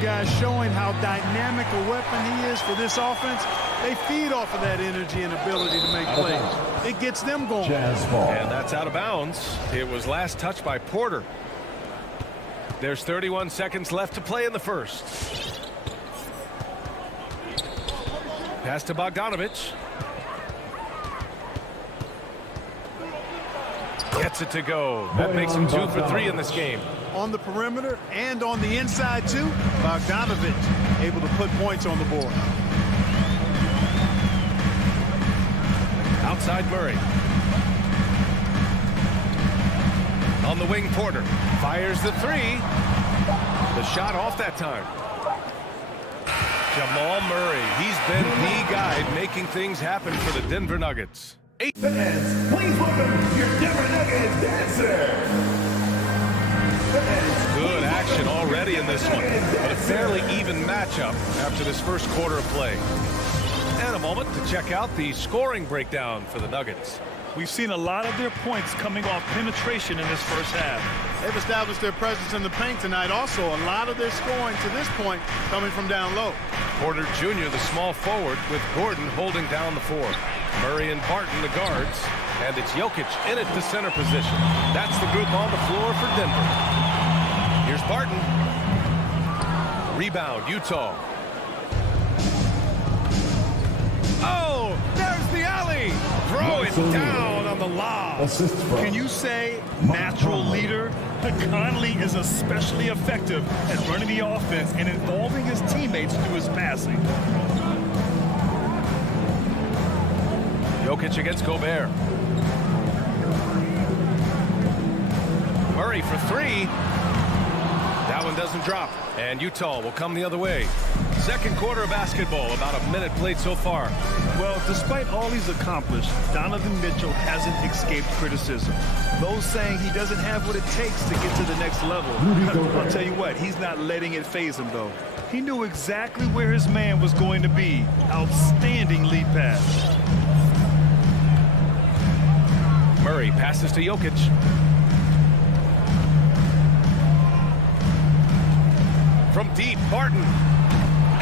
guys, showing how dynamic a weapon he is for this offense, they feed off of that energy and ability to make plays. It gets them going. And that's out of bounds. It was last touched by Porter. There's 31 seconds left to play in the first. Pass to Bogdanovich. Gets it to go. That makes him 2 for 3 in this game. On the perimeter and on the inside, too, Bogdanovich able to put points on the board. Outside Murray. On the wing, Porter. Fires the 3. The shot off that time. Jamal Murray. He's been the guy making things happen for the Denver Nuggets. Fans, please welcome your Denver Nuggets dancer. Good action already in this one, but a fairly even matchup after this first quarter of play. And a moment to check out the scoring breakdown for the Nuggets. We've seen a lot of their points coming off penetration in this first half. They've established their presence in the paint tonight. Also, a lot of their scoring to this point coming from down low. Porter Jr., the small forward, with Gordon holding down the 4. Murray and Barton, the guards. And it's Jokic in at the center position. That's the group on the floor for Denver. Here's Barton. Rebound, Utah. Oh, there's the alley. Throw it down on the lob. Can you say natural leader? Conley is especially effective at running the offense and involving his teammates through his passing. Jokic against Gobert. Murray for 3. That one doesn't drop. And Utah will come the other way. Second quarter of basketball, about a minute played so far. Well, despite all he's accomplished, Donovan Mitchell hasn't escaped criticism. Those saying he doesn't have what it takes to get to the next level. I'll tell you what, he's not letting it faze him, though. He knew exactly where his man was going to be. Outstanding lead pass. Murray passes to Jokic. From deep, Barton.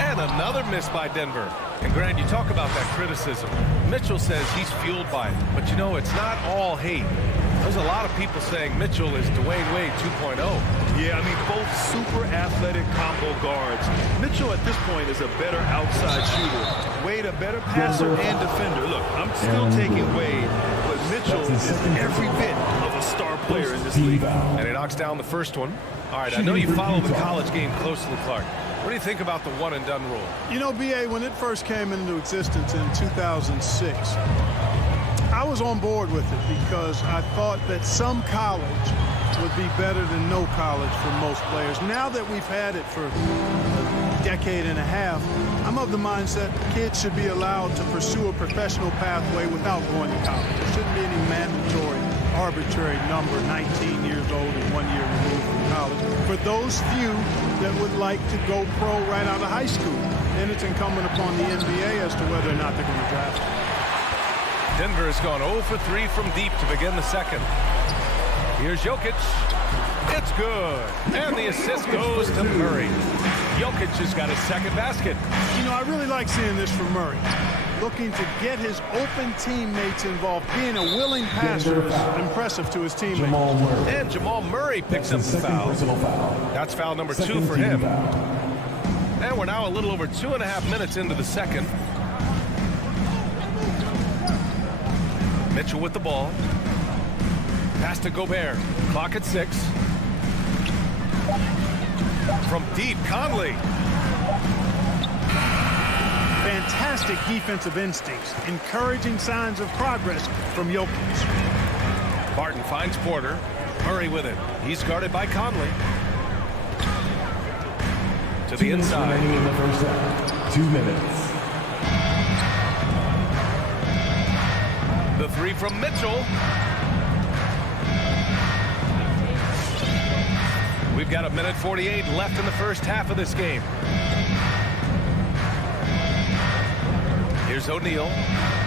And another miss by Denver. And Grant, you talk about that criticism. Mitchell says he's fueled by it. But you know, it's not all hate. There's a lot of people saying Mitchell is Dwayne Wade 2.0. Yeah, I mean, both super athletic combo guards. Mitchell at this point is a better outside shooter. Wade a better passer and defender. Look, I'm still taking Wade, but Mitchell is every bit of a star player in this league. And he knocks down the first one. All right, I know you follow the college game closely, Clark. What do you think about the one-and-done rule? You know, B.A., when it first came into existence in 2006, I was on board with it because I thought that some college would be better than no college for most players. Now that we've had it for a decade and a half, I'm of the mindset kids should be allowed to pursue a professional pathway without going to college. There shouldn't be any mandatory, arbitrary number, 19 years old and 1 year removed from college. For those few that would like to go pro right out of high school, then it's incumbent upon the NBA as to whether or not they're going to draft them. Denver has gone 0 for 3 from deep to begin the second. Here's Jokic. It's good. And the assist goes to Murray. Jokic has got his second basket. You know, I really like seeing this from Murray. Looking to get his open teammates involved. Being a willing passer is impressive to his teammates. And Jamal Murray picks up the foul. That's foul number 2 for him. And we're now a little over 2.5 minutes into the second. Mitchell with the ball. Pass to Gobert. Clock at 6. From deep, Conley. Fantastic defensive instincts. Encouraging signs of progress from Jokic. Barton finds Porter. Murray with it. He's guarded by Conley. To the inside. In the first half. 2 minutes. The 3 from Mitchell. We've got 1:48 left in the first half of this game. Here's O'Neal.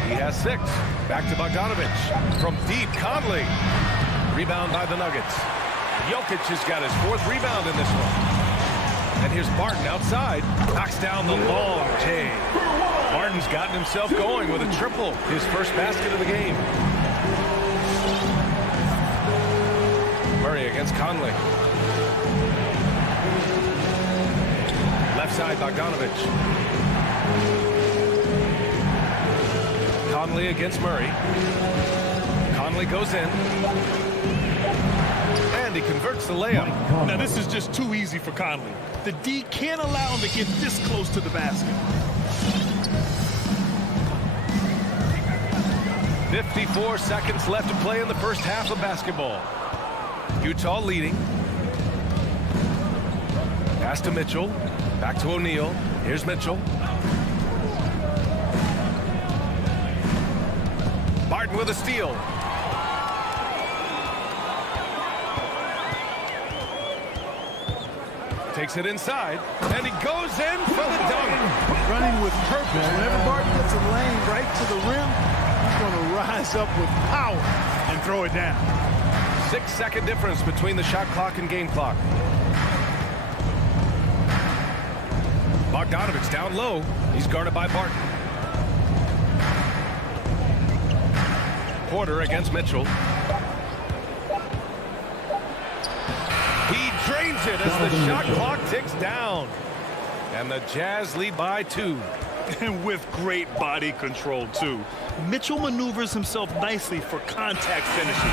He has 6. Back to Bogdanovich. From deep, Conley. Rebound by the Nuggets. Jokic has got his 4th rebound in this one. And here's Barton outside. Knocks down the long J. Barton's gotten himself going with a triple. His first basket of the game. Murray against Conley. Left side, Bogdanovich. Conley against Murray. Conley goes in. And he converts the layup. Now this is just too easy for Conley. The D can't allow him to get this close to the basket. 54 seconds left to play in the first half of basketball. Utah leading. Pass to Mitchell. Back to O'Neal. Here's Mitchell. Barton with a steal. Takes it inside, and he goes in for the dunk. Running with purpose. Whenever Barton gets a lane right to the rim, he's going to rise up with power and throw it down. 6-second difference between the shot clock and game clock. Bogdanovich down low. He's guarded by Barton. Porter against Mitchell. He drains it as the shot clock ticks down. And the Jazz lead by 2. And with great body control, too. Mitchell maneuvers himself nicely for contact finishes.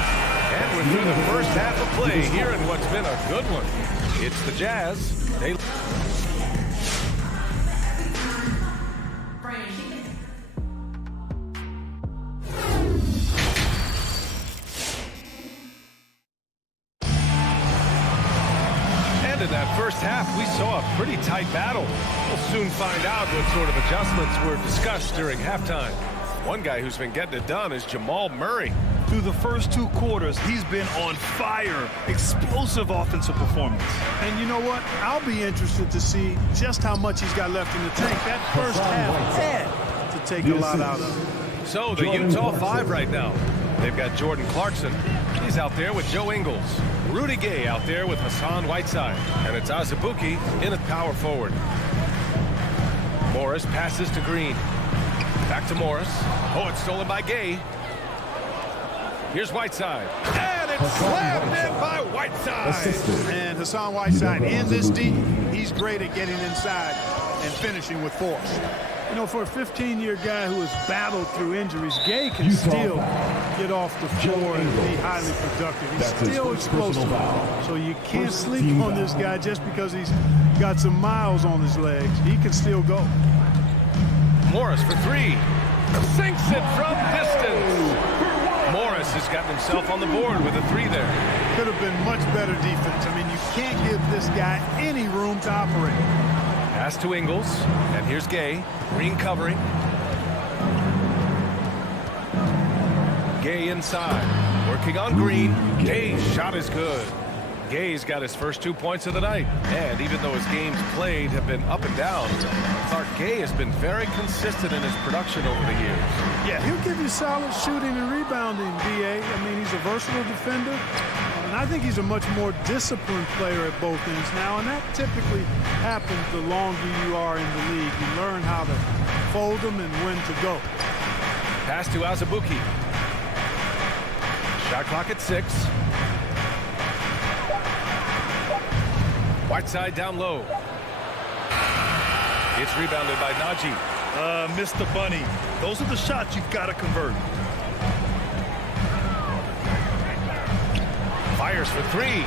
And we're through the first half of play here in what's been a good one. It's the Jazz. They in that first half, we saw a pretty tight battle. We'll soon find out what sort of adjustments were discussed during halftime. One guy who's been getting it done is Jamal Murray. Through the first 2 quarters, he's been on fire. Explosive offensive performance. And you know what? I'll be interested to see just how much he's got left in the tank. That first half had to take a lot out of it. So the Utah 5 right now. They've got Jordan Clarkson. He's out there with Joe Ingles. Rudy Gay out there with Hassan Whiteside. And it's Azubuike in at power forward. Morris passes to Green. Back to Morris. Oh, it's stolen by Gay. Here's Whiteside. And it's slammed in by Whiteside. And Hassan Whiteside in this deep, he's great at getting inside and finishing with force. You know, for a 15-year guy who has battled through injuries, Gay can still get off the floor and be highly productive. He's still explosive. So you can't sleep on this guy just because he's got some miles on his legs. He can still go. Morris for 3. Sinks it from distance. Morris has gotten himself on the board with a 3 there. Could have been much better defense. I mean, you can't give this guy any room to operate. Pass to Ingles, and here's Gay. Green covering. Gay inside, working on Green. Gay's shot is good. Gay's got his first 2 points of the night. And even though his games played have been up and down, Clark Gay has been very consistent in his production over the years. Yeah, he'll give you solid shooting and rebounding, B.A. I mean, he's a versatile defender. And I think he's a much more disciplined player at both ends now. And that typically happens the longer you are in the league. You learn how to fold them and when to go. Pass to Azubuike. Shot clock at 6. Whiteside down low. It's rebounded by Najee. Mr. Bunny, those are the shots you've got to convert. Fires for 3.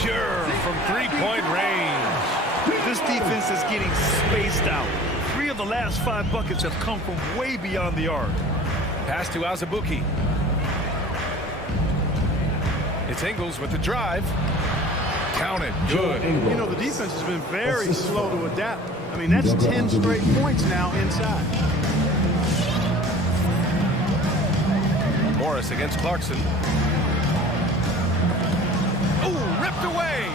Pure from 3-point range. This defense is getting spaced out. 3 of the last 5 buckets have come from way beyond the arc. Pass to Azubuike. It's Ingles with the drive. Counted. Good. You know, the defense has been very slow to adapt. I mean, that's 10 straight points now inside. Morris against Clarkson. Ooh, ripped away.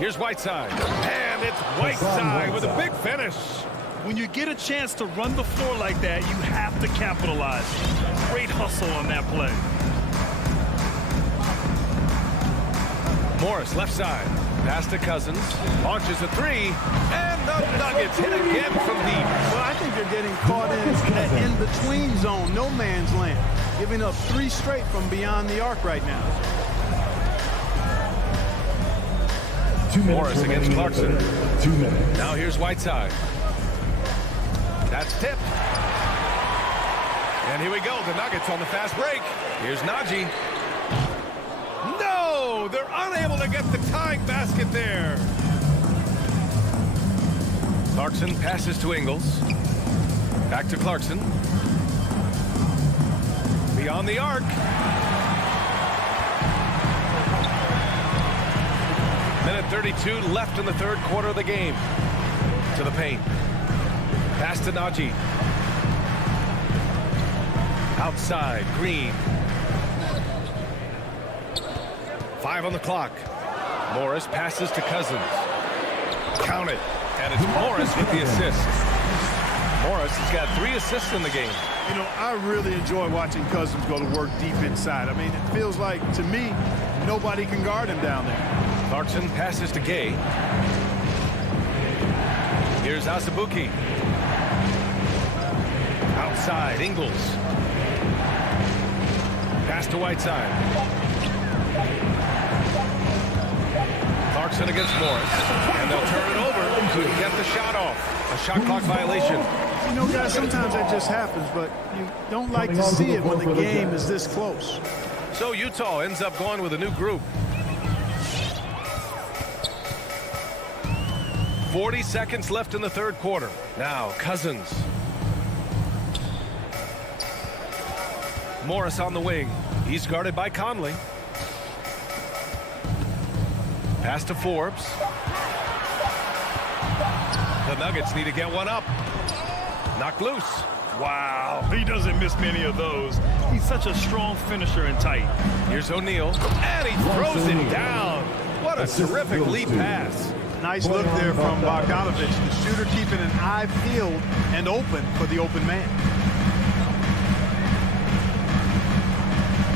Here's Whiteside. And it's Whiteside with a big finish. When you get a chance to run the floor like that, you have to capitalize. Great hustle on that play. Morris, left side. Pass to Cousins. Launches a three. And the Nuggets hit again from deep. Well, I think they're getting caught in that in-between zone, no man's land. Giving up 3 straight from beyond the arc right now. Morris against Clarkson. 2 minutes. Now here's Whiteside. That's tipped. And here we go. The Nuggets on the fast break. Here's Najee. No! They're unable to get the tying basket there. Clarkson passes to Ingles. Back to Clarkson. Beyond the arc. Minute 32 left in the third quarter of the game. To the paint. Pass to Najee. Outside, Green. 5 on the clock. Morris passes to Cousins. Count it. And it's Morris with the assist. Morris has got 3 assists in the game. You know, I really enjoy watching Cousins go to work deep inside. I mean, it feels like, to me, nobody can guard him down there. Clarkson passes to Gay. Here's Azubuike. Outside, Ingles. Pass to Whiteside. Clarkson against Morris. And they'll turn it over to get the shot off. A shot clock violation. You know, guys, sometimes that just happens, but you don't like to see it when the game is this close. So Utah ends up going with a new group. 40 seconds left in the third quarter. Now, Cousins. Morris on the wing. He's guarded by Conley. Pass to Forbes. The Nuggets need to get one up. Knocked loose. Wow, he doesn't miss many of those. He's such a strong finisher and tight. Here's O'Neal. And he throws it down. What a terrific lead pass. Nice look there from Bogdanovich. The shooter keeping an eye peeled and open for the open man.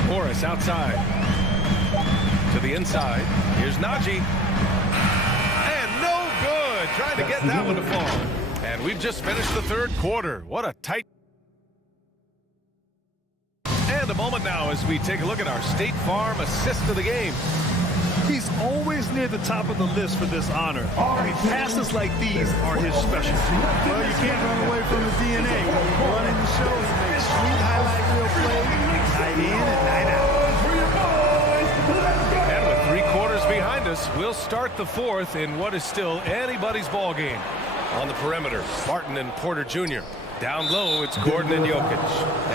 Morris outside. To the inside. Here's Najee. And no good. Trying to get that one to fall. And we've just finished the third quarter. What a tight. And a moment now as we take a look at our State Farm assist of the game. He's always near the top of the list for this honor. I mean, passes like these are his specialty. Well, you can't run away from the DNA. When you're running the show, he makes sweet highlight reel plays, night in and night out. And with 3 quarters behind us, we'll start the fourth in what is still anybody's ball game. On the perimeter, Martin and Porter Jr. Down low, it's Gordon and Jokic.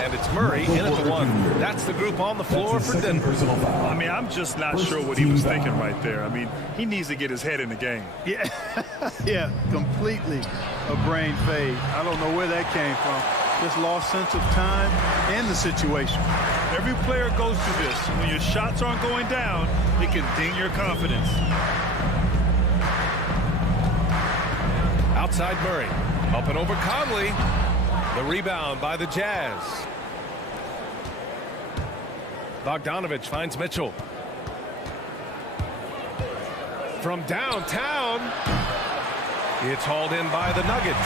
And it's Murray in at the 1. That's the group on the floor for Denver. I mean, I'm just not sure what he was thinking right there. I mean, he needs to get his head in the game. Yeah, yeah, completely a brain fade. I don't know where that came from. Just lost sense of time and the situation. Every player goes through this. When your shots aren't going down, it can ding your confidence. Outside Murray. Up and over Conley. The rebound by the Jazz. Bogdanovich finds Mitchell. From downtown. It's hauled in by the Nuggets.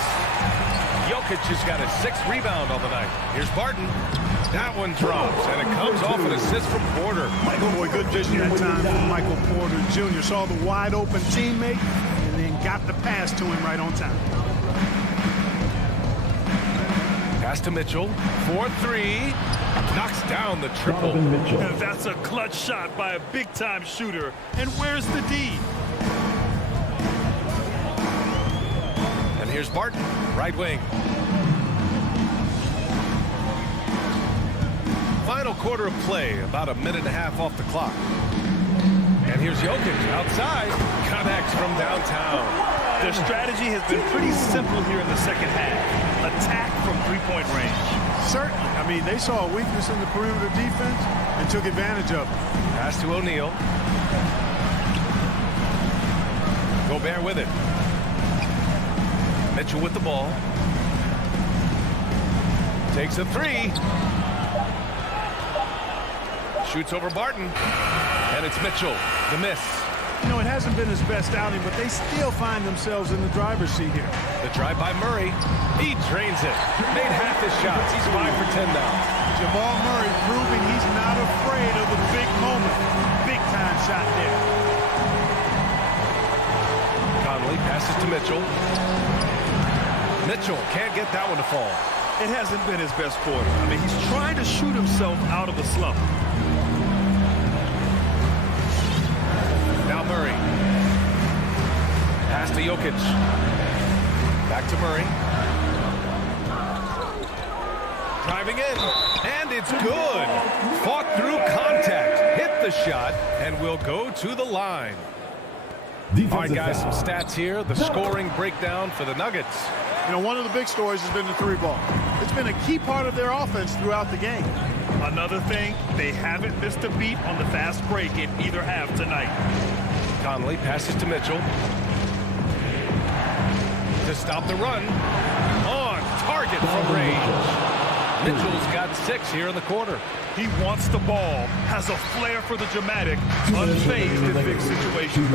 Jokic has got his 6th rebound on the night. Here's Barton. That one drops, and it comes off an assist from Porter. Boy, good vision that time from Michael Porter Jr. Saw the wide open teammate and then got the pass to him right on time. Pass to Mitchell. 4-3. Knocks down the triple. That's a clutch shot by a big-time shooter. And where's the D? And here's Barton, right wing. Final quarter of play, about a minute and a half off the clock. And here's Jokic outside. Connects from downtown. Their strategy has been pretty simple here in the second half. Attack from 3-point range. Certainly. I mean, they saw a weakness in the perimeter defense and took advantage of it. Pass to O'Neal. Gobert with it. Mitchell with the ball. Takes a three. Shoots over Barton. And it's Mitchell. The miss. You know, it hasn't been his best outing, but they still find themselves in the driver's seat here. The drive by Murray. He drains it. Made half his shots. He's 5 for 10 now. Jamal Murray proving he's not afraid of the big moment. Big time shot there. Conley passes to Mitchell. Mitchell can't get that one to fall. It hasn't been his best quarter. I mean, he's trying to shoot himself out of the slump. Now Murray. Pass to Jokic. Back to Murray. Driving in. And it's good. Fought through contact. Hit the shot. And will go to the line. All right, guys, some stats here. The scoring breakdown for the Nuggets. You know, one of the big stories has been the three ball. It's been a key part of their offense throughout the game. Another thing, they haven't missed a beat on the fast break in either half tonight. Conley passes to Mitchell. To stop the run. On target from range. Mitchell's got 6 here in the quarter. He wants the ball, has a flair for the dramatic, unfazed in big situations.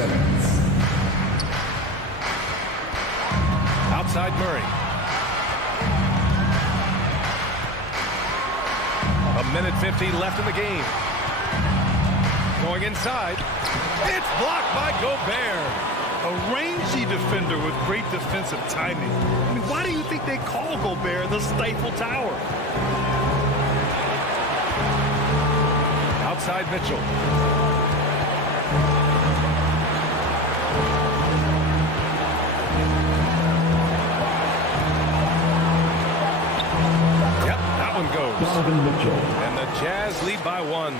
Outside Murray. A minute 50 left in the game. Going inside. It's blocked by Gobert. A rangy defender with great defensive timing. I mean, why do you think they call Gobert the Stifle Tower? Outside Mitchell. Yep, that one goes. And the Jazz lead by 1.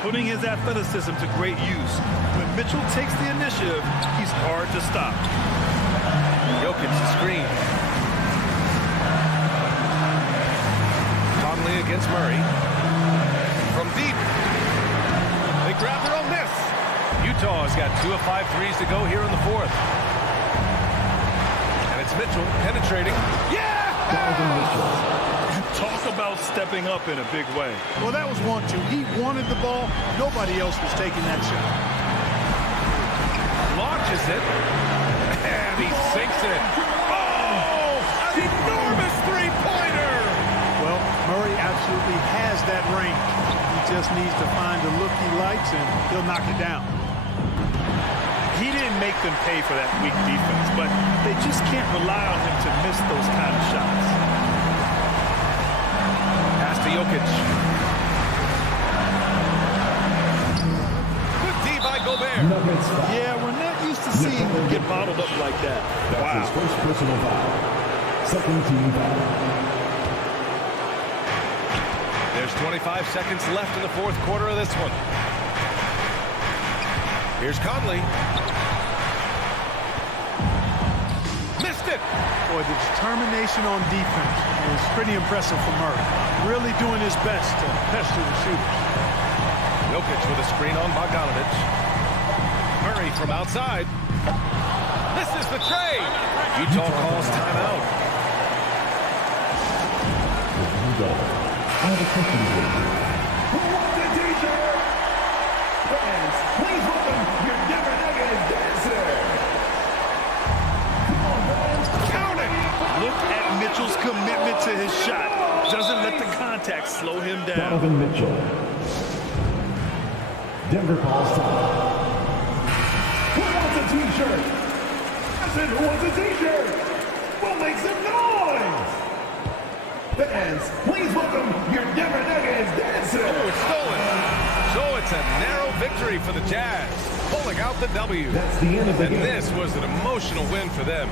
Putting his athleticism to great use. When Mitchell takes the initiative, he's hard to stop. Jokic the screen. Conley against Murray. From deep. They grab their own miss. Utah has got 2 of 5 threes to go here in the 4th. And it's Mitchell penetrating. Yeah! Talk about stepping up in a big way. Well, that was 1-2. He wanted the ball. Nobody else was taking that shot. Launches it. And he sinks it. Oh! An enormous three-pointer! Well, Murray absolutely has that range. He just needs to find the look he likes, and he'll knock it down. He didn't make them pay for that weak defense, but they just can't rely on him to miss those kind of shots. Pass to Jokic. Good D by Gobert. Yeah, we're not used to seeing him get bottled up like that. That's his first personal foul. Second team foul. There's 25 seconds left in the 4th quarter of this one. Here's Conley. Missed it. Boy, the determination on defense is pretty impressive for Murray. Really doing his best to pester the shooters. Jokic with a screen on Bogdanovic. Murray from outside. This is the trade. Utah calls timeout. I have a question for you. Who wants a t-shirt? Fans, please welcome your Denver Nuggets dancer. Come on, fans. Count it. Look at Mitchell's commitment to his shot. Doesn't let the contact slow him down. Donovan Mitchell. Denver calls time. Who wants a t-shirt? I said, who wants a t-shirt? We'll make some noise. Fans, please welcome your Denver Nuggets dancer. Oh, it's stolen. So it's a narrow victory for the Jazz, pulling out the W. That's the end of the game. And this was an emotional win for them.